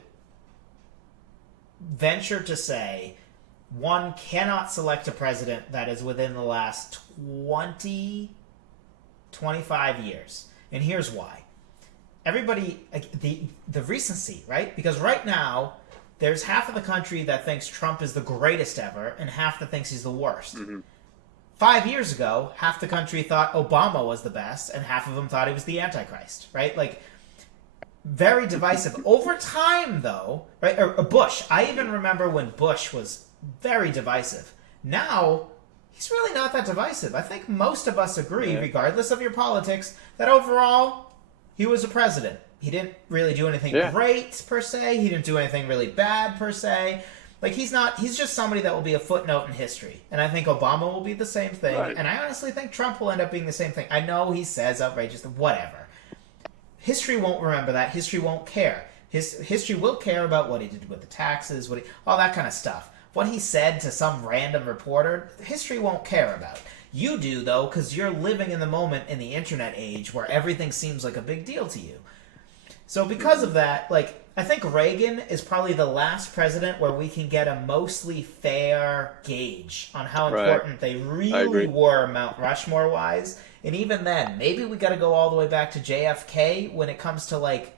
venture to say one cannot select a president that is within the last 20, 25 years. And here's why. Everybody, the recency, right? Because right now, there's half of the country that thinks Trump is the greatest ever, and half that thinks he's the worst. 5 years ago, half the country thought Obama was the best, and half of them thought he was the Antichrist, right? Like, very divisive. Over time, though, right? Or Bush. I even remember when Bush was very divisive. Now, he's really not that divisive. I think most of us agree, regardless of your politics, that overall, he was a president. He didn't really do anything great, per se. He didn't do anything really bad, per se. Like, he's just somebody that will be a footnote in history. And I think Obama will be the same thing. Right. And I honestly think Trump will end up being the same thing. I know he says outrageous, whatever. History won't remember that. History won't care. History will care about what he did with the taxes, all that kind of stuff. What he said to some random reporter, history won't care about. You do, though, because you're living in the moment in the internet age where everything seems like a big deal to you. So because of that, like, I think Reagan is probably the last president where we can get a mostly fair gauge on how important they really were Mount Rushmore-wise. And even then, maybe we got to go all the way back to JFK when it comes to, like,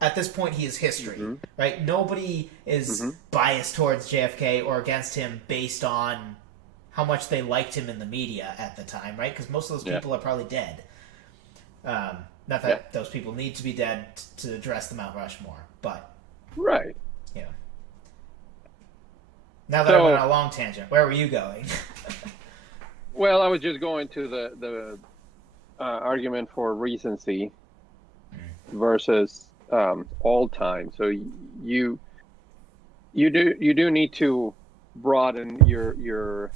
at this point he is history, right? Nobody is biased towards JFK or against him based on how much they liked him in the media at the time, right? Because most of those people are probably dead. Not that those people need to be dead to address the Mount Rushmore, but... Right. Yeah. Now that I went on a long tangent, where were you going? Well, I was just going to the argument for recency versus all time. So you do need to broaden your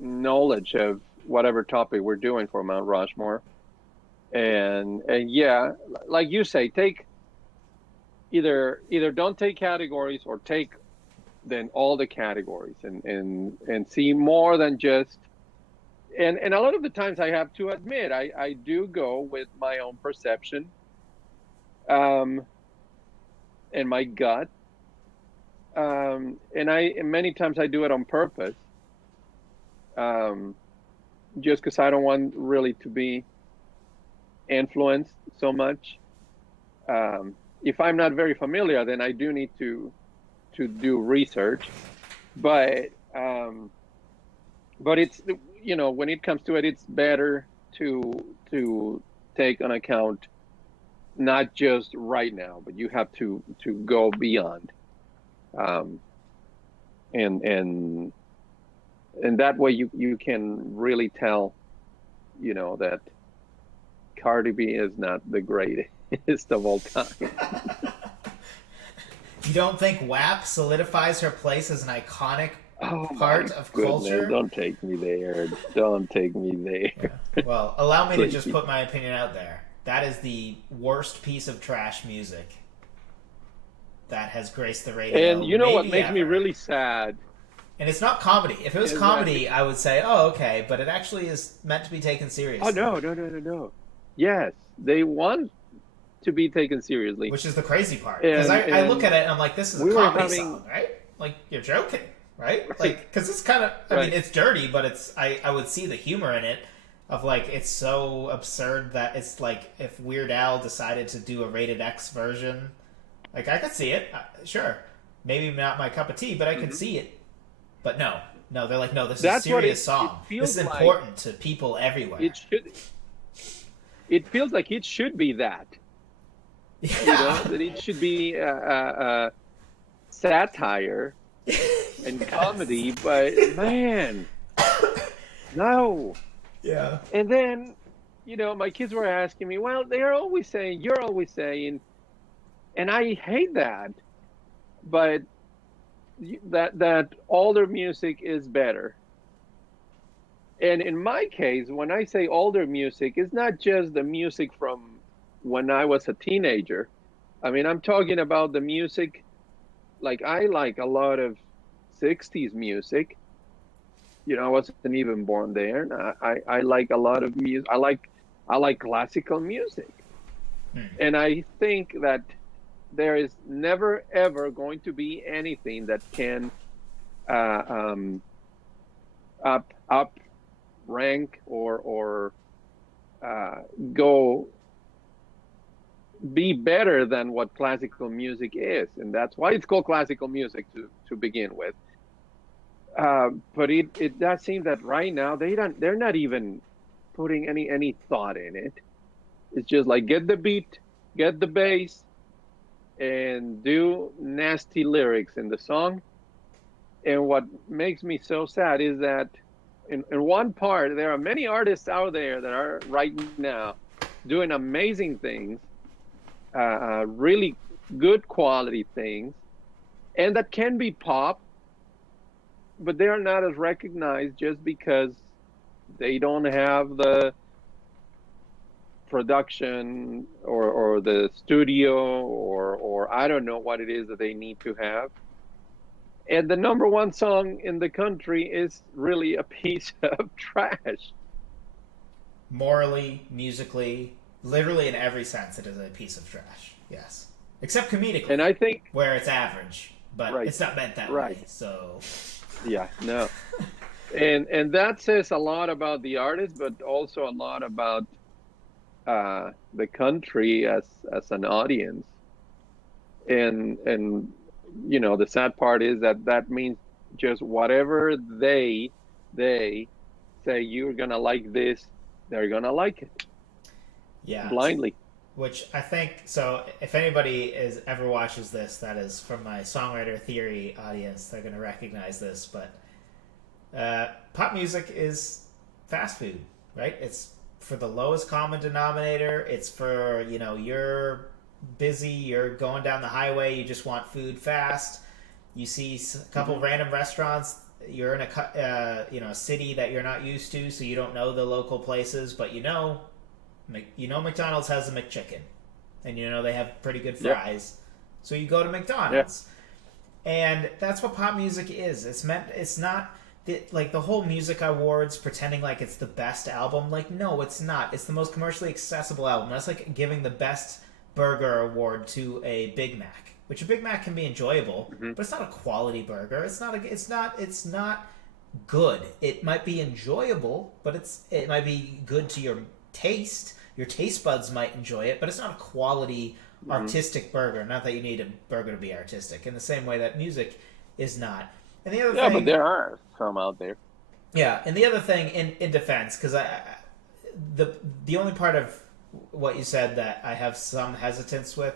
knowledge of whatever topic we're doing for Mount Rushmore. And yeah, like you say, take either don't take categories or take then all the categories and see more than just and a lot of the times I have to admit I do go with my own perception and my gut and many times I do it on purpose just because I don't want really to be influenced so much. If I'm not very familiar, then I do need to do research. But it's when it comes to it, it's better to take on account not just right now, but you have to go beyond, and that way you can really tell, that Cardi B is not the greatest of all time. You don't think WAP solidifies her place as an iconic part of goodness, culture? Don't take me there. Don't take me there. Yeah. Well, allow me to just put my opinion out there. That is the worst piece of trash music that has graced the radio. And you know what makes ever. me really sad? And it's not comedy. If it was comedy, I would say, oh, okay. But it actually is meant to be taken seriously. Oh, no. Yes, they want to be taken seriously. Which is the crazy part. Because I look at it and I'm like, this is a comedy song, right? Like, you're joking, right? Like, because it's kind of, I mean, it's dirty, but it's, I would see the humor in it of, like, it's so absurd that it's like if Weird Al decided to do a rated X version, like, I could see it, sure. Maybe not my cup of tea, but I could see it. But no, they're like, no, this is a serious song. This is important to people everywhere. It feels like it should be that. Yeah. That it should be satire and comedy, but man, no. Yeah. And then, my kids were asking me, well, you're always saying, and I hate that, but that older music is better. And in my case, when I say older music, it's not just the music from when I was a teenager. I mean, I'm talking about the music, like I like a lot of 60s music. I wasn't even born there. And I like a lot of music. I like classical music. And I think that there is never, ever going to be anything that can up rank or go be better than what classical music is, and that's why it's called classical music to begin with. But it does seem that right now they're not even putting any thought in it. It's just like get the beat, get the bass, and do nasty lyrics in the song. And what makes me so sad is that in one part, there are many artists out there that are right now doing amazing things, really good quality things, and that can be pop, but they are not as recognized just because they don't have the production or the studio or I don't know what it is that they need to have. And the number one song in the country is really a piece of trash. Morally, musically, literally in every sense, it is a piece of trash. Yes. Except comedically. And I think... where it's average. But it's not meant that way, so... Yeah, no. And that says a lot about the artist, but also a lot about the country as an audience. And the sad part is that means just whatever they say you're gonna like this, they're gonna like it. Yeah. Blindly. Which I think, so if anybody ever watches this, that is from my Songwriter Theory audience, they're going to recognize this, but pop music is fast food, right? It's for the lowest common denominator. It's for, you're busy, you're going down the highway, you just want food fast. You see a couple random restaurants you're in a city that you're not used to, so you don't know the local places, but McDonald's has a McChicken, and they have pretty good fries, so you go to McDonald's, and that's what pop music is. It's not like the whole music awards pretending like it's the best album. Like, no, it's not. It's the most commercially accessible album. That's like giving the best burger award to a Big Mac, which a Big Mac can be enjoyable, but it's not a quality burger. It's not good. It might be enjoyable, but it might be good to your taste. Your taste buds might enjoy it, but it's not a quality artistic burger. Not that you need a burger to be artistic, in the same way that music is not. And the other thing, but there are some out there. Yeah, and the other thing in defense, because the only part of what you said that I have some hesitance with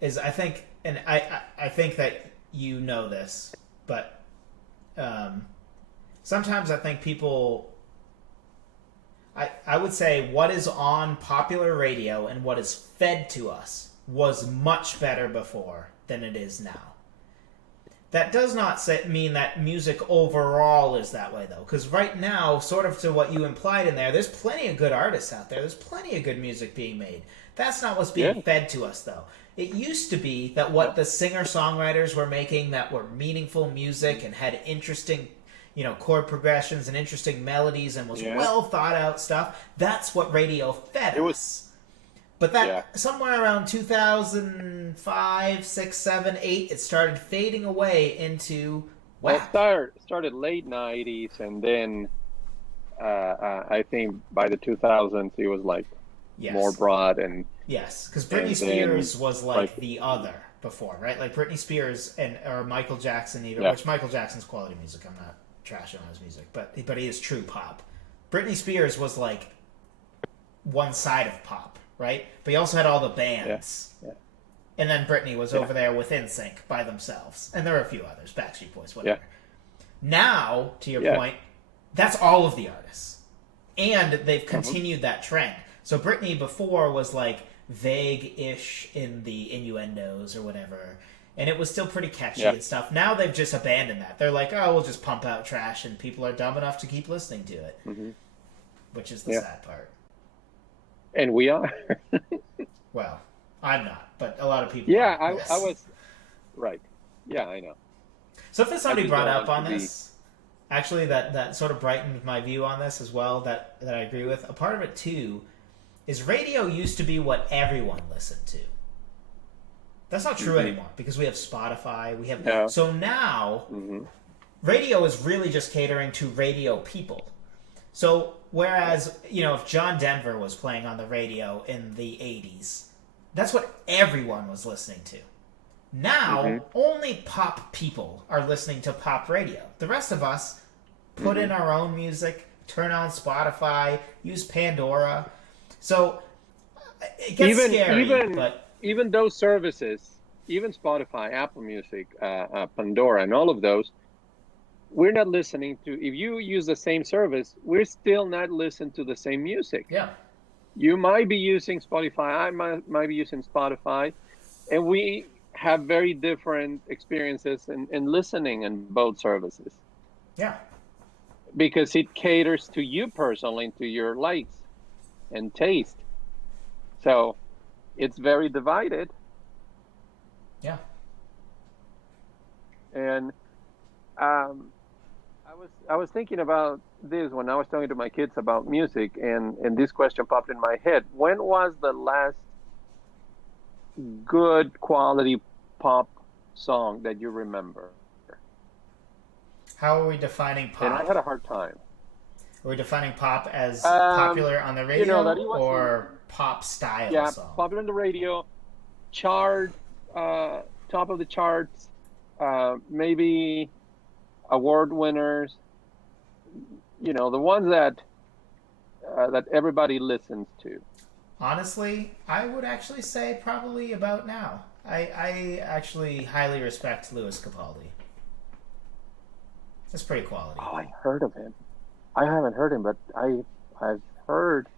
is I think that you know this, but sometimes I think people. I would say what is on popular radio and what is fed to us was much better before than it is now. That does not mean that music overall is that way, though, because right now, sort of to what you implied in there, there's plenty of good artists out there. There's plenty of good music being made. That's not what's being fed to us, though. It used to be that what the singer-songwriters were making that were meaningful music and had interesting chord progressions and interesting melodies and was well thought out stuff. That's what radio fed us. But that somewhere around 2005, 6, 7, 8, it started fading away into WAP. Well, it started late 90s, and then I think by the 2000s it was like more broad and because Britney Spears was like the other before, right? Like Britney Spears or Michael Jackson even, which Michael Jackson's quality music. I'm not trashing on his music, but he is true pop. Britney Spears was like one side of pop, right? But he also had all the bands. And then Britney was over there with NSYNC by themselves. And there were a few others, Backstreet Boys, whatever. Now, to your point, that's all of the artists. And they've continued that trend. So Britney before was like vague-ish in the innuendos or whatever. And it was still pretty catchy and stuff. Now they've just abandoned that. They're like, oh, we'll just pump out trash and people are dumb enough to keep listening to it. Which is the sad part. And we are. Well, I'm not, but a lot of people are. I yes. was. Right. Yeah, I know. Something somebody brought up on this, actually, that sort of brightened my view on this as well, that I agree with. A part of it, too, is radio used to be what everyone listened to. That's not true anymore, because we have Spotify, we have... So now, radio is really just catering to radio people. So, whereas, if John Denver was playing on the radio in the 80s, that's what everyone was listening to. Now, only pop people are listening to pop radio. The rest of us put in our own music, turn on Spotify, use Pandora. So, it gets scary, but... Even those services, even Spotify, Apple Music, Pandora, and all of those, we're not listening to, if you use the same service, we're still not listening to the same music. Yeah. You might be using Spotify, I might be using Spotify, and we have very different experiences in listening in both services. Yeah. Because it caters to you personally, to your likes and taste. So it's very divided. Yeah. And I was thinking about this when I was talking to my kids about music, and this question popped in my head. When was the last good quality pop song that you remember? How are we defining pop? And I had a hard time. Are we defining pop as popular on the radio or pop style song? Popular on the radio, chart, top of the charts, maybe award winners. The ones that everybody listens to. Honestly, I would actually say probably about now. I actually highly respect Louis Capaldi. That's pretty quality. Oh, I heard of him. I haven't heard him, but I've heard.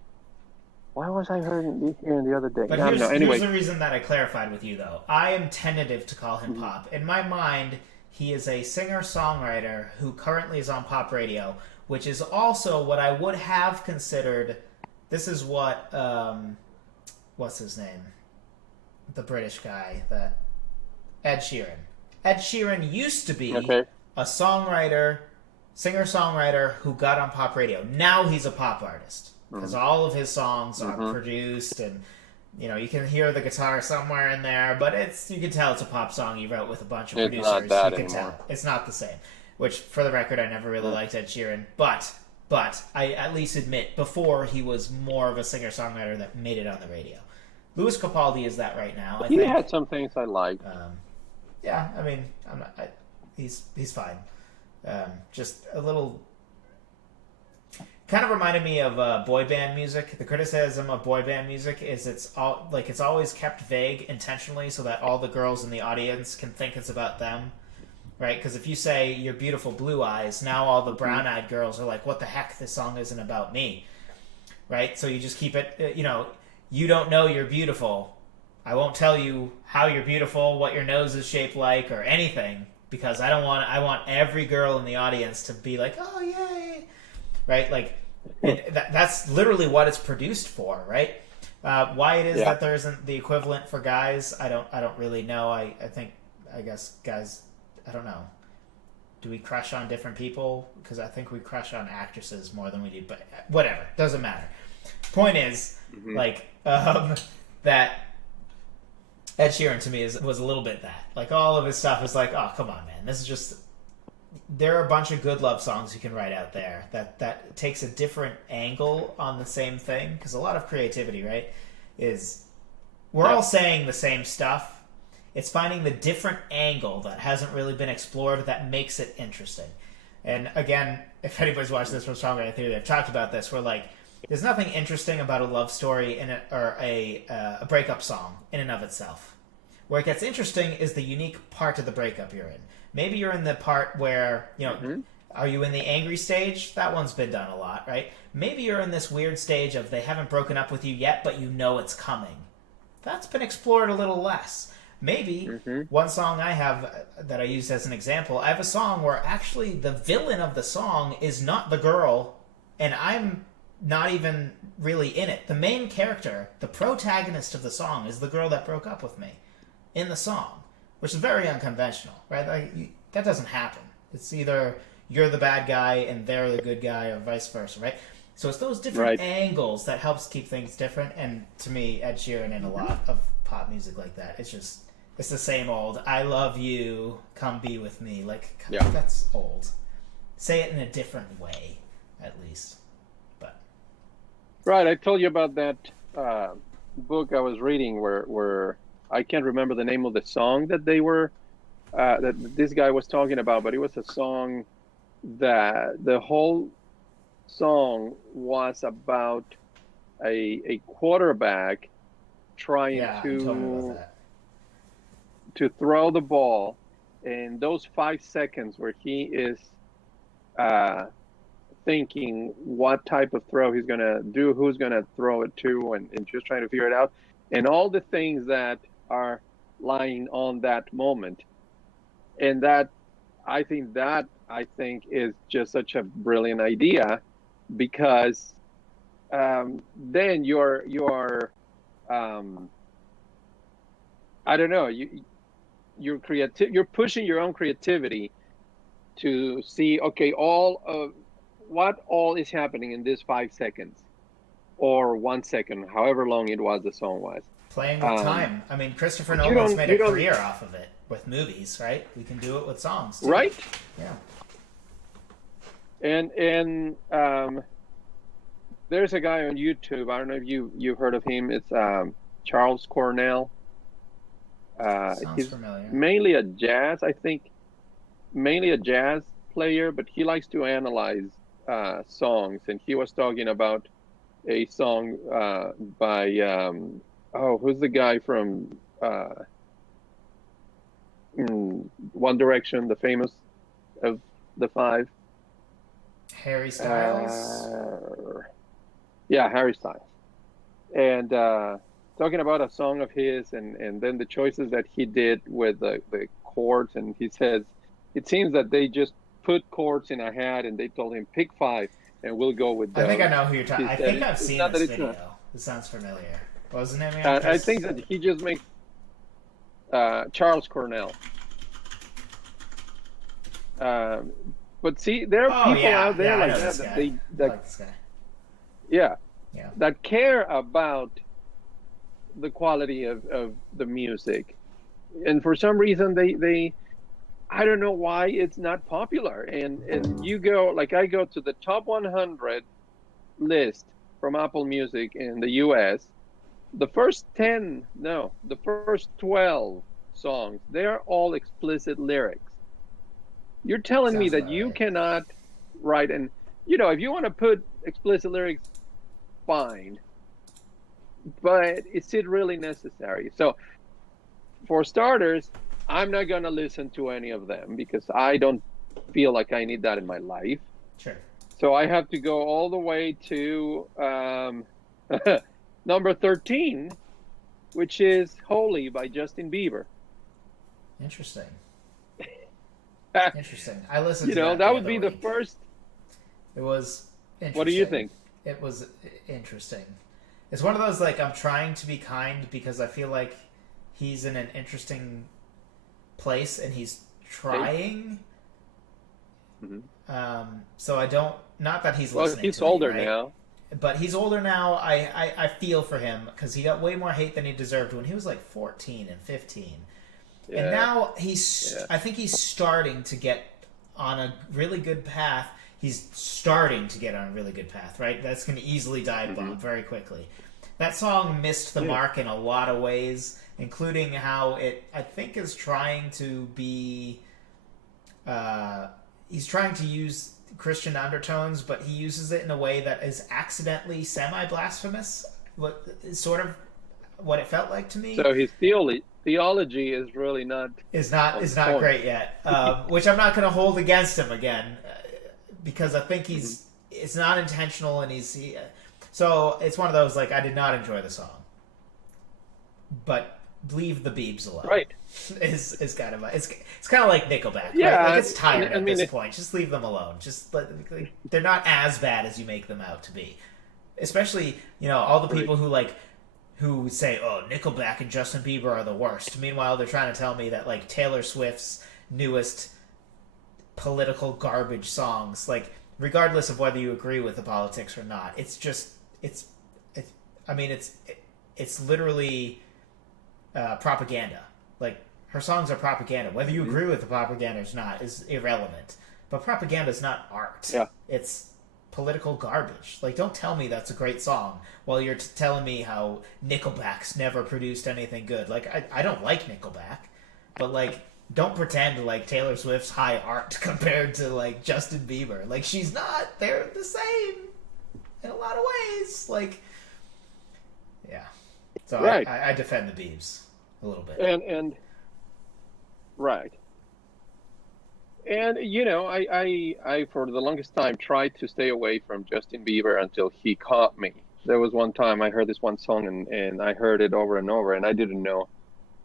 Why was I hearing the other day? But here's the reason that I clarified with you, though. I am tentative to call him pop. In my mind, he is a singer-songwriter who currently is on pop radio, which is also what I would have considered. This is what, what's his name? The British guy, that Ed Sheeran. Ed Sheeran used to be a songwriter, singer-songwriter who got on pop radio. Now he's a pop artist because all of his songs are produced, and you can hear the guitar somewhere in there, but you can tell it's a pop song he wrote with a bunch of producers. Not that you can anymore. tell it's not the same. Which, for the record, I never really liked Ed Sheeran, but I at least admit before he was more of a singer-songwriter that made it on the radio. Louis Capaldi is that right now. I think. had some things I liked. Yeah, I mean, he's fine. Just a little. Kind of reminded me of boy band music. The criticism of boy band music is it's always kept vague intentionally so that all the girls in the audience can think it's about them, right? Because if you say "Your Beautiful Blue Eyes," now all the brown-eyed girls are like, "What the heck? This song isn't about me," right? So you just keep it. You don't know you're beautiful. I won't tell you how you're beautiful, what your nose is shaped like, or anything, because I want every girl in the audience to be like, "Oh, yay!" Right? Like, that's literally what it's produced for, right? Why it is that there isn't the equivalent for guys, I don't really know. I guess guys, I don't know. Do we crush on different people? Because I think we crush on actresses more than we do, but whatever, doesn't matter. Point is, that Ed Sheeran to me was a little bit that. Like, all of his stuff is like, oh, come on, man. This is just... There are a bunch of good love songs you can write out there that takes a different angle on the same thing. Because a lot of creativity, right, is... We're all saying the same stuff. It's finding the different angle that hasn't really been explored that makes it interesting. And again, if anybody's watched this from Songwriting Theory, I've talked about this, where, like, there's nothing interesting about a love story or a breakup song in and of itself. Where it gets interesting is the unique part of the breakup you're in. Maybe you're in the part where, are you in the angry stage? That one's been done a lot, right? Maybe you're in this weird stage of they haven't broken up with you yet, but you know it's coming. That's been explored a little less. Maybe one song I have that I use as an example, I have a song where actually the villain of the song is not the girl, and I'm not even really in it. The main character, the protagonist of the song, is the girl that broke up with me in the song, which is very unconventional, right? That doesn't happen. It's either you're the bad guy and they're the good guy, or vice versa, right? So it's those different angles that helps keep things different. And to me, Ed Sheeran and a lot of pop music like that, it's the same old, I love you, come be with me. Like, that's old. Say it in a different way, at least. Right, I told you about that book I was reading where I can't remember the name of the song that they were that this guy was talking about, but it was a song that the whole song was about a quarterback trying to throw the ball, and those 5 seconds where he is thinking what type of throw he's going to do, who's going to throw it to, and just trying to figure it out, and all the things that are lying on that moment. And that I think is just such a brilliant idea, because then you're I don't know, you're pushing your own creativity to see, okay, what all is happening in this 5 seconds or 1 second, however long it was the song was. Playing with time. I mean, Christopher Nolan's made a career off of it with movies, right? We can do it with songs too. Right? Yeah. And there's a guy on YouTube, I don't know if you've heard of him, it's Charles Cornell. Sounds familiar. Mainly a jazz player, but he likes to analyze songs, and he was talking about a song by who's the guy from One Direction, the famous of the five? Harry Styles. Harry Styles, and talking about a song of his, and then the choices that he did with the chords, and he says it seems that they just put chords in a hat and they told him pick five and we'll go with I think I those. know who you're talking. He I said think I've it's seen not that this it's video. not. It sounds familiar. What was his name again? And I Chris? think that he just makes Charles Cornell. Um, but see, there are Oh people out there I like know that this that guy. I that like this guy. yeah, Yeah. that care about the quality of the music, and for some reason they I don't know why it's not popular. And you go, like, I go to the top 100 list from Apple Music in the US. The first 10, no, the first 12 songs, they're all explicit lyrics. You're telling me Sounds that about you right. cannot write, and if you want to put explicit lyrics, fine, but is it really necessary? So for starters, I'm not going to listen to any of them because I don't feel like I need that in my life. Sure. So I have to go all the way to number 13, which is Holy by Justin Bieber. Interesting. Interesting. I listened You to know, that that the would other be the week. first. It was interesting. What do you think? It was interesting. It's one of those, like, I'm trying to be kind because I feel like he's in an interesting place and he's trying. So I don't. Not that he's Well, listening. he's to me, older right? now. But he's older now. I feel for him because he got way more hate than he deserved when he was like 14 and 15. Yeah. And now he's, Yeah. I think he's starting to get on a really good path. He's starting to get on a really good path, right? That's going to easily dive bomb very quickly. That song missed the mark in a lot of ways, including how it, I think, is trying to be, he's trying to use Christian undertones, but he uses it in a way that is accidentally semi-blasphemous. What is sort of what it felt like to me. So his theology is really not Is not great yet, which I'm not going to hold against him again, because I think it's not intentional, and so it's one of those, like, I did not enjoy the song, but leave the Biebs alone. right. Is kind of it's kind of like Nickelback. Yeah, right? Like, it's tired I at mean, this point. Just leave them alone. Just they're not as bad as you make them out to be. Especially, all the people who say, "Oh, Nickelback and Justin Bieber are the worst." Meanwhile, they're trying to tell me that, like, Taylor Swift's newest political garbage songs, like, regardless of whether you agree with the politics or not, it's literally propaganda. Like, her songs are propaganda. Whether you agree with the propaganda or not is irrelevant. But propaganda is not art. Yeah. It's political garbage. Like, don't tell me that's a great song while you're telling me how Nickelback's never produced anything good. Like, I don't like Nickelback, but, like, don't pretend like Taylor Swift's high art compared to, like, Justin Bieber. Like, she's not. They're the same in a lot of ways. Like, yeah. So Right. I defend the Biebs a little bit. And right. And I for the longest time tried to stay away from Justin Bieber until he caught me. There was one time I heard this one song and I heard it over and over and I didn't know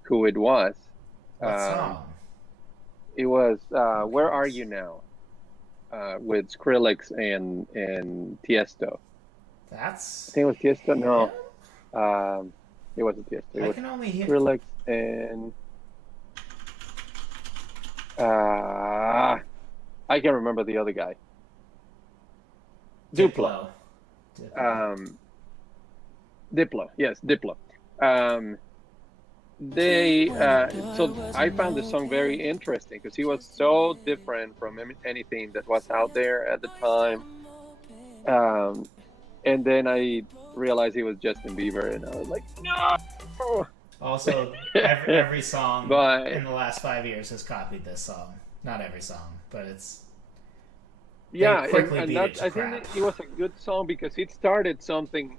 who it was. What song? It was "Where Are You Now" with Skrillex and Tiesto. I think it was Tiesto. No, it wasn't Tiesto. It I was can only hear. Skrillex and I can't remember the other guy. Diplo. Diplo. Yes, Diplo. So I found the song very interesting because he was so different from anything that was out there at the time. And then I realized he was Justin Bieber, and I was like, no. Also, every song But- in the last 5 years has copied this song. Not every song, but it's. Yeah, quickly and beat it to I think crap. that it was a good song because it started something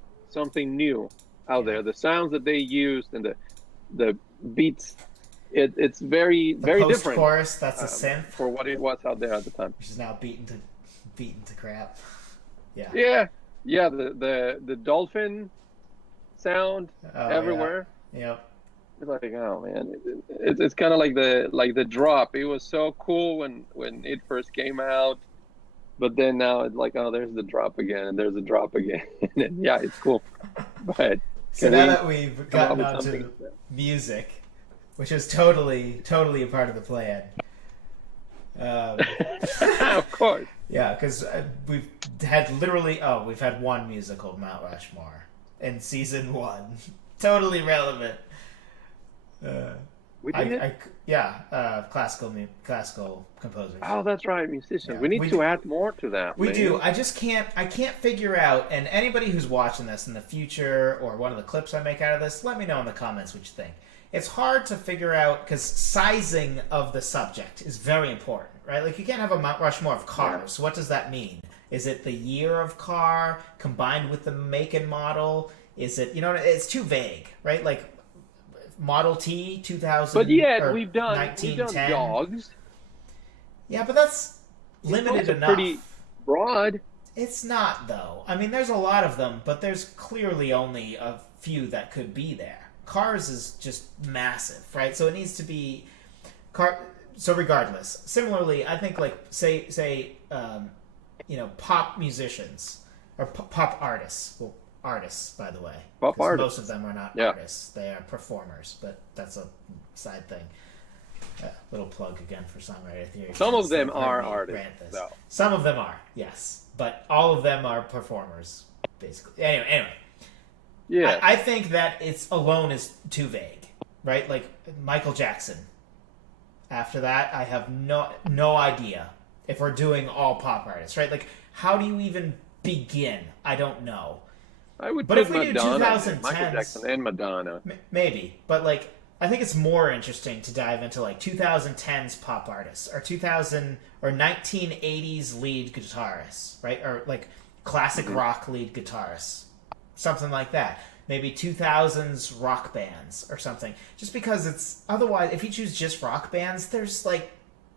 new out there. The sounds that they used and the beats, it's very The very post different chorus, that's a synth, for what it was out there at the time. which is now beaten to crap. Yeah, the dolphin sound Oh, everywhere. Yep. It's like, oh man, it's kind of like the drop. It was so cool when it first came out, but then now it's like, oh, there's the drop again, and there's the drop again. And yeah, it's cool, but So can now we that we've come up gotten with onto something? music, which is totally a part of the plan. Um, Of course. yeah, because we've had one musical, Mount Rushmore, in season 1. Totally relevant. We did it? Classical composers. Oh, that's right, musicians. Yeah. We need to add more to that. We man. do. I can't figure out, and anybody who's watching this in the future or one of the clips I make out of this, let me know in the comments what you think. It's hard to figure out because sizing of the subject is very important, right? Like you can't have a Mount Rushmore of cars. Yeah. What does that mean? Is it the year of car combined with the make and model? Is it, it's too vague, right? Like Model T 2000. But yet we've done dogs. Yeah, but that's limited enough. Pretty broad. It's not though. I mean, there's a lot of them, but there's clearly only a few that could be there. Cars is just massive, right? So it needs to be So regardless, similarly, I think like say pop musicians or pop artists. Well, artists, by the way. Pop artists. Most of them are not artists; they are performers. But that's a side thing. Little plug again for songwriter theory. Some of them are artists, though. Some of them are, yes, but all of them are performers, basically. Anyway. Yeah, I think that it's alone is too vague, right? Like Michael Jackson. After that, I have no idea if we're doing all pop artists, right? Like, how do you even begin? I don't know. I would but put if we Madonna, do 2010s, Michael Jackson and Madonna. Maybe, but like I think it's more interesting to dive into like 2010s pop artists or 1980s lead guitarists, right? Or like classic rock lead guitarists. Something like that. Maybe 2000s rock bands or something. Just because it's... Otherwise, if you choose just rock bands, there's like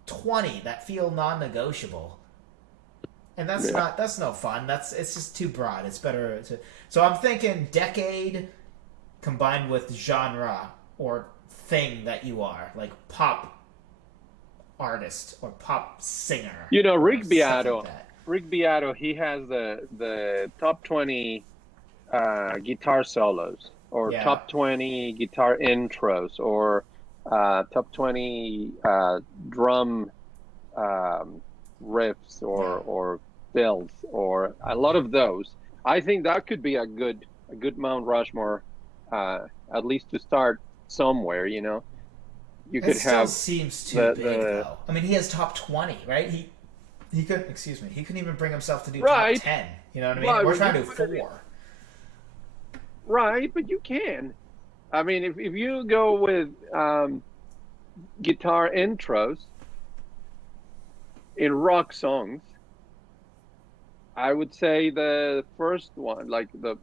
20 that feel non-negotiable. And that's no fun. It's just too broad. It's better to... So I'm thinking decade combined with genre or thing that you are. Like pop artist or pop singer. Rick Beato. Rick Beato, he has the top 20... guitar solos or top 20 guitar intros or top 20 drum riffs or fills or a lot of those. I think that could be a good Mount Rushmore, at least to start somewhere. You could have. Seems too big though. I mean, he has top 20, right? He couldn't. Excuse me. He couldn't even bring himself to do top 10. You know what I mean? Right, we're trying to do 4. Right, but you can. I mean, if you go with guitar intros in rock songs, I would say the first one, like the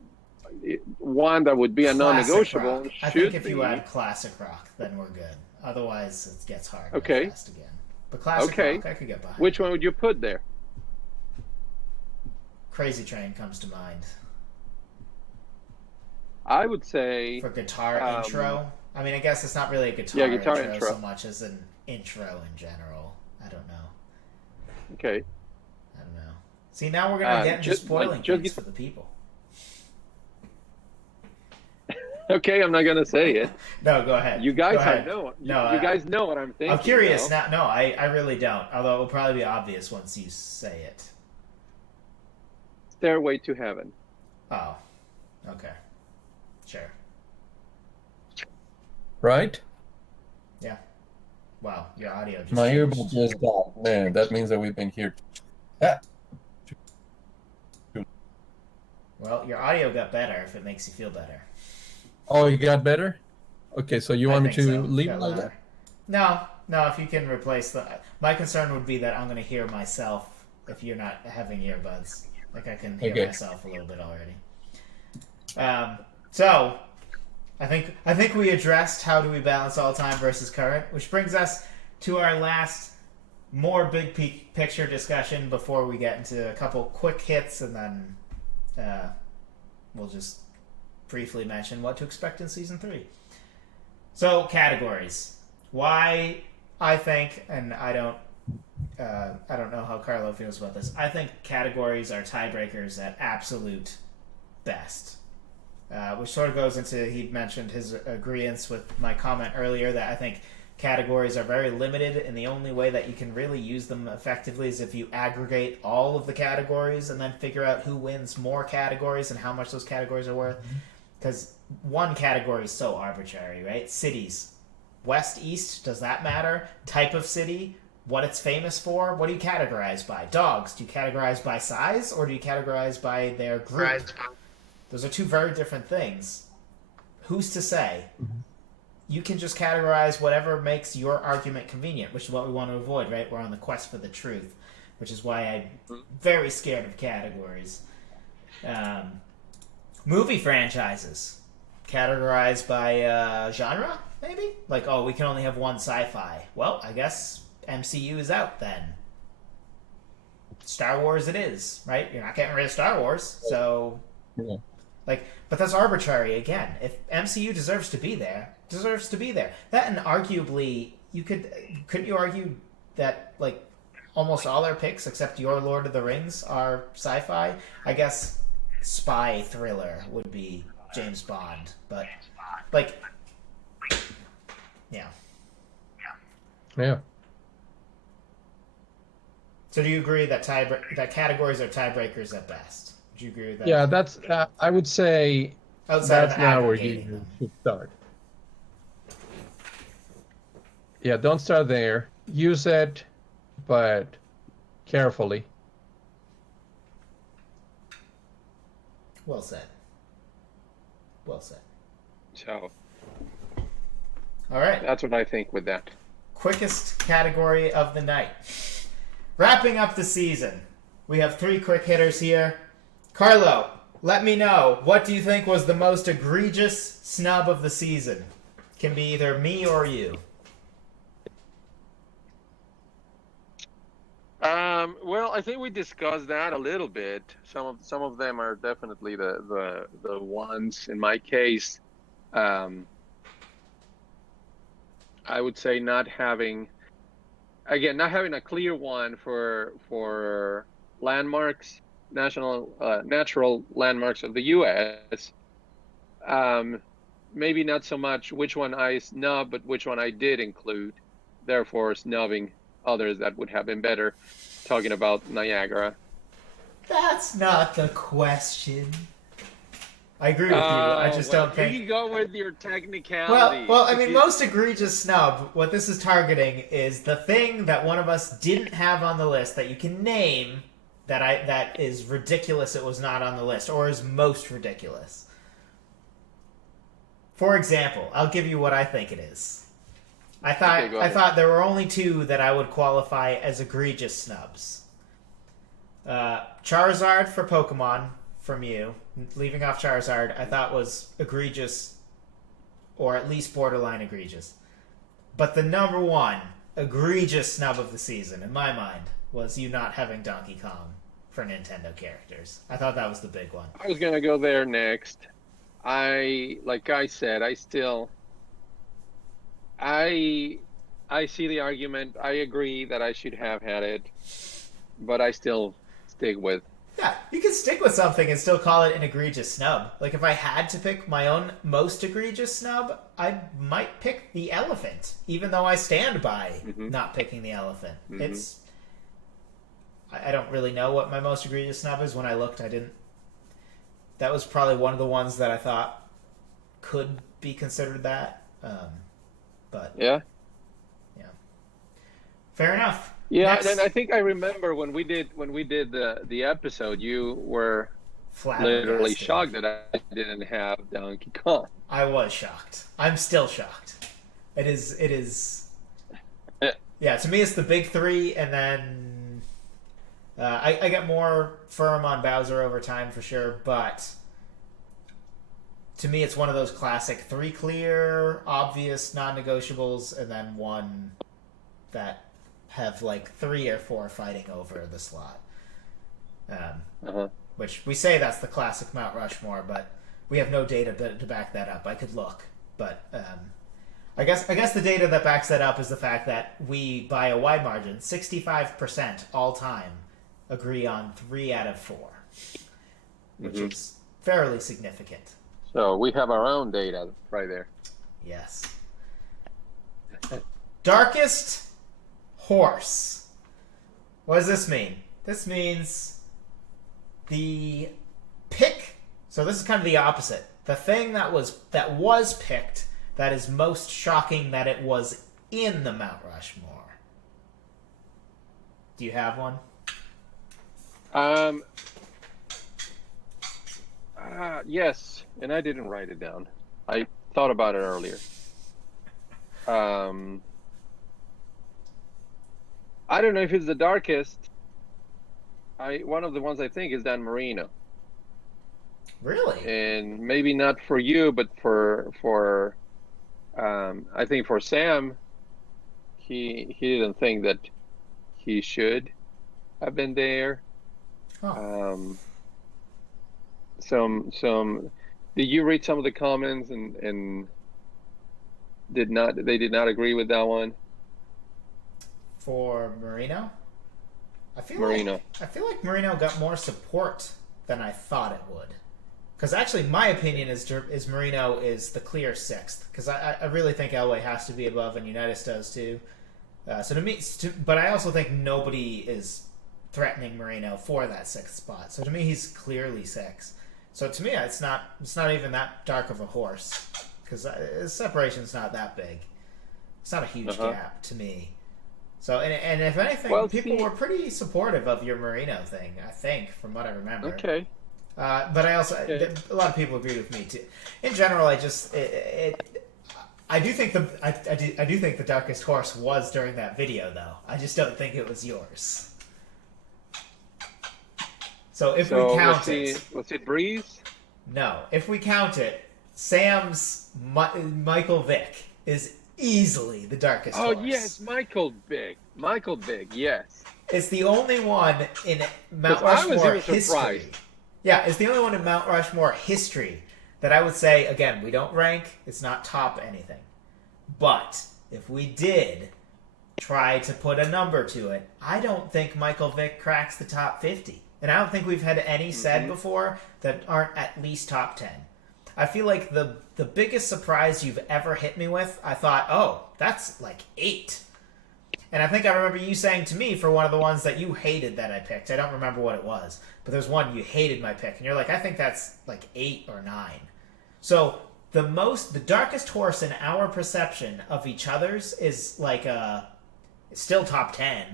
one that would be a non-negotiable. I think if you add classic rock, then we're good. Otherwise, it gets hard. Okay. Fast again. But classic rock, I could get behind. Which one would you put there? Crazy Train comes to mind. I would say for guitar intro. I mean, I guess it's not really a guitar intro so much as an intro in general. I don't know. Okay. I don't know. See, now we're gonna get into spoiling things for the people. Okay, I'm not gonna say it. No, go ahead. You guys know. You guys know what I'm thinking. I'm curious now. No, I really don't. Although it will probably be obvious once you say it. Stairway to Heaven. Oh. Okay. Sure. Right? Yeah. Wow, your audio just My earbud just died. Man, that means that we've been here. Well, your audio got better if it makes you feel better. Oh, you got better? Okay, so you want me to leave it like that? No, if you can replace my concern would be that I'm going to hear myself if you're not having earbuds. Like I can hear myself a little bit already. So, I think we addressed how do we balance all time versus current, which brings us to our last more big picture discussion before we get into a couple quick hits, and then we'll just briefly mention what to expect in season 3. So categories. Why I think, and I don't know how Carlo feels about this. I think categories are tiebreakers at absolute best. Which sort of goes into, he mentioned his agreeance with my comment earlier that I think categories are very limited, and the only way that you can really use them effectively is if you aggregate all of the categories and then figure out who wins more categories and how much those categories are worth. Because one category is so arbitrary, right? Cities. West, east, does that matter? Type of city, what it's famous for, what do you categorize by? Dogs, do you categorize by size or do you categorize by their group? Those are two very different things. Who's to say? You can just categorize whatever makes your argument convenient, which is what we want to avoid, right? We're on the quest for the truth, which is why I'm very scared of categories. Movie franchises. Categorized by genre, maybe? Like, oh, we can only have one sci-fi. Well, I guess MCU is out then. Star Wars it is, right? You're not getting rid of Star Wars, so... Yeah. Like, but that's arbitrary again. If MCU deserves to be there, deserves to be there. That, and arguably, couldn't you argue that, like, almost all our picks except your Lord of the Rings are sci-fi? I guess spy thriller would be James Bond, but, like, yeah. Yeah. So do you agree that that categories are tiebreakers at best? Would you agree with that? Yeah, that's. I would say Outside that's of now where aggregating you them. should start. Yeah, don't start there. Use it, but carefully. Well said. Well said. So All right. that's what I think with that. Quickest category of the night. Wrapping up the season. We have 3 quick hitters here. Carlo, let me know. What do you think was the most egregious snub of the season? Can be either me or you. Well, I think we discussed that a little bit. Some of them are definitely the ones. In my case, I would say not having a clear one for landmarks, natural landmarks of the U.S. Maybe not so much which one I snub, but which one I did include. Therefore, snubbing others that would have been better. Talking about Niagara. That's not the question. I agree with you. I just don't think... Here you go with your technicality. Well, I mean, most egregious snub, what this is targeting is the thing that one of us didn't have on the list that you can name that is ridiculous it was not on the list, or is most ridiculous. For example, I'll give you what I think it is. I thought there were only 2 that I would qualify as egregious snubs. Charizard for Pokemon from you, leaving off Charizard, I thought was egregious, or at least borderline egregious. But the number 1 egregious snub of the season, in my mind, was you not having Donkey Kong for Nintendo characters. I thought that was the big one. I was gonna go there next. Like I said, I see the argument. I agree that I should have had it, but I still stick with. Yeah, you can stick with something and still call it an egregious snub. Like, if I had to pick my own most egregious snub, I might pick the elephant, even though I stand by not picking the elephant. It's... I don't really know what my most egregious snub is. When I looked, I didn't... That was probably one of the ones that I thought could be considered that. But yeah, fair enough. Yeah, Next. and I think I remember when we did the episode, you were literally shocked that I didn't have Donkey Kong. I was shocked. I'm still shocked. It is. Yeah, to me, it's the big 3, and then I get more firm on Bowser over time for sure, but. To me, it's one of those classic 3 clear, obvious non-negotiables, and then 1 that have like 3 or 4 fighting over the slot. Which we say that's the classic Mount Rushmore, but we have no data to back that up. I could look, but I guess the data that backs that up is the fact that we, by a wide margin, 65% all time, agree on 3 out of 4, which is fairly significant. So we have our own data right there. Yes. Darkest horse. What does this mean? This means the pick. So this is kind of the opposite. The thing that was picked that is most shocking that it was in the Mount Rushmore. Do you have one? Yes, and I didn't write it down. I thought about it earlier. I don't know if it's the darkest. One of the ones I think is Dan Marino. Really? And maybe not for you, but for I think for Sam, he didn't think that he should have been there. Huh. Some did you read some of the comments and they did not agree with that one? For Marino? I feel Marino. like Marino got more support than I thought it would. Because actually, my opinion is Marino is the clear 6th. Because I really think Elway has to be above, and Unitas does too. So to me, but I also think nobody is threatening Marino for that 6th spot. So to me, he's clearly 6. So to me, it's not even that dark of a horse. Because his separation's not that big. It's not a huge gap to me. So and if anything, people were pretty supportive of your Marino thing. I think, from what I remember. Okay. But I also a lot of people agree with me too. In general, I just I do think the darkest horse was during that video though. I just don't think it was yours. So if we count was it Breeze? No, if we count it, Sam's Michael Vick is easily the darkest horse. Oh yes, Michael Big, yes. It's the only one in Mount Rushmore history. Surprised. Yeah, it's the only one in Mount Rushmore history that I would say, again, we don't rank, it's not top anything. But if we did try to put a number to it, I don't think Michael Vick cracks the top 50. And I don't think we've had any said before that aren't at least top 10. I feel like the biggest surprise you've ever hit me with, I thought, oh, that's like 8. And I think I remember you saying to me for one of the ones that you hated that I picked. I don't remember what it was, but there's one you hated my pick, and you're like, I think that's like 8 or 9. So the darkest horse in our perception of each other's is like still top 10.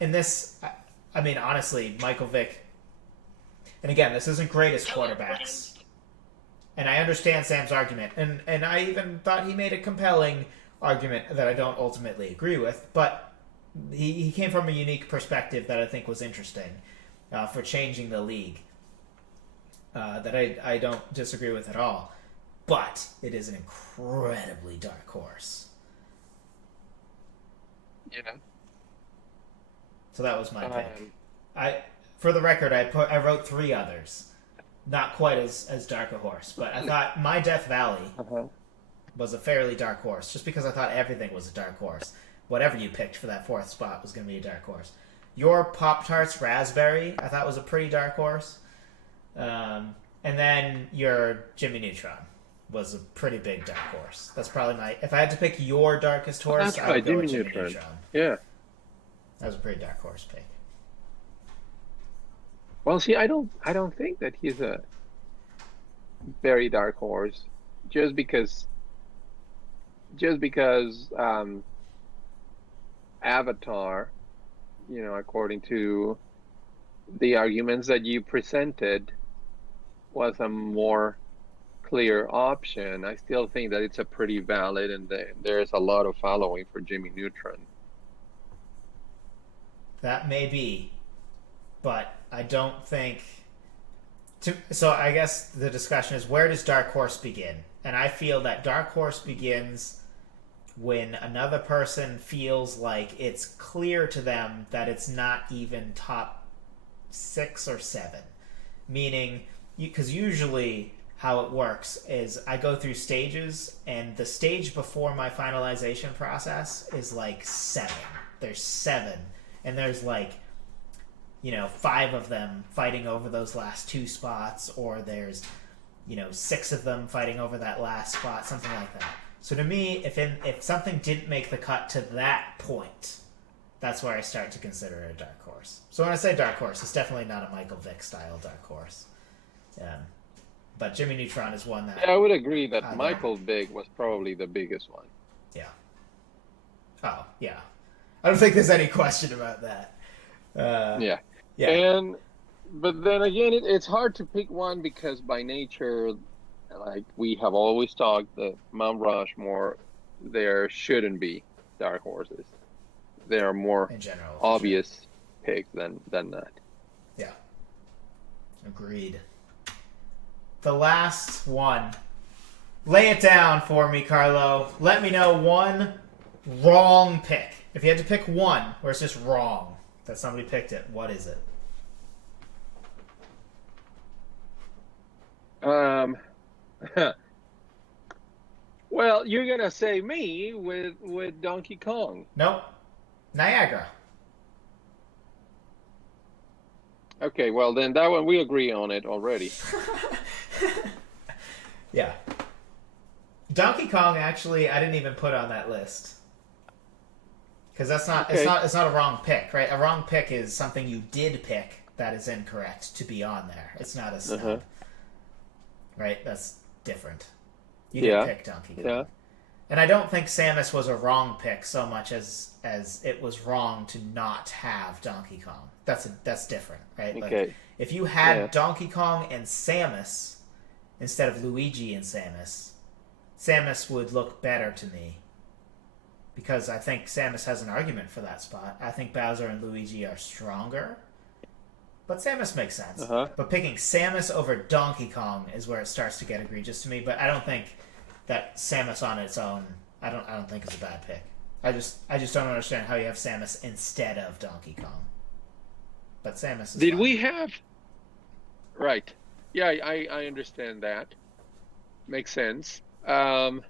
In this, I mean, honestly, Michael Vick. And again, this isn't greatest quarterbacks, and I understand Sam's argument, and I even thought he made a compelling argument that I don't ultimately agree with, but he came from a unique perspective that I think was interesting for changing the league that I don't disagree with at all. But it is an incredibly dark horse. Yeah. So that was my pick. For the record, I wrote 3 others. Not quite as dark a horse, but I thought My Death Valley was a fairly dark horse, just because I thought everything was a dark horse. Whatever you picked for that 4th spot was going to be a dark horse. Your Pop-Tarts Raspberry, I thought was a pretty dark horse. And then your Jimmy Neutron was a pretty big dark horse. That's probably if I had to pick your darkest horse, I would go with Jimmy Neutron. Yeah. That was a pretty dark horse pick. Well, see, I don't think that he's a very dark horse, just because Avatar, according to the arguments that you presented, was a more clear option. I still think that it's a pretty valid, and there's a lot of following for Jimmy Neutron. That may be, but I don't think. So I guess the discussion is, where does Dark Horse begin? And I feel that Dark Horse begins when another person feels like it's clear to them that it's not even top 6 or 7. Meaning, because usually how it works is I go through stages, and the stage before my finalization process is like 7. There's 7, and there's like, 5 of them fighting over those last 2 spots, or there's 6 of them fighting over that last spot, something like that. So to me, if something didn't make the cut to that point, that's where I start to consider it a dark horse. So when I say dark horse, it's definitely not a Michael Vick style dark horse. But Jimmy Neutron is one that... Yeah, I would agree that Michael Vick was probably the biggest one. Yeah. Oh, yeah. I don't think there's any question about that. Yeah. Yeah. But then again, it's hard to pick one because by nature, like we have always talked, the Mount Rushmore, there shouldn't be dark horses. There are more in general, obvious picks than that. Yeah. Agreed. The last one. Lay it down for me, Carlo. Let me know one wrong pick. If you had to pick one where it's just wrong, that somebody picked it, what is it? Well, you're gonna say me with Donkey Kong. Nope. Niagra. Okay, well then that one we agree on it already. Yeah. Donkey Kong, actually, I didn't even put on that list. Because that's not, Okay. it's not a wrong pick, right? A wrong pick is something you did pick that is incorrect to be on there. It's not a snub. Right? That's different. You didn't pick Donkey Kong. Yeah. And I don't think Samus was a wrong pick so much as it was wrong to not have Donkey Kong. That's different, right? Okay. Like, if you had Donkey Kong and Samus instead of Luigi and Samus, Samus would look better to me. Because I think Samus has an argument for that spot. I think Bowser and Luigi are stronger. But Samus makes sense. But picking Samus over Donkey Kong is where it starts to get egregious to me. But I don't think that Samus on its own, I don't think is a bad pick. I just don't understand how you have Samus instead of Donkey Kong. But Samus is Did fine. we have... Right. Yeah, I understand that. Makes sense. And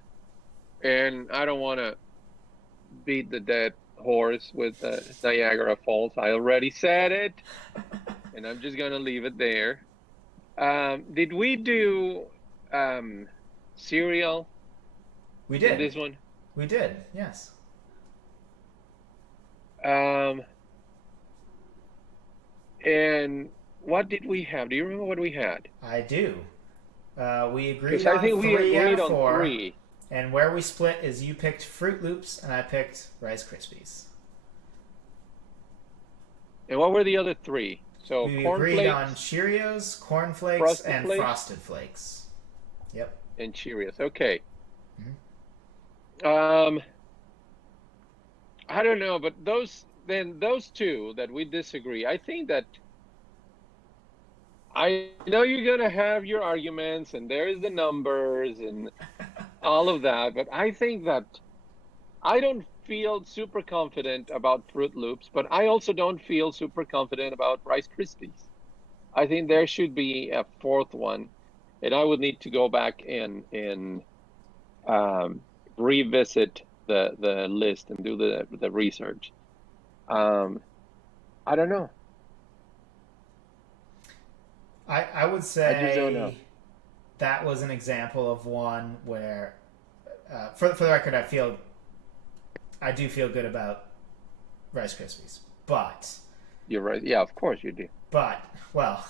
I don't want to beat the dead horse with Niagara Falls. I already said it. And I'm just going to leave it there. Did we do cereal? We did. In this one? We did, yes. And what did we have? Do you remember what we had? I do. We agreed Because on I think we 3 out agreed of 4. on 3. And where we split is you picked Fruit Loops and I picked Rice Krispies. And what were the other 3? So We Corn agreed Flakes on Cheerios, Corn Flakes, Frosted and Flakes? Frosted Flakes. Yep. and Cheerios. Okay. I don't know, but those 2 that we disagree, I think that I know you're going to have your arguments and there is the numbers and all of that, but I think that I don't feel super confident about Fruit Loops, but I also don't feel super confident about Rice Krispies. I think there should be a 4th one, and I would need to go back and revisit the list and do the research. I don't know. I would I just don't know. say that was an example of one where, for the record, I do feel good about Rice Krispies, but You're right. Yeah, of course you do. But, well,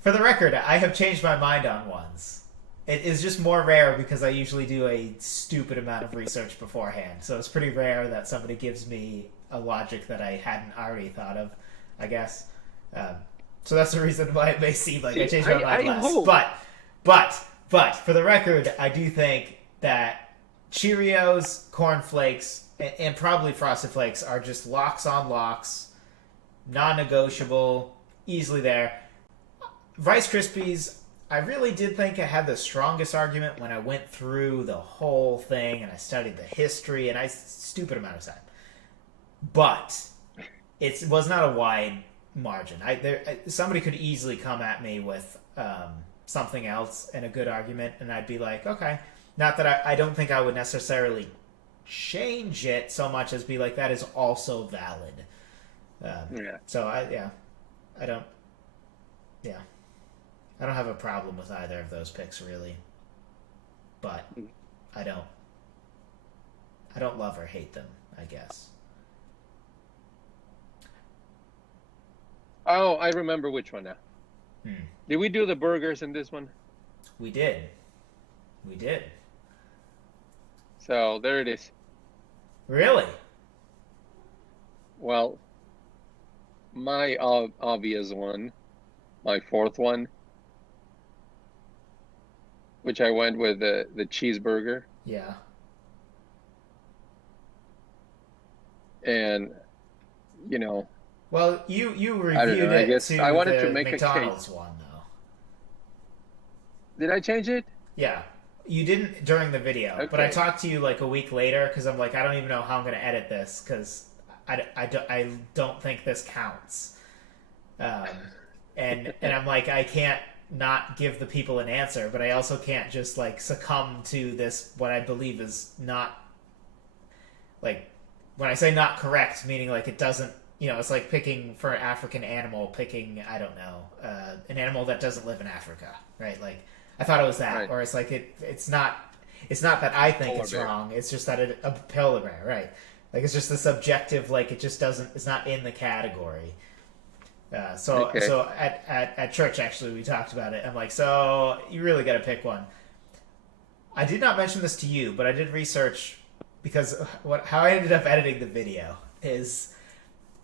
for the record, I have changed my mind on ones. It is just more rare because I usually do a stupid amount of research beforehand. So it's pretty rare that somebody gives me a logic that I hadn't already thought of, I guess. So that's the reason why it may seem like I changed my mind less. hope. But, for the record, I do think that Cheerios, Corn Flakes, and probably Frosted Flakes are just locks on locks, non-negotiable, easily there. Rice Krispies, I really did think I had the strongest argument when I went through the whole thing and I studied the history and stupid amount of time. But it was not a wide margin. Somebody could easily come at me with something else and a good argument, and I'd be like, okay. Not that I don't think I would necessarily change it so much as be like, that is also valid. So I don't have a problem with either of those picks really, but I don't love or hate them, I guess. Oh, I remember which one now. Did we do the burgers in this one? We did. So there it is. Really? Well, my obvious one, my fourth one, which I went with the cheeseburger. Yeah. And, you know. Well, you reviewed I don't know, I it guess to I wanted the to make McDonald's a case. one, though. Did I change it? Yeah. You didn't during the video, Okay. but I talked to you like a week later because I'm like, I don't even know how I'm going to edit this because I don't think this counts. And I'm like, I can't not give the people an answer, but I also can't just like succumb to this, what I believe is not, like, when I say not correct, meaning like it doesn't, you know, it's like picking for an African animal, I don't know, an animal that doesn't live in Africa, right? Like, I thought it was that, Right. or it's like it's not that I think Polar it's bear. wrong. It's just that a polar bear, right? Like it's just the subjective, like it just doesn't. It's not in the category. So at church actually we talked about it. I'm like, so you really got to pick one. I did not mention this to you, but I did research because how I ended up editing the video is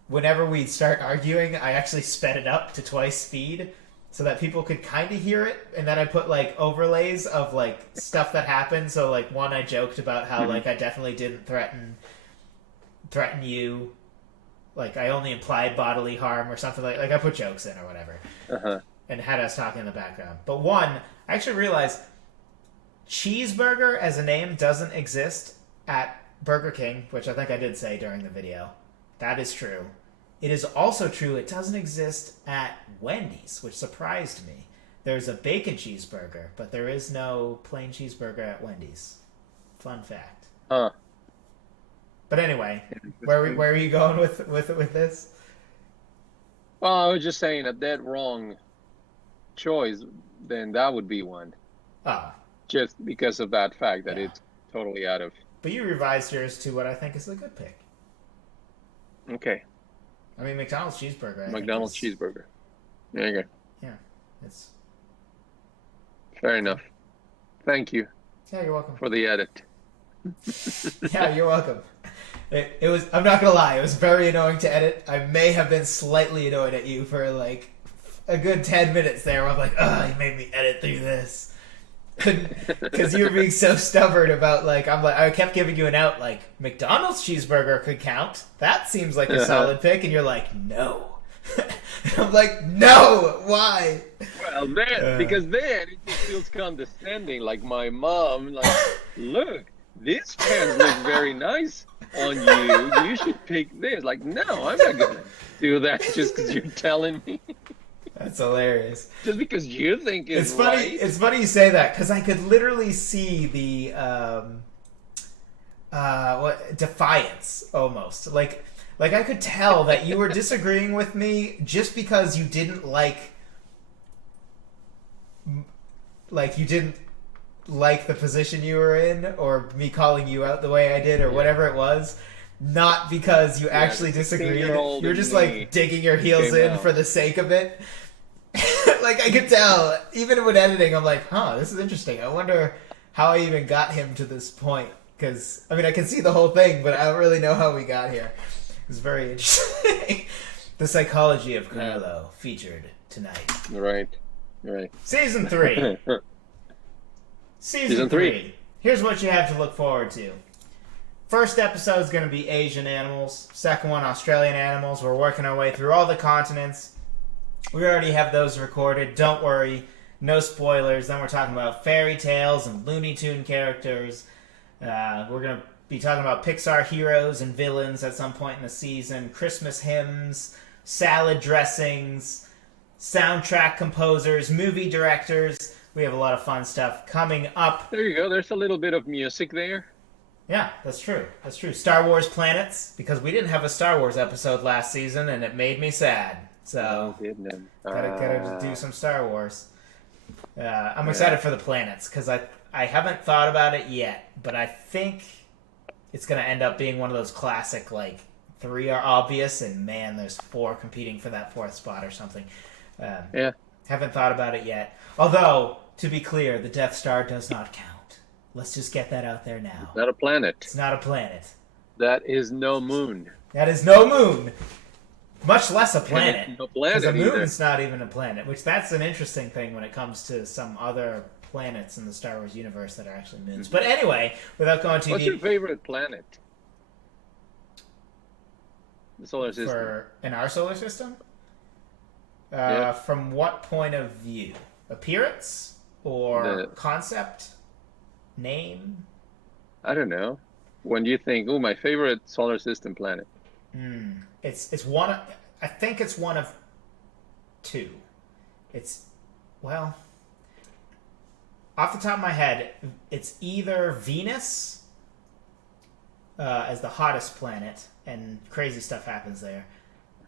whenever we start arguing, I actually sped it up to twice speed. So that people could kind of hear it, and then I put like overlays of like stuff that happened. So like one, I joked about how like I definitely didn't threaten you, like I only implied bodily harm or something like I put jokes in or whatever, and had us talking in the background. But one, I actually realized cheeseburger as a name doesn't exist at Burger King, which I think I did say during the video. That is true. It is also true it doesn't exist at Wendy's, which surprised me. There's a bacon cheeseburger, but there is no plain cheeseburger at Wendy's. Fun fact. But anyway, where are you going with this? Well, I was just saying a dead wrong choice, then that would be one. Just because of that fact that it's totally out of... But you revised yours to what I think is a good pick. Okay. I mean, McDonald's cheeseburger. McDonald's cheeseburger. There you go. Yeah, it's... Fair enough. Thank you. Yeah, you're welcome. For the edit. Yeah, you're welcome. It was, I'm not gonna lie, it was very annoying to edit. I may have been slightly annoyed at you for like a good 10 minutes there where I'm like, you made me edit through this. Because you were being so stubborn about like, I kept giving you an out like, McDonald's cheeseburger could count. That seems like a solid pick. And you're like, no. I'm like, no, why? Well, because then it just feels condescending. Like my mom, like, look, this pants look very nice on you. You should pick this. Like, no, I'm not going to do that just because you're telling me. That's hilarious. Just because you think it's funny. right. It's funny you say that because I could literally see the defiance almost. Like I could tell that you were disagreeing with me just because you didn't like you didn't like the position you were in, or me calling you out the way I did, or whatever it was. Not because you actually disagreed. You're just like digging your heels in for the sake of it. Like I could tell, even when editing, I'm like, this is interesting. I wonder how I even got him to this point. Because, I mean, I can see the whole thing, but I don't really know how we got here. It's very interesting. The psychology of Carlo featured tonight. Right. Season 3. Season 3. Here's what you have to look forward to. First episode is going to be Asian animals. Second one, Australian animals. We're working our way through all the continents. We already have those recorded. Don't worry. No spoilers. Then we're talking about fairy tales and Looney Tune characters. We're going to be talking about Pixar heroes and villains at some point in the season. Christmas hymns. Salad dressings. soundtrack composers, movie directors. We have a lot of fun stuff coming up. There you go. There's a little bit of music there. Yeah, that's true. That's true. Star Wars planets, because we didn't have a Star Wars episode last season, and it made me sad. So, gotta do some Star Wars. I'm excited for the planets, because I haven't thought about it yet, but I think it's going to end up being one of those classic, like, 3 are obvious, and man, there's 4 competing for that 4th spot or something. Haven't thought about it yet. Although, to be clear, the Death Star does not count. Let's just get that out there now. Not a planet. It's not a planet. That is no moon. That is no moon. Much less a planet. No planet Because a moon's either. not even a planet, which that's an interesting thing when it comes to some other planets in the Star Wars universe that are actually moons. But anyway, without going too What's deep... your favorite planet? The solar system. In our solar system? Yeah. From what point of view? Appearance? Or concept? Name? I don't know. When you think, oh, my favorite solar system planet. It's one of... I think it's one of 2. It's... Well... Off the top of my head, it's either Venus as the hottest planet, and crazy stuff happens there,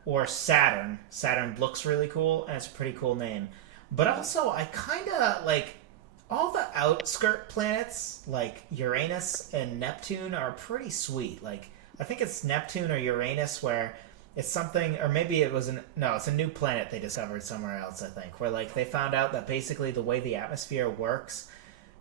or Saturn. Saturn looks really cool, and it's a pretty cool name. But also, I kind of, like, all the outskirt planets, like Uranus and Neptune, are pretty sweet. Like, I think it's Neptune or Uranus where it's something, or maybe it was it's a new planet they discovered somewhere else, I think, where, like, they found out that basically the way the atmosphere works,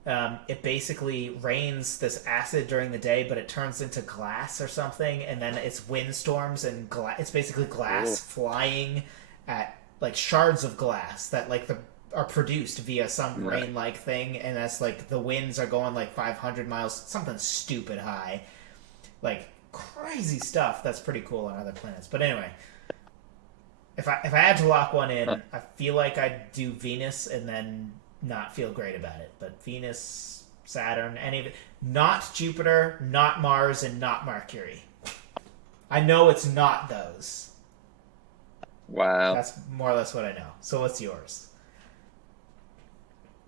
it basically rains this acid during the day, but it turns into glass or something, and then it's windstorms and it's basically glass flying at, like, shards of glass that, like, are produced via some rain-like thing, and that's, like, the winds are going, like, 500 miles, something stupid high. Like, crazy stuff that's pretty cool on other planets. But anyway, if I had to lock one in, I feel like I'd do Venus and then not feel great about it. But Venus, Saturn, any of it. Not Jupiter, not Mars, and not Mercury. I know it's not those. Wow. That's more or less what I know. So what's yours?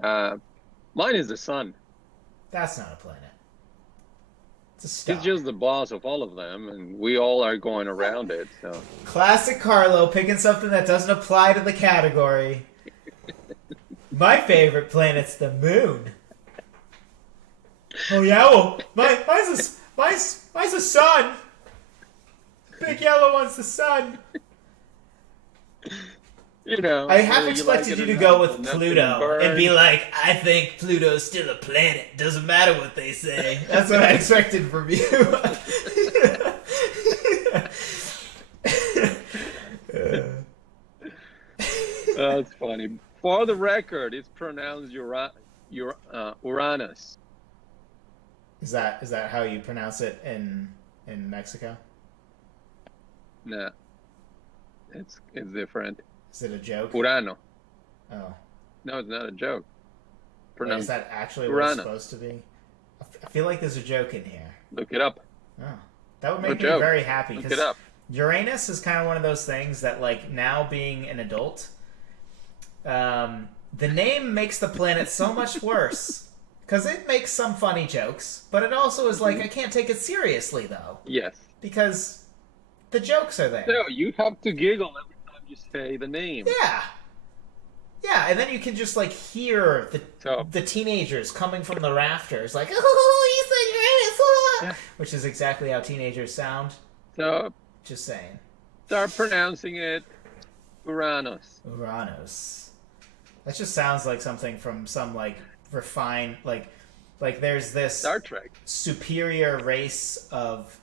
Mine is the sun. That's not a planet. It's a star. He's just the boss of all of them, and we all are going around it. So Classic Carlo, picking something that doesn't apply to the category. My favorite planet's the moon. Oh yeah, well, mine's the sun. Big yellow one's the sun. You know, I half whether expected like you it to or go not, with nothing Pluto burns. and be like, I think Pluto's still a planet. Doesn't matter what they say. That's what I expected from you. That's funny. For the record, it's pronounced Uranus. Is that how you pronounce it in Mexico? No, it's different. Is it a joke? Urano. Oh. No, it's not a joke. Wait, Pronounced. is that actually what it's Urano. supposed to be? I feel like there's a joke in here. Look it up. Oh. That would No make me joke. very happy. Look 'Cause it up. Uranus is kind of one of those things that, like, now being an adult, the name makes the planet so much worse. Because it makes some funny jokes, but it also is like, I can't take it seriously, though. Yes. Because the jokes are there. No, you have to giggle every time you say the name. Yeah. Yeah, and then you can just, like, hear So- the teenagers coming from the rafters, like, oh, you said Uranus, ah!" Yeah. Which is exactly how teenagers sound. So Just saying. start pronouncing it Uranus. Uranus. That just sounds like something from some, like, refined, like there's this Star Trek. superior race of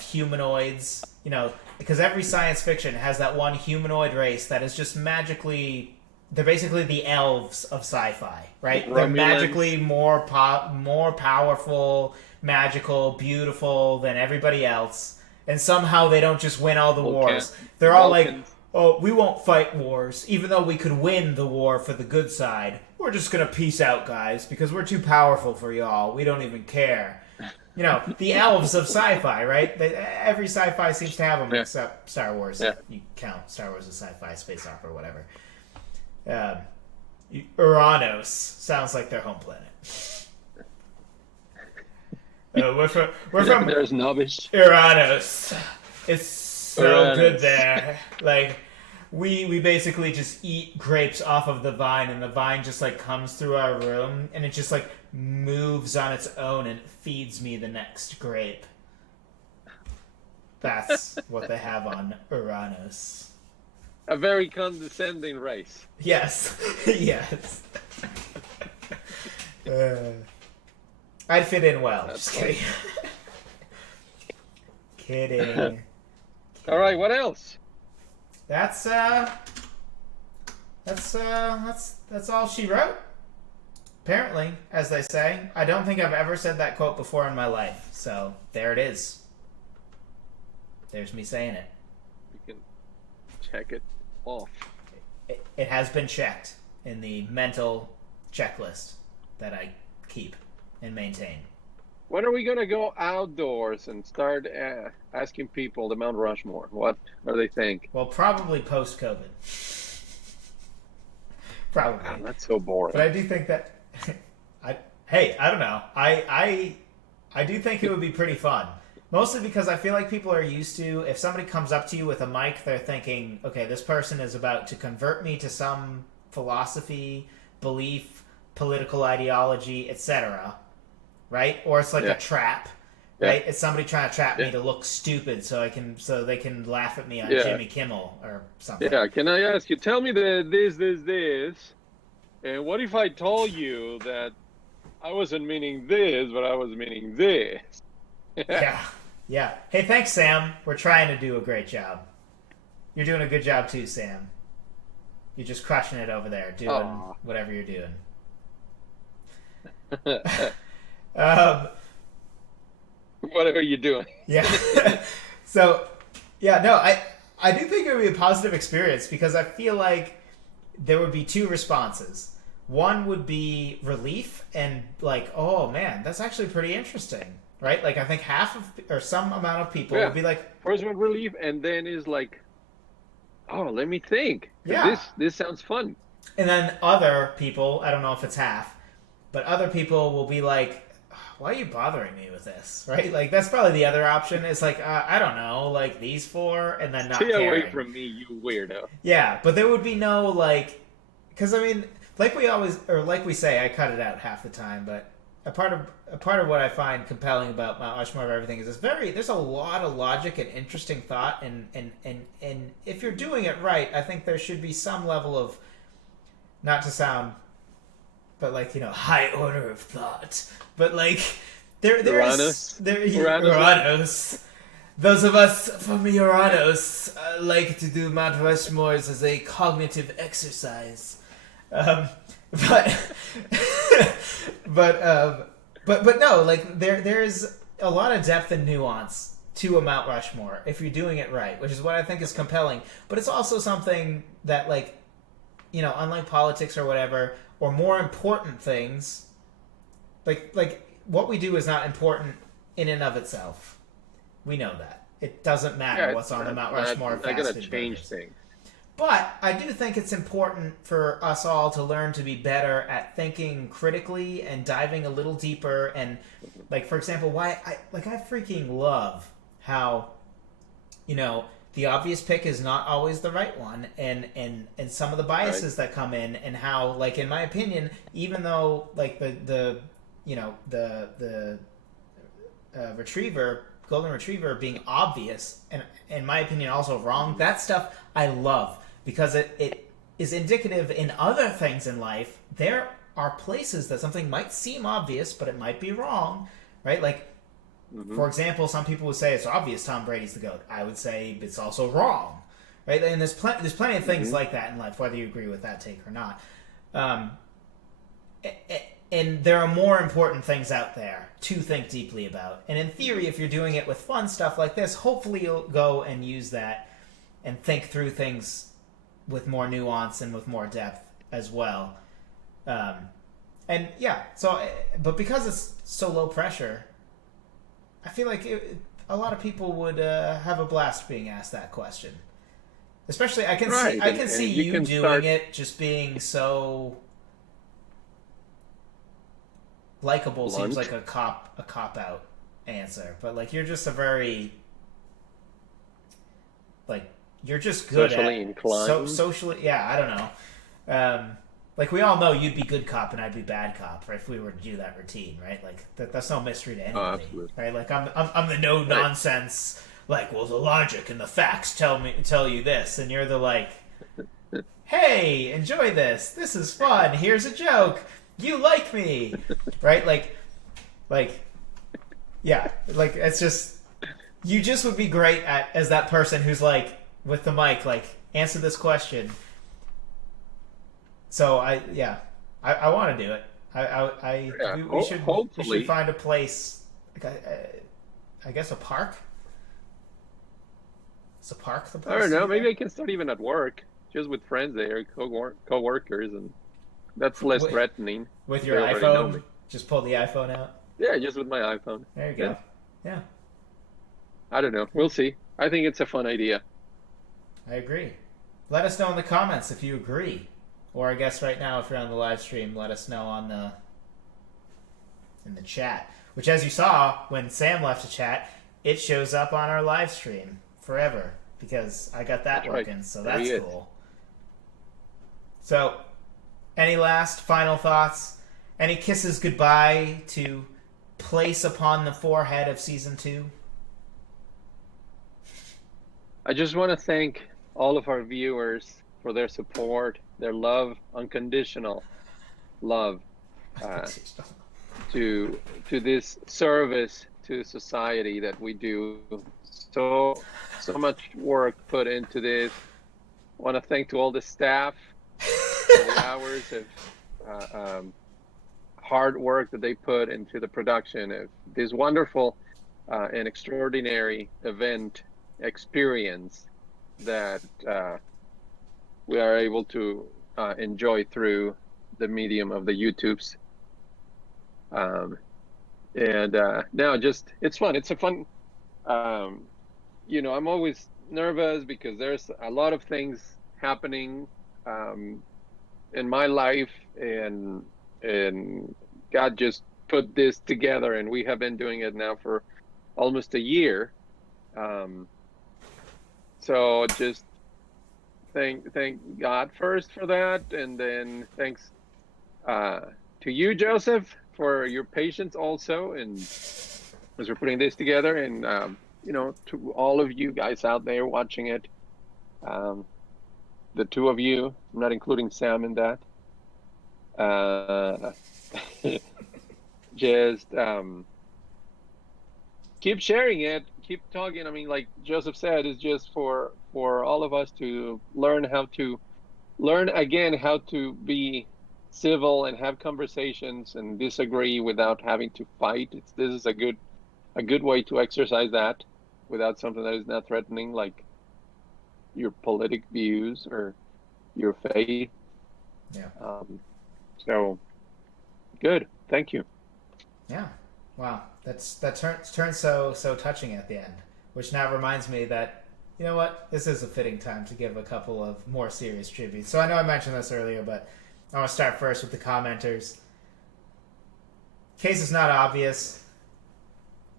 humanoids, you know, because every science fiction has that one humanoid race that is just magically, they're basically the elves of sci-fi, right? They're Romulans. magically more powerful, magical, beautiful than everybody else, and somehow they don't just win all the wars. They're all like, Vulcans. oh, we won't fight wars, even though we could win the war for the good side. We're just gonna peace out, guys, because we're too powerful for y'all. We don't even care. You know, the elves of sci-fi, right? Every sci-fi seems to have them, Yeah. except Star Wars. Yeah. You count Star Wars as sci-fi, space opera, whatever. Uranus sounds like their home planet. We're from There's Nubbish. Uranus. It's so Uranus. good there. Like, we basically just eat grapes off of the vine, and the vine just like comes through our room, and it just like moves on its own and feeds me the next grape. That's what they have on Uranus. A very condescending race. Yes, yes. I'd fit in well. That's Just kidding. Kidding. All right, what else? That's all she wrote. Apparently, as they say. I don't think I've ever said that quote before in my life. So there it is. There's me saying it. You can check it off. It has been checked in the mental checklist that I keep and maintain. When are we going to go outdoors and start asking people the Mount Rushmore? What do they think? Well, probably post-COVID. Probably. Oh, that's so boring. But I do think that... I don't know. I do think it would be pretty fun. Mostly because I feel like people are used to, if somebody comes up to you with a mic, they're thinking, okay, this person is about to convert me to some philosophy, belief, political ideology, etc. Right? Or it's like a trap. Right? It's somebody trying to trap me to look stupid so they can laugh at me on Jimmy Kimmel or something. Yeah, can I ask you, tell me this, and what if I told you that I wasn't meaning this, but I was meaning this? Yeah. Hey, thanks, Sam. We're trying to do a great job. You're doing a good job too, Sam. You're just crushing it over there, doing whatever you're doing. Whatever you're doing. Yeah. So, I do think it would be a positive experience because I feel like there would be two responses. One would be relief and like, oh man, that's actually pretty interesting. Right? Like, I think some amount of people would be like... First one, relief, and then is like, oh, let me think. Yeah. This sounds fun. And then other people, I don't know if it's half, but other people will be like, why are you bothering me with this? Right? Like, that's probably the other option. It's like, I don't know, like these four, and then not Stay caring. away from me, you weirdo. Yeah, but there would be no, like... Because, I mean, like we say, I cut it out half the time, but... A part of what I find compelling about Mount Rushmore of Everything is there's a lot of logic and interesting thought, and if you're doing it right, I think there should be some level of, not to sound, but like, high order of thought, but like Uranus. Those of us from Uranus like to do Mount Rushmores as a cognitive exercise. But no, like there's a lot of depth and nuance to a Mount Rushmore if you're doing it right, which is what I think is compelling. But it's also something that, like, unlike politics or whatever, or more important things, like what we do is not important in and of itself. We know that. It doesn't matter what's on the Mount Rushmore of fast food gonna change burgers. things. But I do think it's important for us all to learn to be better at thinking critically and diving a little deeper. And, like, for example, I freaking love how, the obvious pick is not always the right one, and some of the biases that come in, and how, like, in my opinion, even though, like, the golden retriever being obvious, and in my opinion also wrong, that stuff I love. Because it is indicative in other things in life. There are places that something might seem obvious, but it might be wrong, right? Like, for example, some people would say it's obvious Tom Brady's the GOAT. I would say it's also wrong, right? And there's plenty of things like that in life, whether you agree with that take or not. And there are more important things out there to think deeply about. And in theory, if you're doing it with fun stuff like this, hopefully you'll go and use that and think through things with more nuance and with more depth as well. But because it's so low pressure, I feel like a lot of people would have a blast being asked that question. Especially, I can Right, see, I can and see you you can doing start- it just being so likable. Seems Blunt. like a cop out answer, but like you're just a very like you're just good Socially at inclined. socially. Yeah, I don't know. Like we all know you'd be good cop and I'd be bad cop, right? If we were to do that routine, right? Like that's no mystery to anybody, absolutely. right? Like I'm the no nonsense. Like, well, the logic and the facts tell you this, and you're the like, hey, enjoy this. This is fun. Here's a joke. You like me, right? Like, yeah. Like it's just you just would be great at as that person who's like with the mic, like answer this question. So I want to do it. We should hopefully find a place. Like I guess a park. Is a park the place? I don't know. to do Maybe that? I can start even at work, just with friends there, co-workers, and that's less With- threatening. With They your already know me. iPhone. Just pull the iPhone out. Yeah, just with my iPhone. There you go. Yeah, I don't know. We'll see. I think it's a fun idea. I agree. Let us know in the comments if you agree, or I guess right now if you're on the live stream, let us know in the chat. Which, as you saw when Sam left the chat, it shows up on our live stream forever because I got that That's right. working. So There that's he is. cool. So, any last final thoughts? Any kisses goodbye to place upon the forehead of season 2? I just want to thank all of our viewers for their support, their love, unconditional love to this service to society that we do. So much work put into this. I want to thank to all the staff for the hours of hard work that they put into the production of this wonderful and extraordinary event experience that we are able to enjoy through the medium of the YouTubes. Now just it's fun. It's a fun. I'm always nervous because there's a lot of things happening in my life, and God just put this together, and we have been doing it now for almost a year. So just thank God first for that, and then thanks to you, Joseph, for your patience also, and as we're putting this together, and to all of you guys out there watching it, the two of you, I'm not including Sam in that. Just keep sharing it, keep talking. I mean, like Joseph said, it's just for all of us to learn how to be civil and have conversations and disagree without having to fight. This is a good way to exercise that without something that is not threatening, like your politic views or your faith. Yeah. So good. Thank you. Yeah. Wow. That turns so touching at the end, which now reminds me that, you know what, this is a fitting time to give a couple of more serious tributes. So I know I mentioned this earlier, but I want to start first with the commenters. Case is not obvious.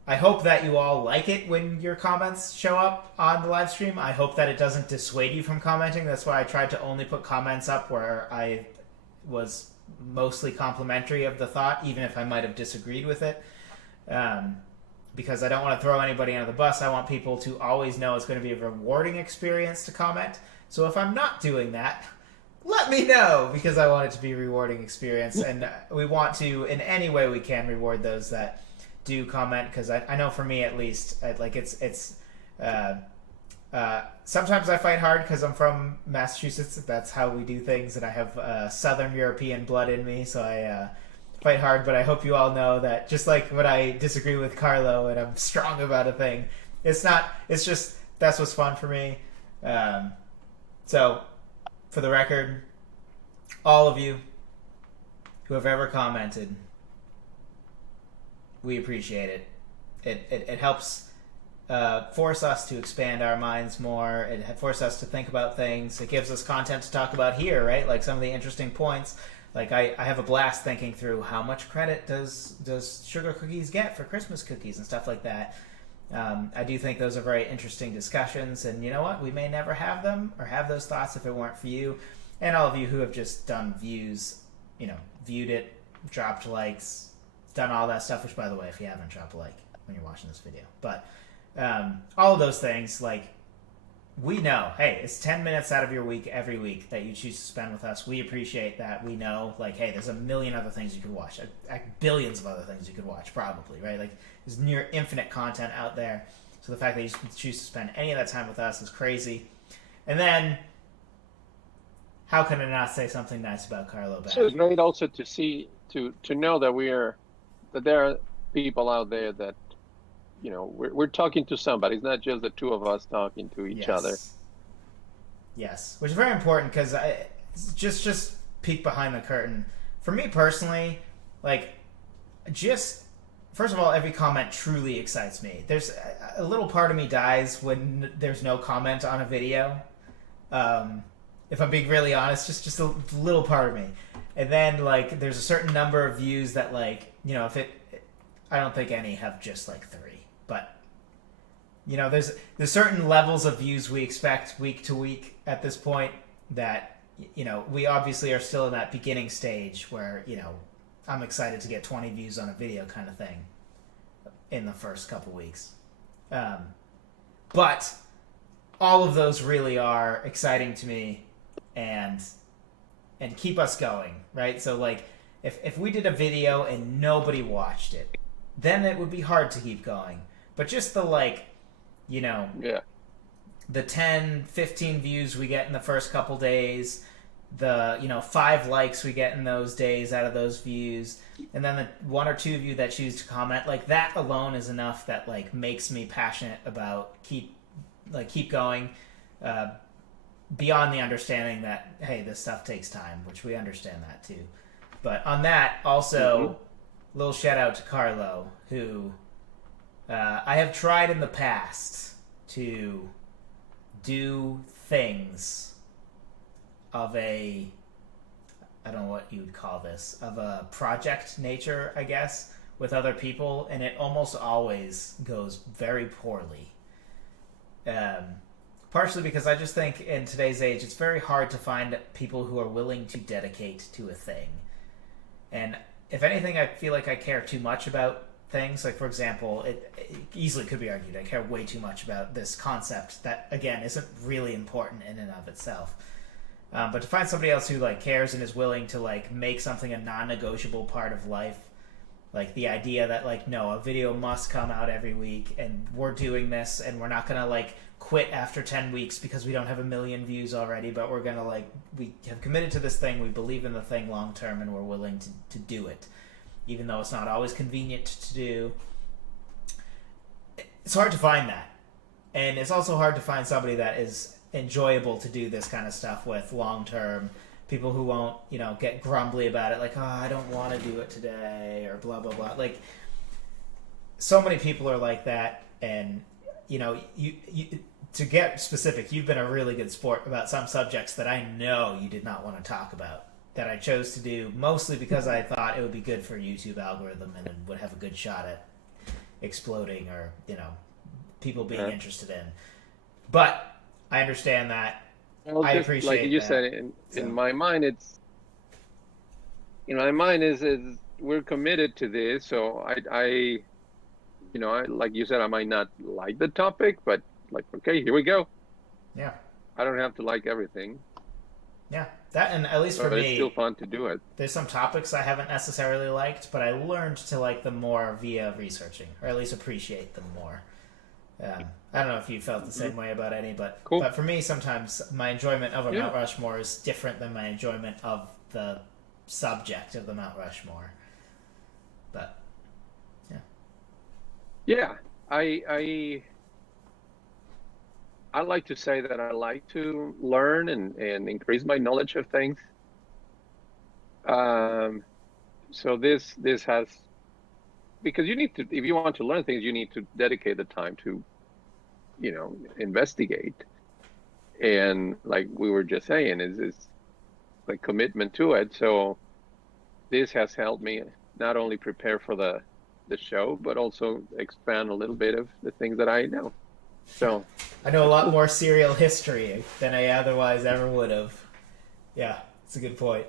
I hope that you all like it when your comments show up on the live stream. I hope that it doesn't dissuade you from commenting. That's why I tried to only put comments up where I was mostly complimentary of the thought, even if I might have disagreed with it. Because I don't want to throw anybody under the bus. I want people to always know it's going to be a rewarding experience to comment. So if I'm not doing that, let me know, because I want it to be a rewarding experience. And we want to, in any way we can, reward those that do comment, because I know for me at least, sometimes I fight hard because I'm from Massachusetts. That's how we do things, and I have Southern European blood in me, so I fight hard. But I hope you all know that just like when I disagree with Carlo and I'm strong about a thing, it's just that's what's fun for me. So for the record, all of you who have ever commented, we appreciate it. It helps force us to expand our minds more. It forces us to think about things. It gives us content to talk about here, right? Like some of the interesting points. Like I have a blast thinking through how much credit does sugar cookies get for Christmas cookies and stuff like that. I do think those are very interesting discussions, and you know what? We may never have them or have those thoughts if it weren't for you and all of you who have just done views, viewed it, dropped likes, done all that stuff. Which, by the way, if you haven't, drop a like when you're watching this video. But all of those things, like, we know, hey, it's 10 minutes out of your week every week that you choose to spend with us. We appreciate that. We know, like, hey, there's a million other things you could watch, billions of other things you could watch, probably, right? Like, there's near infinite content out there. So the fact that you choose to spend any of that time with us is crazy. And then, how can I not say something nice about Carlo back? So it's great also to see, to know that there are people out there that, we're talking to somebody. It's not just the two of us talking to each other. Yes, which is very important because just peek behind the curtain. For me personally, like, just first of all, every comment truly excites me. There's a little part of me dies when there's no comment on a video. If I'm being really honest, just a little part of me. And then, like, there's a certain number of views that, like, I don't think any have just like 3. But, there's certain levels of views we expect week to week at this point that, we obviously are still in that beginning stage where, I'm excited to get 20 views on a video kind of thing in the first couple weeks. But all of those really are exciting to me and keep us going, right? So, like, if we did a video and nobody watched it, then it would be hard to keep going. But just the, like, the 10, 15 views we get in the first couple days, the, 5 likes we get in those days out of those views, and then the 1 or 2 of you that choose to comment, like, that alone is enough that, like, makes me passionate about keep going, beyond the understanding that, hey, this stuff takes time, which we understand that too. But on that, also, little shout out to Carlo, who I have tried in the past to do things of I don't know what you would call this, of a project nature, I guess, with other people, and it almost always goes very poorly. Partially because I just think in today's age, it's very hard to find people who are willing to dedicate to a thing. And if anything, I feel like I care too much about things. Like, for example, it easily could be argued I care way too much about this concept that, again, isn't really important in and of itself. But to find somebody else who, like, cares and is willing to, like, make something a non-negotiable part of life, like the idea that, like, no, a video must come out every week and we're doing this and we're not gonna, like, quit after 10 weeks because we don't have 1 million views already, but we're gonna, like, we have committed to this thing, we believe in the thing long term, and we're willing to do it, even though it's not always convenient to do. It's hard to find that, and it's also hard to find somebody that is enjoyable to do this kind of stuff with long term. People who won't, get grumbly about it, like, oh, I don't want to do it today, or blah blah blah. Like, so many people are like that, and you to get specific, you've been a really good sport about some subjects that I know you did not want to talk about, that I chose to do mostly because I thought it would be good for YouTube algorithm and it would have a good shot at exploding or, people being interested in. But I understand that. Well, I just appreciate like you that. said, in my mind, it's, my mind is we're committed to this. So I like you said, I might not like the topic, but, like, okay, here we go. Yeah. I don't have to like everything. Yeah. That, and at least for But me, it's still fun to do it. there's some topics I haven't necessarily liked, but I learned to like them more via researching, or at least appreciate them more. I don't know if you felt the same way about any, but Cool. But for me, sometimes my enjoyment of a Mount Rushmore is different than my enjoyment of the subject of the Mount Rushmore. But Yeah, I like to say that I like to learn and increase my knowledge of things. So this has, because you need to, if you want to learn things, you need to dedicate the time to investigate. And like we were just saying, is like commitment to it. So this has helped me not only prepare for the show, but also expand a little bit of the things that I know. So I know a lot more serial history than I otherwise ever would have. Yeah, it's a good point.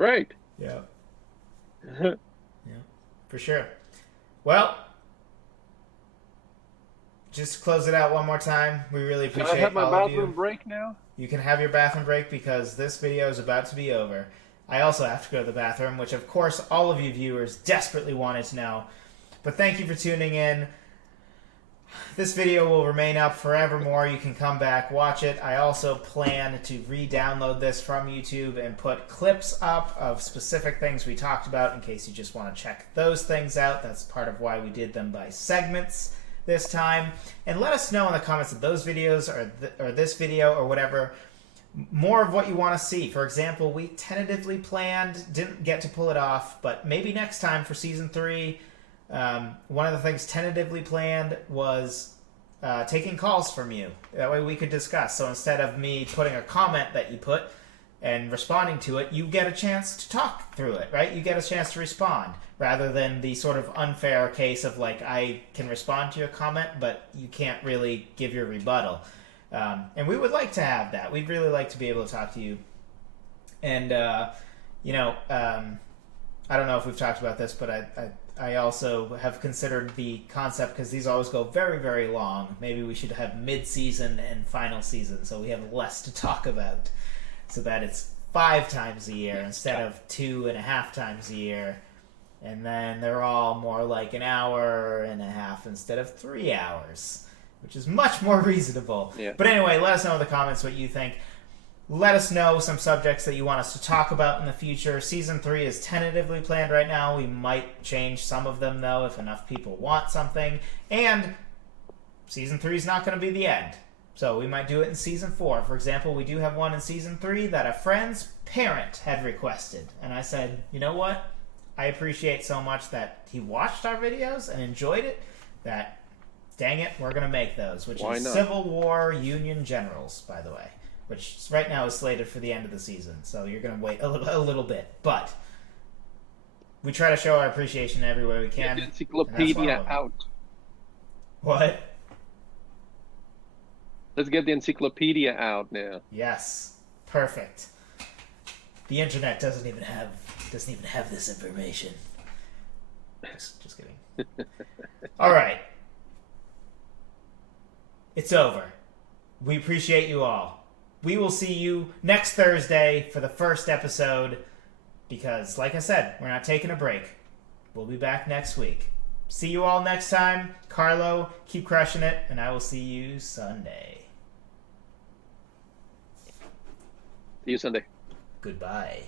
right. Yeah. Yeah, for sure. Well, just to close it out one more time, we really Can appreciate I have my all of bathroom you. break now? You can have your bathroom break because this video is about to be over. I also have to go to the bathroom, which of course all of you viewers desperately wanted to know. But thank you for tuning in. This video will remain up forevermore. You can come back, watch it. I also plan to re-download this from YouTube and put clips up of specific things we talked about in case you just want to check those things out. That's part of why we did them by segments this time. And let us know in the comments of those videos or this video or whatever, more of what you want to see. For example, we tentatively planned, didn't get to pull it off, but maybe next time for season 3, one of the things tentatively planned was taking calls from you. That way we could discuss. So instead of me putting a comment that you put and responding to it, you get a chance to talk through it, right? You get a chance to respond rather than the sort of unfair case of like, I can respond to your comment, but you can't really give your rebuttal. And we would like to have that. We'd really like to be able to talk to you. And, I don't know if we've talked about this, but I also have considered the concept, because these always go very, very long. Maybe we should have mid-season and final season so we have less to talk about, so that it's 5 times a year instead of 2.5 times a year. And then they're all more like an hour and a half instead of 3 hours, which is much more reasonable. Yeah. But anyway, let us know in the comments what you think. Let us know some subjects that you want us to talk about in the future. Season 3 is tentatively planned right now. We might change some of them, though, if enough people want something. And Season 3 is not going to be the end. So we might do it in Season 4. For example, we do have one in Season 3 that a friend's parent had requested. And I said, you know what? I appreciate so much that he watched our videos and enjoyed it that, dang it, we're going to make those. Which Why is not? Civil War Union Generals, by the way. Which right now is slated for the end of the season, so you're going to wait a little bit. But we try to show our appreciation every way we can. Get the and that's encyclopedia one of them. out. What? Let's get the encyclopedia out now. Yes, perfect. The internet doesn't even have this information. Just kidding. All right, it's over. We appreciate you all. We will see you next Thursday for the first episode because, like I said, we're not taking a break. We'll be back next week. See you all next time. Carlo, keep crushing it, and I will see you Sunday. See you Sunday. Goodbye.